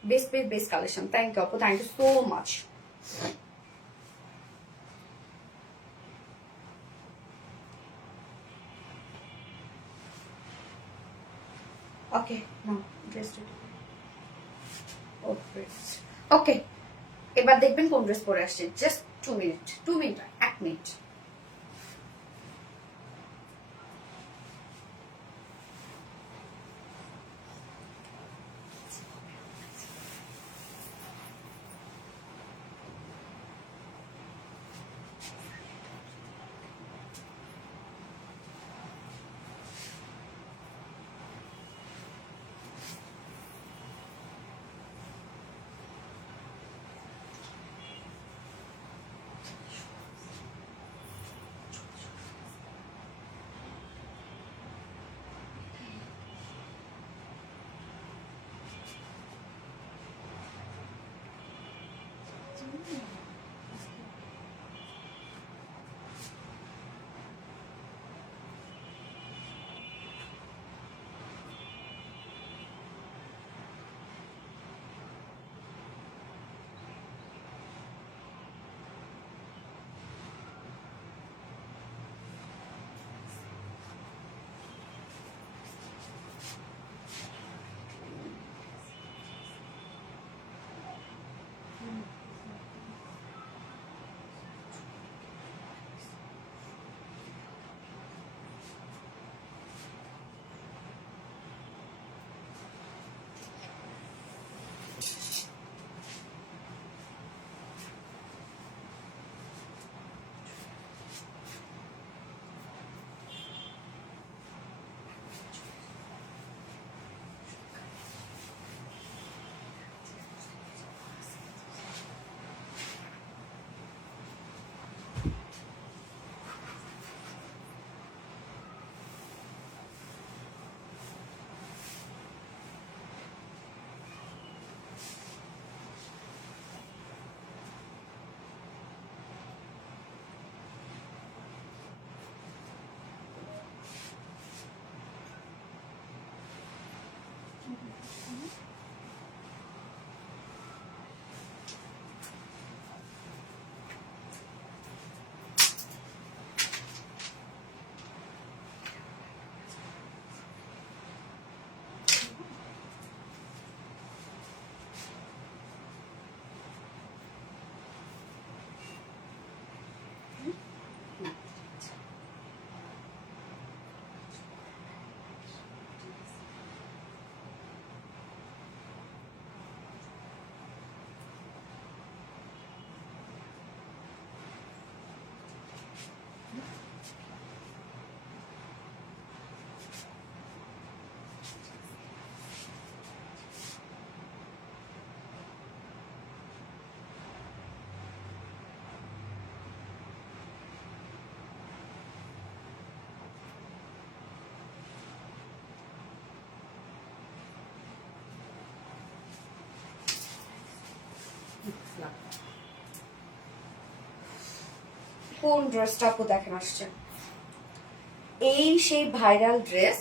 বেস্ট কালেকশন, থ্যাংক ইউ আপু, thank you so much. Okay now dress okay, এবার দেখবেন কোন ড্রেস পরে আসছে। Just 2 minute, 1 minute. কোন ড্রেসটা আপু দেখেন আসছে, এই সেই ভাইরাল ড্রেস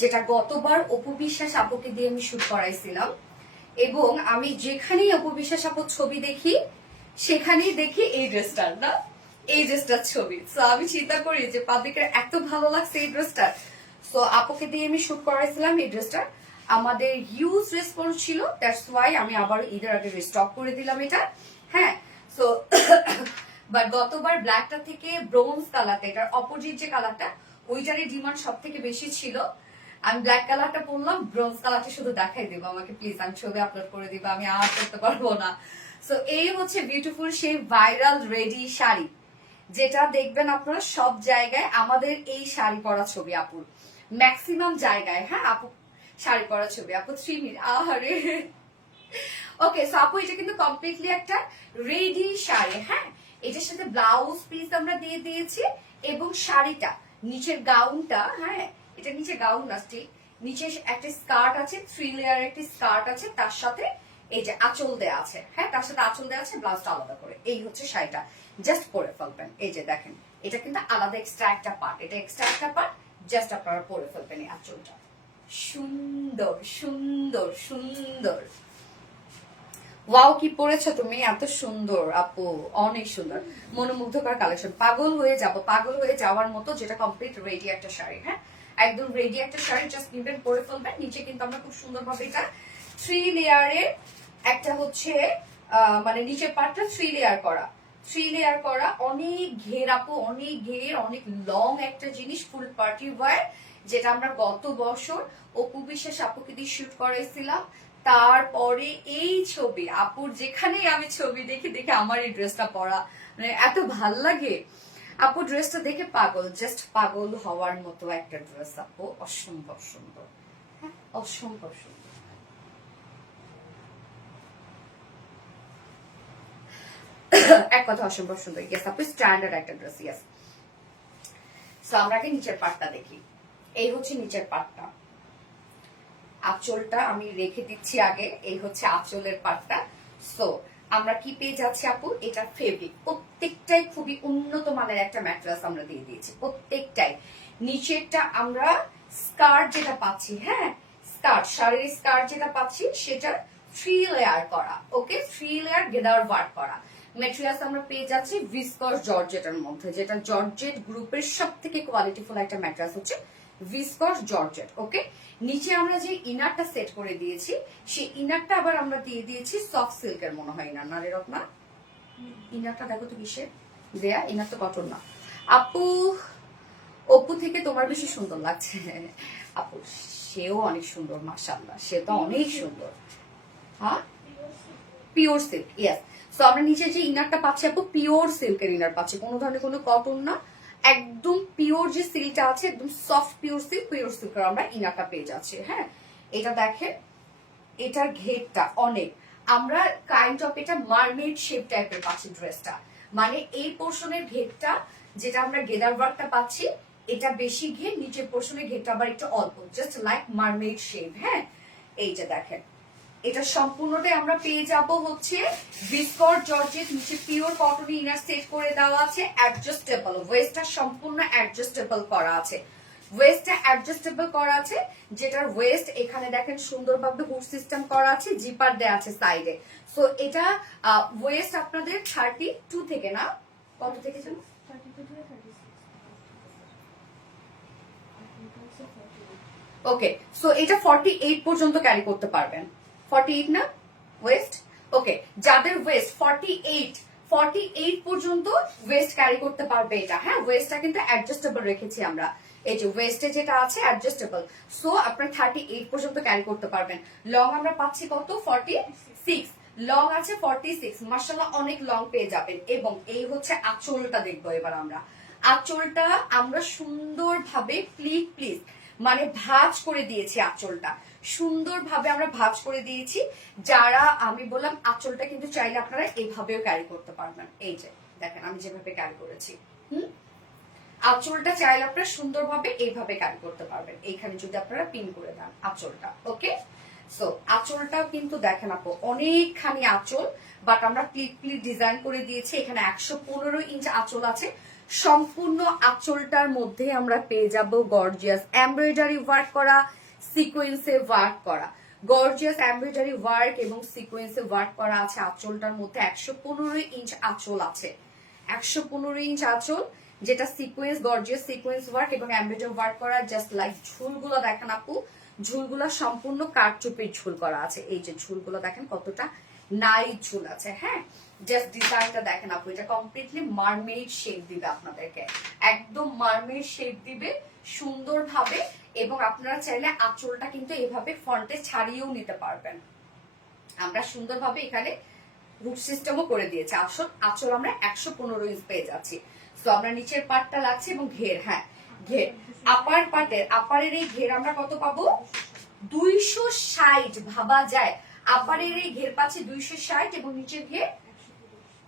যেটা গতবার অপু বিশ্বাস আপুকে দিয়ে আমি শুট করাইছিলাম, এবং আমি যেখানেই অপু বিশ্বাস আপুর ছবি দেখি সেখানেই দেখি এই ড্রেসটার না, এই ড্রেসটার ছবি। তো আমি চিন্তা করি যে পাবলিকের এত ভালো লাগছে এই ড্রেসটা, তো আপুকে দিয়ে আমি শুট করাইছিলাম এই ড্রেসটা, আমাদের হিউজ রেসপন্স ছিল, দ্যাটস ওয়াই আমি আবার ঈদের আগে রিস্টক করে দিলাম এটা। হ্যাঁ, সো বাট গতবার ব্ল্যাকটা থেকে ব্রোঞ্জ কালারটা, এটার অপোজিট যে কালারটা ওইটারই ডিমান্ড সব থেকে বেশি ছিল। আমি ব্ল্যাক কালারটা পরলাম, ব্রোঞ্জ কালারটা শুধু দেখাই দেবো আমাকে প্লিজ, আমি ছবি আপলোড করে দিব, আমি আর করতে পারবো না। সো এই হচ্ছে বিউটিফুল সেই ভাইরাল রেডি শাড়ি, যেটা দেখবেন আপনারা সব জায়গায় আমাদের এই শাড়ি পরা ছবি আপুর, ম্যাক্সিমাম জায়গায়। হ্যাঁ আপু শাড়ি পরা ছবি, আপু 3 মিনিট, আহারে। ওকে, সো আপু এটা কিন্তু কমপ্লিটলি একটা রেডি শাড়ি। হ্যাঁ, এটার সাথে ব্লাউজ পিস আমরা দিয়ে দিয়েছি, এবং শাড়িটা নিচের গাউনটা, হ্যাঁ এটা নিচে গাউন না, ঠিক নিচে একটা স্কার্ট আছে, 3 লেয়ার একটি স্কার্ট আছে, তার সাথে এই যে আঁচল দেয়া আছে। হ্যাঁ, তার সাথে আঁচল দেয়া আছে, ব্লাউজটা আলাদা করে। এই হচ্ছে শাড়িটা, জাস্ট পরে ফেলবেন। এই যে দেখেন, এটা কিন্তু আলাদা এক্সট্রা একটা পার্ট, এটা এক্সট্রা একটা পার্ট, জাস্ট আপনারা পরে ফেলবেন এই আঁচলটা। সুন্দর সুন্দর সুন্দর। ওয়াও, কি পরেছো তুমি, এত সুন্দর আপু, অনেক সুন্দর, মনোমুগ্ধকর কালেকশন। পাগল হয়ে যাব, পাগল হয়ে যাওয়ার মতো, যেটা কমপ্লিট রেডি একটা শাড়ি। হ্যাঁ, একদম রেডি একটা শাড়ি, জাস্ট নিবেন পরে ফেলবেন। নিচে কিন্তু আমরা খুব সুন্দর ভাবে এটা 3 লেয়ারের একটা হচ্ছে মানে নিচের পার্টটা 3 লেয়ার করা, 3 লেয়ার করা, অনেক ঘের আপু, অনেক ঘের, অনেক লং একটা জিনিস, ফুল পার্টি ওয়্যার, যেটা আমরা গত বছর অপু বিশ্বাস আপুকে দিয়ে শুট করাইছিলাম। তারপরে এই ছবি আপুর, যেখানেই আমি ছবি দেখি দেখে আমার এই ড্রেসটা পরা, মানে এত ভাল লাগে আপু, ড্রেসটা দেখে পাগল, জাস্ট পাগল হওয়ার মতো একটা ড্রেস আপু, অসম্ভব সুন্দর। হ্যাঁ, অসম্ভব সুন্দর। এক কথা অসম্ভব সুন্দর। ইয়েস আপু, স্ট্যান্ডার্ড একটা ড্রেস। ইয়েস, সো আমরা আগে নিচের পার্টটা দেখি। এই হচ্ছে নিচের পার্টটা, আঁচলটা আমি রেখে দিচ্ছি আগে, এই হচ্ছে আঁচলের পার্টটা। সো আমরা কি পেয়ে যাচ্ছি আপু, এটা ফেব্রিক প্রত্যেকটাই খুবই উন্নত মানের একটা ম্যাটেরিয়ালস আমরা দিয়ে দিয়েছি প্রত্যেকটাই। নিচেরটা আমরা স্কার্ট যেটা পাচ্ছি, হ্যাঁ স্কার্ট, শাড়ির স্কার্ট যেটা পাচ্ছি সেটা 3 লেয়ার করা। ওকে, 3 লেয়ার গেদার ওয়ার্ক করা ম্যাটেরিয়ালস আমরা পেয়ে যাচ্ছি ভিসকস জর্জেটের মধ্যে, যেটা জর্জেট গ্রুপের সব থেকে কোয়ালিটিফুল একটা ম্যাটেরিয়ালস হচ্ছে ভিসকস জর্জেট। ওকে, নিচে আমরা যে ইনারটা সেট করে দিয়েছি, সেই ইনারটা আবার আমরা দিয়ে দিয়েছি সফট সিল্কের, মনে হয় ইনার না রে রত্না, ইনারটা দেখো তো কিসের দেয়া, ইনার তো কটন না আপু। অপু থেকে তোমার বেশি সুন্দর লাগছে আপু, সেও অনেক সুন্দর মাশাআল্লাহ, সে তো অনেক সুন্দর। হ্যাঁ, পিওর সিল্ক, ইয়েস। সো আমরা নিচে যে ইনারটা পাচ্ছি আপু, পিওর সিল্কের ইনার পাচ্ছি, কোনো ধরনের কোনো কটন না, একদম পিওর যে সিল্কটা আছে, একদম সফট পিওর সিল্ক, পিওর সিল্কের আমরা ইনারটা পেয়ে যাচ্ছি। হ্যাঁ, এটা দেখেন, এটার ঘেরটা অনেক, আমরা কাইন্ড অফ এটা মারমেড শেপ টাইপের পাচ্ছি ড্রেসটা, মানে এই পোর্শনের ঘেরটা যেটা আমরা গেদার ওয়ার্কটা পাচ্ছি, এটা বেশি ঘের, নিচের পোর্শনের ঘেরটা আবার একটু অল্প, জাস্ট লাইক মারমেড শেপ। হ্যাঁ, এই যে দেখেন, এটা সম্পূর্ণটাই আমরা পেয়ে যাব হচ্ছে ভিসকস জর্জেট, নিচে পিওর কটন ইনার সেট করে দেওয়া আছে, অ্যাডজাস্টেবল, ওয়েস্টটা সম্পূর্ণ অ্যাডজাস্টেবল করা আছে, ওয়েস্টটা অ্যাডজাস্টেবল করা আছে, যেটার ওয়েস্ট এখানে দেখেন সুন্দরভাবে হুড সিস্টেম করা আছে, জিপার দেয়া আছে সাইডে। সো এটা ওয়েস্ট আপনাদের 32 থেকে, না কত থেকে যেন, ওকে, সো এটা 48 পর্যন্ত ক্যারি করতে পারবেন, 48 না ওয়েস্ট। ওকে, যাদের ওয়েস্ট 48 পর্যন্ত ওয়েস্ট ক্যারি করতে পারবে এটা। হ্যাঁ, ওয়েস্টটা কিন্তু অ্যাডজাস্টেবল রেখেছি আমরা, এই যে ওয়েস্টে যেটা আছে অ্যাডজাস্টেবল, সো আপনারা 38 পর্যন্ত ক্যারি করতে পারবেন। লং আমরা পাচ্ছি কত, 46 লং আছে, 46 মাশাআল্লাহ, অনেক লং পেয়ে যাবেন। এবং এই হচ্ছে আঁচলটা দেখবো এবার আমরা, আঁচলটা আমরা সুন্দরভাবে প্লিজ মানে ভাঁজ করে দিয়েছি, আঁচলটা সুন্দরভাবে আমরা ভাঁজ করে দিয়েছি। যারা আমি বললাম আঁচলটা কিন্তু চাইলে আপনারা এইভাবেও ক্যারি করতে পারবেন, এই যে দেখেন আমি যেভাবে ক্যারি করেছি। আঁচলটা চাইলে আপনারা সুন্দরভাবে এইভাবে ক্যারি করতে পারবেন, এইখানে যদি আপনারা পিন করে দেন আঁচলটা। ওকে, সো আঁচলটাও কিন্তু দেখেন আপু অনেকখানি আঁচল, বাট আমরা ক্লিপ ডিজাইন করে দিয়েছি, এখানে 115 ইঞ্চ আঁচল আছে, সম্পূর্ণ আঁচলটার মধ্যে আমরা পেয়ে যাব গর্জিয়াস এমব্রয়ডারি ওয়ার্ক করা, সিকোয়েন্সে ওয়ার্ক করা, গর্জিয়াস এমব্রয়ডারি ওয়ার্ক এবং সিকোয়েন্সে ওয়ার্ক করা আছে আঁচলটার মধ্যে। 115 ইঞ্চ আঁচল আছে, 115 ইঞ্চ আঁচল, যেটা সিকোয়েন্স, গর্জিয়াস সিকোয়েন্স ওয়ার্ক এবং এমব্রয়ডারি ওয়ার্ক করা। জাস্ট লাইক ঝুলগুলো দেখেন আপু, ঝুলগুলো সম্পূর্ণ কারচুপির ঝুল করা আছে। এই যে ঝুলগুলো দেখেন কতটা নাইস ঝুল আছে। হ্যাঁ, জাস্ট ডিজাইনটা দেখেন আপু, এটা কমপ্লিটলি মারমেড শেপ দিবে আপনাদেরকে, একদম মারমেড শেপ দিবে সুন্দরভাবে। এবং আপনারা চাইলে আঁচলটা কিন্তু এভাবে ফ্রন্টে ছাড়িয়েও নিতে পারবেন। আমরা সুন্দরভাবে এখানে রুট সিস্টেমও করে দিয়েছি। আঁচল আমরা 115 ইঞ্চ পেয়ে যাচ্ছি। তো আমরা নিচের পার্টটা লাগছে এবং ঘের, হ্যাঁ ঘের, আপারের এই ঘের আমরা কত পাবো? 260। ভাবা যায়, আপারের এই ঘের পাচ্ছি 260 এবং নিচের ঘের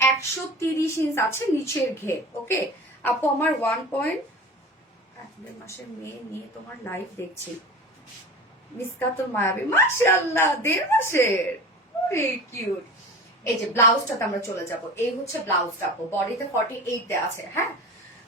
130 ইঞ্চ আছে নিচের ঘের। ওকে আপু, আমার 1.1 মাসের মেয়ে নিয়ে তোমার লাইভ দেখছি, মিসকাতুল মায়াবী, মাশাআল্লাহ 1.5 মাসের, কিউট। এই যে ব্লাউজটাতে আমরা চলে যাব। এই হচ্ছে ব্লাউজটা আপু, বডিতে 48 দেয়া আছে। হ্যাঁ,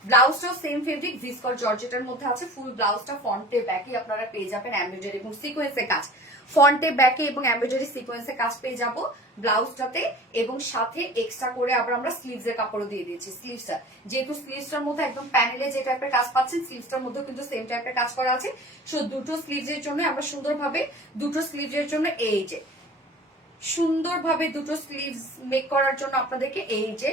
ব্লাউজটাও সেম ফেব্রিক ভিসকর জর্জেটের মধ্যে আছে। ফুল ব্লাউজটা ফ্রন্টে ব্যাকে আপনারা পেয়ে যাবেন এমব্রয়ডারি এবং সিকোয়েন্সের কাজ, ফ্রন্টে ব্যাকে এবং এমব্রয়ডারি সিকোয়েন্সের কাজ পেয়ে যাব ব্লাউজটাতে। এবং সাথে এক্সট্রা করে আবার আমরা স্লিভস এর কাপড়ও দিয়ে দিয়েছি। স্লিভসটা যেহেতু স্লিভসটার মধ্যে একদম প্যানেলে যে টাইপের কাজ পাচ্ছেন, স্লিভসটার মধ্যেও কিন্তু সেম টাইপের কাজ করা আছে। সো দুটো স্লিভসের জন্য আমরা সুন্দরভাবে, দুটো স্লিভসের জন্য এই যে সুন্দরভাবে দুটো স্লিভস মেক করার জন্য আপনাদেরকে এই যে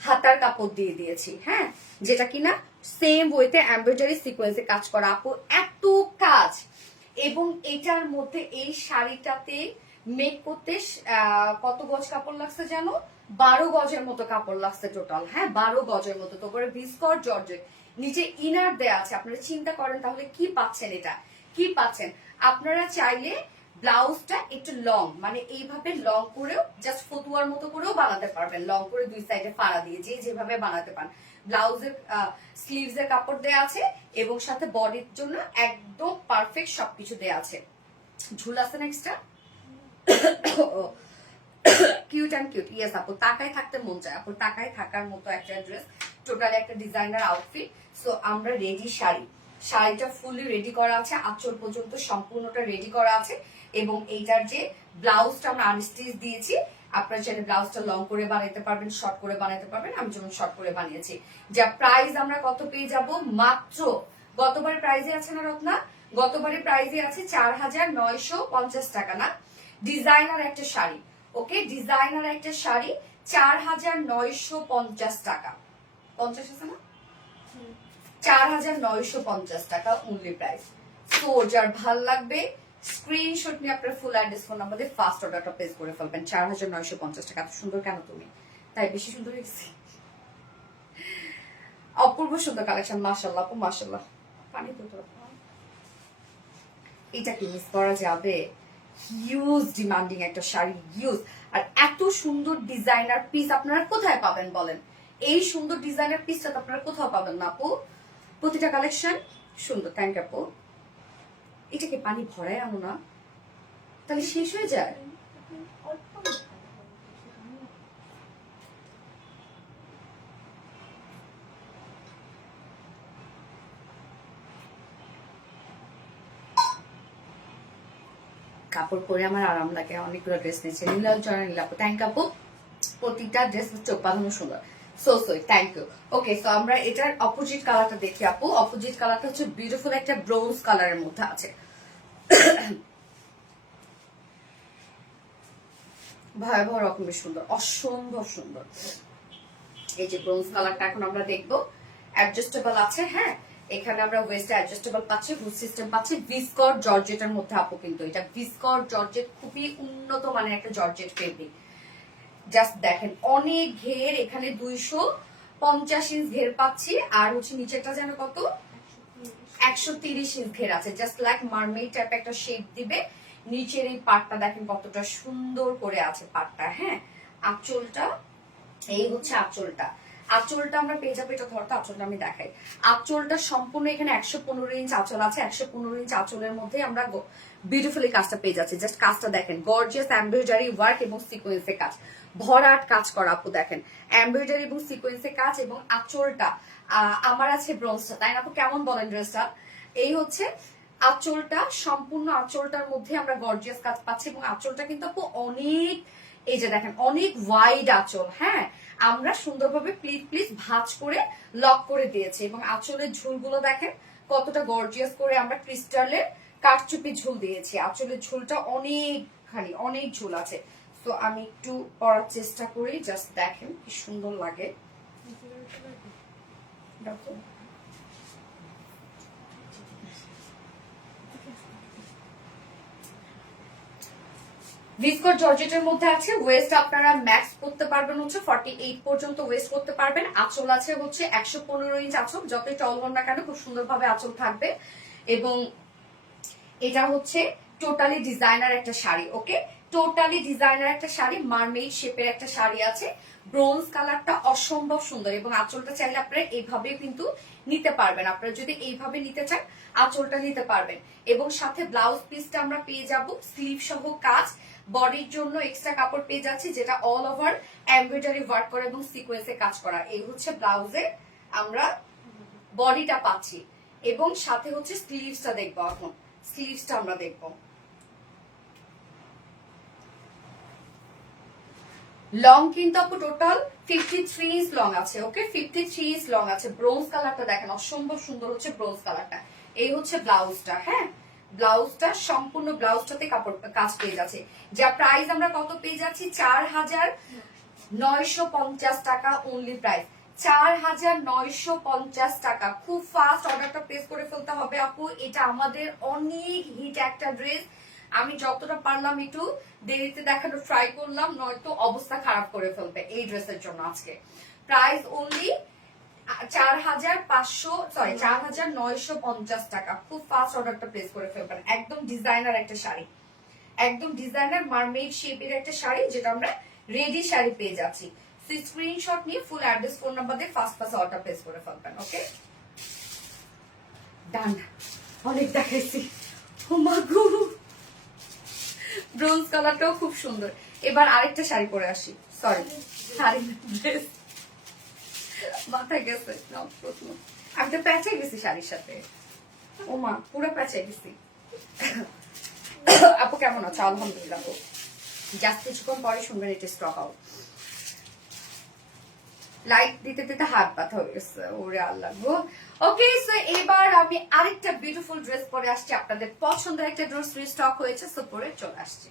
হাতার কাপড় দিয়ে দিয়েছি। হ্যাঁ, যেটা কিনা সেম ওয়েতে এমব্রয়ডারি সিকোয়েন্সে কাজ করা আপু, এত কাজ। এবং এটার মধ্যে এই শাড়িটাতে মেক করতে কত গজ কাপড় লাগছে জানো? 12 গজের মতো কাপড় লাগছে টোটাল। হ্যাঁ, 12 গজের মতো। তারপরে ভিসকর জর্জেট, নিচে ইনার দেয়া আছে। আপনারা চিন্তা করেন তাহলে কি পাচ্ছেন, এটা কি পাচ্ছেন। আপনারা চাইলে ব্লাউজটা একটু লং, মানে এইভাবে লং করেও জাস্ট ফতুয়ার মতো করেও বানাতে পারবেন, লং করে দুই সাইডে ফাড়া দিয়ে, যে যেভাবে বানাতে পারেন। ব্লাউজের স্লিভস এর কাপড় দেয়া আছে এবং সাথে বডির জন্য একদম পারফেক্ট সবকিছু দেয়া আছে। ঝুল আছে না extra, cute and cute. Yes আপু, টাকায় থাকতে মন চায় আপু, টাকায় থাকার মতো একটা ড্রেস, টোটালি একটা ডিজাইনার আউটফিট। সো আমরা রেডি শাড়ি, শাড়িটা ফুলি রেডি করা আছে, আঁচল পর্যন্ত সম্পূর্ণটা রেডি করা আছে। এবং এইটার যে ব্লাউজটা আমরা আনস্টিচ দিয়েছি, আপনারা চাইলে ব্লাউজটা লং করে বানাইতে পারবেন, শর্ট করে বানাইতে পারবেন। আমি যেমন শর্ট করে বানিয়েছি। যা প্রাইস আমরা কত পেয়ে যাব? মাত্র, গতবারের প্রাইজে আছে না রত্না, গতবারের প্রাইজে আছে 4950 টাকা না? ডিজাইনার একটা শাড়ি, ওকে, ডিজাইনার একটা শাড়ি 4950 টাকা, 50 আছে না, 4950 টাকা অনলি প্রাইস। তো যার ভাল লাগবে স্ক্রিনশট নিয়ে আপনার ফুল অ্যাড্রেস ফোন নাম্বার দিয়ে ফার্স্ট অর্ডারটা প্লেস করে ফেলবেন। 4950 টাকা। এত সুন্দর কেন তুমি? তাই বেশি সুন্দর হয়েছে, অপূর্ব সুন্দর কালেকশন। মাশাআল্লাহ আপু, মাশাআল্লাহ। পানি তো এটা কি মিস করা যাবে? হিউজ ডিমান্ডিং একটা শাড়ি, হিউজ। আর এত সুন্দর ডিজাইনার পিস আপনারা কোথায় পাবেন বলেন? এই সুন্দর ডিজাইনার পিসটা তো আপনারা কোথাও পাবেন না আপু। প্রতিটা কালেকশন সুন্দর। থ্যাংক আপু। এটাকে পানি ভরায় আনো না, তাহলে শেষ হয়ে যায়। কাপড় পরে আমার আরাম লাগে। অনেকগুলো ড্রেস নিয়েছে। নীলাল চরণ নীলাপু, থ্যাংক আপু। প্রতিটা ড্রেস হচ্ছে উপাদান সুন্দর। So thank you. Okay, so আমরা এটার অপোজিট কালারটা দেখি আপু। অপোজিট কালারটা হচ্ছে বিউটিফুল একটা ব্রোঞ্জ কালারের মধ্যে আছে। ভয়াবহ রকমের সুন্দর, অসম্ভব সুন্দর। এই যে ব্রোঞ্জ কালারটা এখন আমরা দেখবো। অ্যাডজাস্টেবল আছে। হ্যাঁ, এখানে আমরা ওয়েস্ট অ্যাডজাস্টেবল পাচ্ছি, হুড সিস্টেম পাচ্ছি। ভিসকর জর্জেটের মধ্যে আপু, কিন্তু এটা ভিসকর জর্জেট, খুবই উন্নত মানের একটা জর্জেট ফেব্রিক। জাস্ট দেখেন অনেক ঘের, এখানে 250 ইঞ্চ ঘের পাচ্ছি। আর হচ্ছে নিচেটা যেন কত, 130 ইঞ্চ ঘের আছে। জাস্ট লাইক মারমেড টাইপ একটা শেপ দিবে। নিচের এই পাটটা দেখেন কতটা সুন্দর করে আছে পাটটা। হ্যাঁ, আঁচলটা, এই হচ্ছে আঁচলটা। আঁচলটা আমরা পেয়ে যাবো, এটা ধরতো আঁচলটা আমি দেখাই। আঁচলটা সম্পূর্ণ এখানে 115 ইঞ্চ আঁচল আছে। 115 ইঞ্চ আঁচলের মধ্যে আমরা বিউটিফুলি কাজটা পেয়ে যাচ্ছি। জাস্ট কাজটা দেখেন, গর্জিয়াস এমব্রয়ডারি ওয়ার্ক এবং সিকোয়েন্সে কাজ, ভরাট কাজ করা আপু দেখেন, এমব্রয়ডারি এবং সিকোয়েন্সে কাজ। এবং আঁচলটা আমার আছে ব্রোঞ্জটা, তাই না আপু? কেমন বলেন ড্রেসটা? এই হচ্ছে আঁচলটা, সম্পূর্ণ আঁচলটার মধ্যে আমরা গর্জিয়াস কাজ পাচ্ছি। এবং আঁচলটা কিন্তু আপু অনেক, এই যে দেখেন অনেক ওয়াইড আঁচল। হ্যাঁ, আমরা সুন্দরভাবে প্লিজ ভাঁজ করে লক করে দিয়েছি। এবং আঁচলের ঝুলগুলো দেখেন কতটা গর্জিয়াস করে আমরা ক্রিস্টালের কারচুপি ঝুল দিয়েছি। আঁচলের ঝুলটা অনেকখানি, অনেক ঝুল আছে। তো আমি একটু পরার চেষ্টা করি, জাস্ট দেখেন কি সুন্দর লাগে। ভিসকট জর্জেটের মধ্যে আছে। ওয়েস্ট আপনারা ম্যাক্স করতে পারবেন হচ্ছে 48 পর্যন্ত ওয়েস্ট করতে পারবেন। আঁচল আছে হচ্ছে 115 ইঞ্চ আঁচল, যতই টল হন না কেন খুব সুন্দরভাবে আঁচল থাকবে। এবং এটা হচ্ছে টোটালি ডিজাইনার একটা শাড়ি। ওকে, টোটালি ডিজাইনার একটা শাড়ি, মারমেড শেপের একটা শাড়ি আছে। ব্রোঞ্জ কালারটা অসম্ভব সুন্দর। এবং আঁচলটা চাইলে আপনারা এইভাবেও কিন্তু নিতে পারবেন। আপনারা যদি এইভাবে নিতে চান আঁচলটা নিতে পারবেন। এবং সাথে ব্লাউজ পিসটা আমরা পেয়ে যাব স্লিভ সহ কাজ, বডির জন্য এক্সট্রা কাপড় পেয়ে যাচ্ছি, যেটা অল ওভার এমব্রয়ডারি ওয়ার্ক করা এবং সিকোয়েন্সে কাজ করা। এই হচ্ছে ব্লাউজে আমরা বডিটা পাচ্ছি। এবং সাথে হচ্ছে স্লিভসটা দেখবো। এখন স্লিভসটা আমরা দেখবো। লং কিন্তু আপু টোটাল 53 ইঞ্চ লং আছে। ওকে, 53 ইঞ্চ লং আছে। ব্রোঞ্জ কালারটা দেখেন অসম্ভব সুন্দর হচ্ছে ব্রোঞ্জ কালারটা। এই হচ্ছে ব্লাউজটা। হ্যাঁ, ব্লাউজটা সম্পূর্ণ ব্লাউজটাতে কাপড় কাজ পেয়ে যাচ্ছে। যা প্রাইস আমরা কত পেয়ে যাচ্ছি? 4950 টাকা অনলি প্রাইস, 4950 টাকা। খুব ফাস্ট অর্ডারটা প্লেস করে ফেলতে হবে আপু। এটা আমাদের অনেক হিট একটা ড্রেস। আমি যতটা পারলাম একটু দেরিতে দেখানো ট্রাই করলাম, নয়তো অবস্থা খারাপ করে ফেলবে এই ড্রেসের জন্য। আজকে প্রাইস অনলি 4950 টাকা। খুব ফাস্ট অর্ডারটা প্লেস করে ফেলবেন। একদম ডিজাইনার একটা শাড়ি, একদম ডিজাইনার মারমেড শেপের একটা শাড়ি, যেটা আমরা রেডি শাড়ি পেয়ে যাচ্ছি। স্ক্রিনশট নিয়ে ফুল অ্যাড্রেস ফোন নাম্বার দিয়ে ফাস্ট অর্ডার প্লেস করে ফেলবেন। ওকে, ডান। অনেক দেখাইছি। ব্রোঞ্জ কালারটাও খুব সুন্দর। এবার আরেকটা শাড়ি পরে আসি। সরি, শাড়ি ড্রেস মাথায় গেছে। আমি তো প্যাঁচাই গেছি শাড়ির সাথে। ও মা, পুরো প্যাঁচাই গেছি। আপু কেমন আছো? আলহামদুলিল্লাহ। আপু জাস্ট কিছুক্ষণ পরে শুনবেন এটা স্টক আউট। লাইক দিতে দিতে হাত ব্যথা হয়ে গেছে। ওরে আল্লাহ গো। ওকে, সো এবার আমি আরেকটা বিউটিফুল ড্রেস পরে আসছি। আপনাদের পছন্দের একটা ড্রেস রিস্টক হয়েছে, সো পরে চলে আসছি।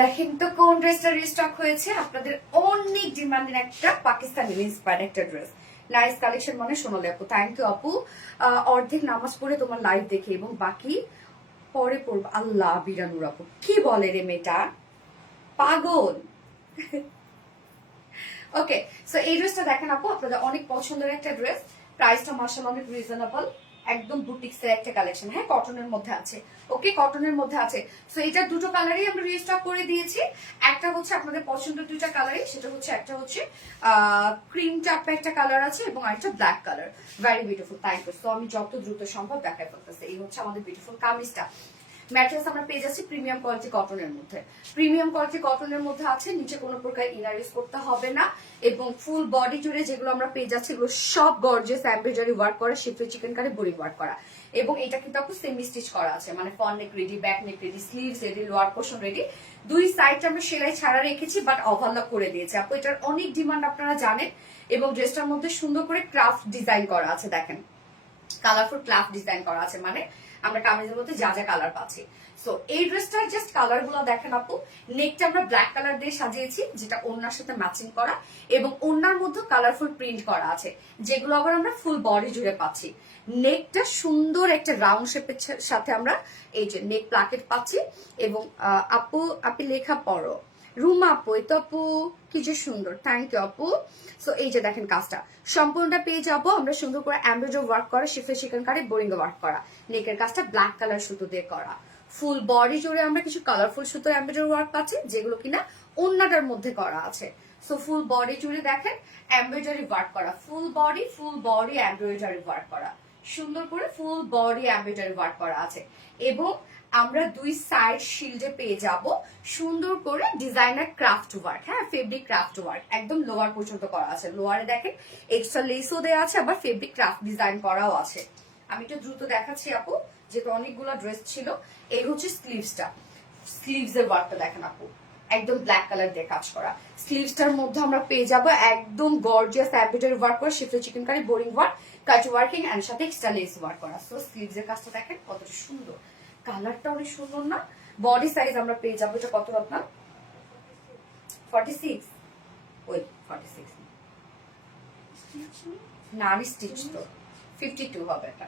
দেখেন তো কোন ড্রেসটা রিস্টক হয়েছে। আপনাদের অনেক ডিমান্ডের একটা পাকিস্তানি ইন্সপায়ার্ড একটা ড্রেস। নাইস কালেকশন মানে সোনালি আপু, থ্যাংক ইউ আপু। অর্ধেক নামাজ পড়ে তোমার লাইভ দেখে এবং বাকি পরে পড়বো। আল্লাহ বিরানুর আপু, কি বলে রে মেয়েটা, পাগল। ওকে, সো এই ড্রেসটা দেখেন আপু, আপনাদের অনেক পছন্দের একটা ড্রেস। প্রাইসটা মাশাআল্লাহ অনেক রিজনেবল। একদম বুটিক্সের একটা কালেকশন, হ্যাঁ কটনের মধ্যে আছে। ওকে, কটনের মধ্যে আছে। সো এটা দুটো কালারই আমরা রিস্টক করে দিয়েছি। একটা হচ্ছে আপনাদের পছন্দের দুইটা কালারই, সেটা হচ্ছে একটা হচ্ছে ক্রিম টাইপের একটা কালার আছে এবং আরেকটা black colour. Very beautiful, thank you. So আমি যত দ্রুত সম্ভব দেখাই ফেলতেছি। এই হচ্ছে আমাদের বিউটিফুল কামিজটা। ম্যাট্রেস আমরা পেয়ে যাচ্ছি প্রিমিয়াম কোয়ালিটি কটনের মধ্যে। প্রিমিয়াম কোয়ালিটি কটনের মধ্যে আছে, নিচে কোনো প্রকার ইনার ইউজ করতে হবে না এবং ফুল বডি জুড়ে যেগুলো আমরা পেয়ে যাচ্ছি এগুলো সব গর্জিয়াস এমব্রয়ডারি ওয়ার্ক করা, schiffli chikankari boring work করা। এবং এটা কিন্তু আপু সেমি স্টিচ করা আছে, মানে ফ্রন্ট নেক ready, back neck ready, sleeves ready, lower portion ready. দুই সাইডটা আমরা সেলাই ছাড়া রেখেছি বাট ওভারলক করে দিয়েছি আপু। এটার অনেক ডিমান্ড আপনারা জানেন এবং ড্রেসটার মধ্যে সুন্দর করে ক্রাফট ডিজাইন করা আছে, দেখেন কালারফুল ক্রাফট ডিজাইন করা আছে, মানে আমরা কামিজের মধ্যে যা যা কালার পাচ্ছি। সো এই ড্রেসটার জাস্ট কালার গুলো দেখেন আপু। নেকটা আমরা ব্ল্যাক কালার দিয়ে সাজিয়েছি যেটা ওড়নার সাথে ম্যাচিং করা এবং ওড়নার মধ্যে কালারফুল প্রিন্ট করা আছে, যেগুলো আবার আমরা ফুল বডি জুড়ে পাচ্ছি। নেকটা সুন্দর একটা রাউন্ড শেপের সাথে আমরা এই যে নেক প্লাকেট পাচ্ছি। এবং আপু লেখা পড়ো রুমা আপু, এই তো আপু কি যে সুন্দর, থ্যাংক ইউ আপু। সো এই যে দেখেন কাজটা সম্পূর্ণটা পেয়ে যাবো আমরা সুন্দর করে এমব্রয়ডারি ওয়ার্ক করা, schiffli chikankari boring work করা। নেকের কাজটা ব্ল্যাক কালার সুতো দিয়ে করা। ফুল বডি জুড়ে আমরা কিছু কালারফুল সুতো এমব্রয়ডারি ওয়ার্ক পাচ্ছি যেগুলো কিনা ওড়নাটার মধ্যে করা আছে। সো ফুল বডি জুড়ে দেখেন এমব্রয়ডারি ওয়ার্ক করা, ফুল বডি এমব্রয়ডারি ওয়ার্ক করা, সুন্দর করে ফুল বডি এমব্রয়ডারি ওয়ার্ক করা আছে। এবং আমরা দুই সাইড শিল্ডে পেয়ে যাব সুন্দর করে ডিজাইনার ক্রাফট ওয়ার্ক, হ্যাঁ ফেব্রিক ক্রাফট ওয়ার্ক একদম লোয়ার পর্যন্ত করা আছে। লোয়ারে দেখেন এক্সট্রা লেসও দেওয়া আছে, আবার ফেব্রিক ক্রাফট ডিজাইন করাও আছে। আমি একটু দ্রুত দেখাচ্ছি আপু যেহেতু অনেকগুলো ড্রেস ছিল। এই হচ্ছে স্লিভসটা, স্লিভস এর ওয়ার্কটা দেখেন আপু একদম ব্ল্যাক কালার দিয়ে কাজ করা। স্লিভসটার মধ্যে আমরা পেয়ে যাবো একদম গর্জিয়াস এমব্রয়ডারি ওয়ার্ক করা, schiffli chikankari boring work, cut working and সাথে এক্সট্রা লেস ওয়ার্ক করা। সো স্লিভস এর কাজটা দেখেন কতটা সুন্দর, কালারটা অনেক সুন্দর না? বডি সাইজ আমরা পেয়ে যাবো এটা কত আপনার 46, ওই 46 না আমি স্টিচ তো 52 হবে এটা,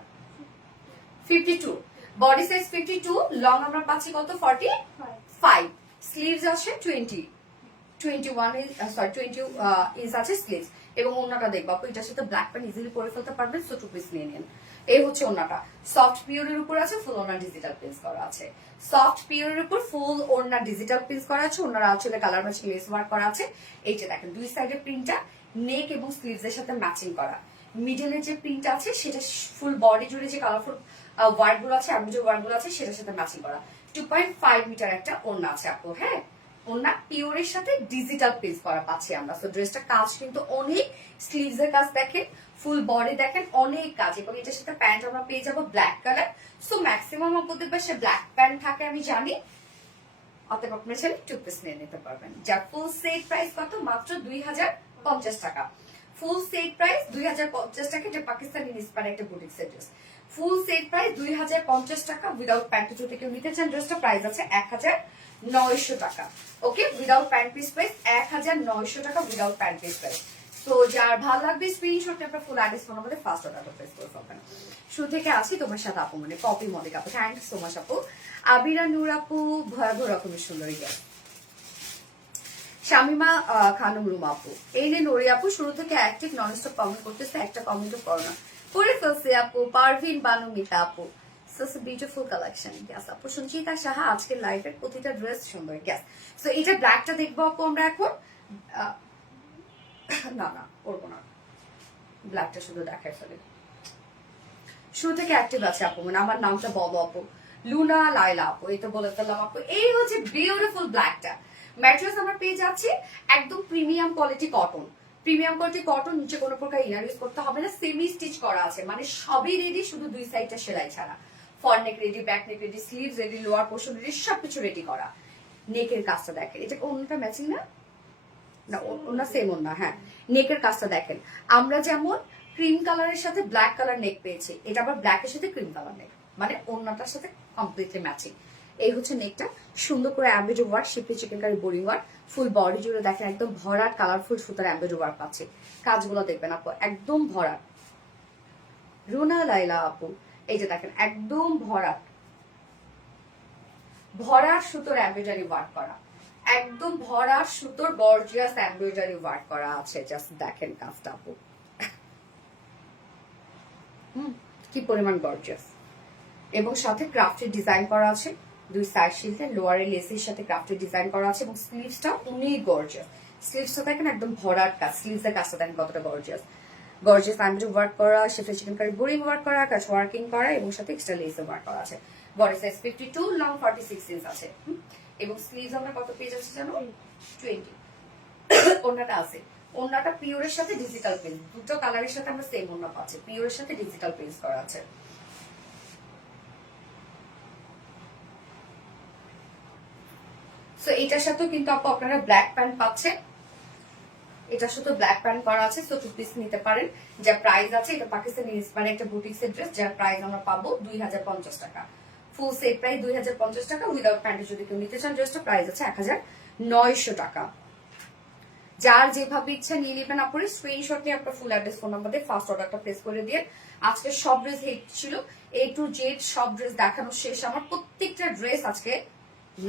52 বডি সাইজ 52। লং আমরা পাচ্ছি কত 45। স্লিভস আছে 21 ইঞ্চ আছে স্লিভস। এবং ওন্নাটা দেখবো আপু এটার সাথে ব্ল্যাক প্যান্ট ইজিলি পরে ফেলতে পারবেন, সো 2 পিস নিয়ে নিন। এই হচ্ছে ওন্নাটা, সফট পিওরের উপর আছে, ফুল ওন্না ডিজিটাল প্রিন্ট করা আছে। সফট পিওরের উপর ফুল ওন্না ডিজিটাল প্রিন্ট করা আছে, ওন্নার আঁচলে কালার ম্যাচিং লেস ওয়ার্ক করা আছে। এই যে দেখেন দুই সাইডের প্রিন্টটা নেক এবং স্লিভস এর সাথে ম্যাচিং করা। মিডলের যে প্রিন্ট আছে সেটা ফুল বডি জুড়ে যে কালারফুল ওয়ার্ক গুলো আছে, আমি যে ওয়ার্ক গুলো আছে সেটার সাথে ম্যাচিং করা। 2.5 মিটার একটা ওন্না আছে আপু, হ্যাঁ ওন্না পিওরের সাথে ডিজিটাল প্রিন্ট করা পাচ্ছি আমরা। সো ড্রেসটা কাজ কিন্তু অনেক, স্লিভস এর কাজ দেখেন, ফুল বডি দেখেন অনেক কাজ। এবং এটার সাথে প্যান্ট আমরা পেয়ে যাবো ব্ল্যাক কালার। সো ম্যাক্সিমাম আপনাদের পাশে ব্ল্যাক প্যান্ট থাকে আমি জানি, অতএব আপনার ছেলে 2 পিস নিয়ে নিতে পারবেন। যার ফুল সেট প্রাইস কত মাত্র 2050 টাকা। ফুল সেট প্রাইস 2050 টাকা। এটা পাকিস্তানি ইন্সপায়ার একটা বুটিক্সের ড্রেস। ফুল সেট প্রাইস 2050 টাকা। উইদাউট প্যান্ট যদি কেউ নিতে চান ড্রেসটা প্রাইস আছে 1900 টাকা। ওকে, উইদাউট প্যান্ট পিস প্রাইস 1900 টাকা, উইদাউট প্যান্ট পিস প্রাইস। তো যার ভালো লাগবে স্ক্রিনশট আপনার ফুল অ্যাড্রেস ফোন নাম্বারে ফার্স্ট অর্ডার প্রেস করে ফেলবেন। শুরু থেকে আছি তোমার সাথে আপু, মানে কপি মলিক আপু, থ্যাংক ইউ সো মাচ আপু। আবিরা নূর আপু ভয়াবহ রকমের সুন্দরী গেল। শামিমা খানম রুমা আপু, এই যে নোরি আপু শুরু থেকে অ্যাক্টিভ নন স্টপ কমেন্ট করতেছে, একটা কমেন্টও করো না, করে ফেলছে আপু। পারভিন বানু মিতা আপু, such a beautiful collection. Yes, আপু সঞ্চিতা সাহা আজকের লাইভের প্রতিটা ড্রেস সুন্দর। Yes, সো এটা ব্ল্যাকটা দেখবো আপু আমরা এখন। না না করবো না, ব্ল্যাকটা শুধু দেখাই ফেলে। শুরু থেকে অ্যাক্টিভ আছে আপু, মানে আমার নামটা বলো আপু। লুনা লাইলা আপু, এই তো বলে ফেললাম আপু। এই হচ্ছে বিউটিফুল ব্ল্যাকটা। ম্যাট্রেস আমরা পেয়ে যাচ্ছি একদম premium quality cotton, premium quality cotton, নিচে কোনো প্রকার ইনার ইউজ করতে হবে না, সেমি স্টিচ করা আছে, মানে সবই রেডি, শুধু দুই সাইডটা সেলাই ছাড়া। ফ্রন্ট নেক ready, back neck ready, sleeves ready, lower portion ready, সবকিছু রেডি করা। নেকের কাজটা দেখেন, এটা অন্যটা ম্যাচিং না, না ওনা সেম ওনা, হ্যাঁ নেকের কাজটা দেখেন। আমরা যেমন ক্রিম কালারের সাথে ব্ল্যাক কালার নেক পেয়েছি, এটা আবার ব্ল্যাকের সাথে ক্রিম কালার নেক, মানে ওনাটার সাথে কমপ্লিটলি ম্যাচিং। এই হচ্ছে নেকটা, সুন্দর করে embroidery work, schiffli chikankari boring work, full body জুড়ে দেখেন একদম ভরাট কালারফুল সুতার এমব্রয়ডারি ওয়ার্ক পাচ্ছে। কাজগুলো দেখবেন আপু একদম ভরাট। রুনা লাইলা আপু, এই যে দেখেন একদম ভরাট, ভরা সুতোর এমব্রয়ডারি ওয়ার্ক করা, একদম ভরা সুতোর গর্জিয়াস এমব্রয়ডারি ওয়ার্ক করা আছে। জাস্ট দেখেন কাজটা আপু, কি পরিমাণ গর্জিয়াস, এবং সাথে ক্রাফটেড ডিজাইন করা আছে, দুই সাইড শিলতে লোয়ারে লেসের সাথে ক্রাফটেড ডিজাইন করা আছে, এবং স্লিভসটা অনেক গর্জিয়াস। স্লিভসটা দেখেন একদম ভরাট কাজ, স্লিভসের কাজটা দেখেন কতটা গর্জিয়াস। গর্জিয়াস এমব্রয়ডারি ওয়ার্ক করা, schiffli chikankari boring work করা, কাজ ওয়ার্কিং করা, এবং সাথে এক্সট্রা লেসের ওয়ার্ক করা আছে। বডি সাইজ 52, লং 46 ইঞ্চ আছে, এবং স্লিভস আমরা কত পেজ আছে জানো? 20। ওন্নাটা আছে, ওন্নাটা পিওরের সাথে ডিজিটাল প্রিন্ট, দুটো কালারের সাথে আমরা সেম ওন্না পাচ্ছি, পিওরের সাথে ডিজিটাল প্রিন্ট করা আছে। সো এটার সাথেও কিন্তু আপু আপনারা ব্ল্যাক প্যান্ট পাচ্ছেন, এটার সাথে ব্ল্যাক প্যান্ট করা আছে। সো 2 পিস নিতে পারেন। যা প্রাইস আছে, এটা পাকিস্তানি ইন্সপায়ার একটা বুটিক্সের ড্রেস, যার প্রাইস আমরা পাবো 2050 টাকা। ফুল সেট প্রাইস 2050 টাকা। উইদাউট প্যান্টে যদি কেউ নিতে চান ড্রেসটা প্রাইস আছে 1900 টাকা। যার যেভাবে ইচ্ছা নিয়ে নেবেন আপুরে, স্ক্রিনশট নিয়ে আপনার ফুল অ্যাড্রেস ফোন নাম্বার দিয়ে ফার্স্ট অর্ডারটা প্লেস করে দিয়ে। আজকে সব ড্রেস হিট ছিল, A to Z সব ড্রেস দেখানো শেষ আমার। প্রত্যেকটা ড্রেস আজকে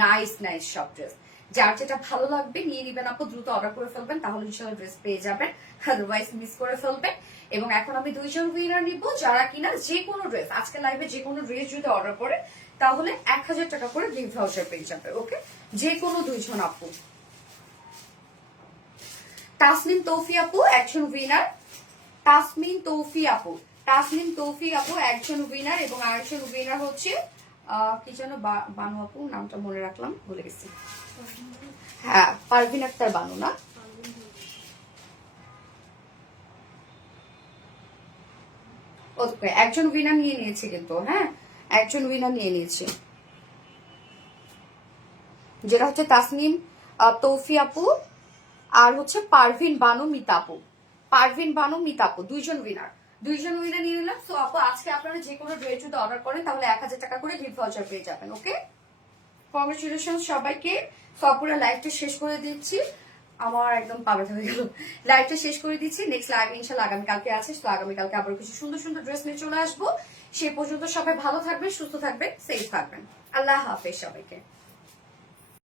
নাইস নাইস সব ড্রেস। যার যেটা ভালো লাগবে নিয়ে নিবেন আপু, দ্রুত অর্ডার করে ফেলবেন, তাহলে ইনশাআল্লাহ ড্রেস পেয়ে যাবেন, আদারওয়াইজ মিস করে ফেলবেন। এবং এখন আমি 2 জন উইনার নিব, যারা কিনা যে কোনো ড্রেস, আজকে লাইভে যে কোনো ড্রেস যদি অর্ডার করে তাহলে 1000 টাকা করে গিফট ভাউচার পেয়ে যাবে। ওকে, যে কোনো 2 জন আপু। তাসমিন তৌফি আপু একজন উইনার, তাসমিন তৌফি আপু, তাসমিন তৌফি আপু একজন উইনার, এবং আরেকজন উইনার হচ্ছে কি যেন বানু আপু, নামটা মনে রাখলাম, ভুলে গেছি। হ্যাঁ, পারভিন আক্তার বানু না? ওকে, একজন উইনার নিয়ে নিয়েছে কিন্তু, হ্যাঁ একজন উইনার নিয়ে নিয়েছে, যেটা হচ্ছে তাসনিম তৌফি আপু আর হচ্ছে পারভিন বানু মিতাপু, পারভিন বানু মিতাপু, 2 জন উইনার, 2 জন উইনার নিয়ে নিলাম। সো আপু আজকে আপনারা যে কোনো ড্রেস যদি অর্ডার করেন তাহলে 1000 টাকা করে গিফট ভাউচার পেয়ে যাবেন। ওকে, কংগ্রেচুলেশন সবাইকে। সব পুরো লাইভটা শেষ করে দিচ্ছি, আমার একদম পা ব্যথা হয়ে গেল। লাইভটা শেষ করে দিচ্ছি, নেক্সট লাইভ ইনশাআল্লাহ আগামীকালকে আছে। তো আগামীকালকে আবার কিছু সুন্দর সুন্দর ড্রেস নিয়ে চলে আসবো। সে পর্যন্ত সবাই ভালো থাকবেন, সুস্থ থাকবেন, সেফ থাকবেন। আল্লাহ হাফেজ সবাইকে।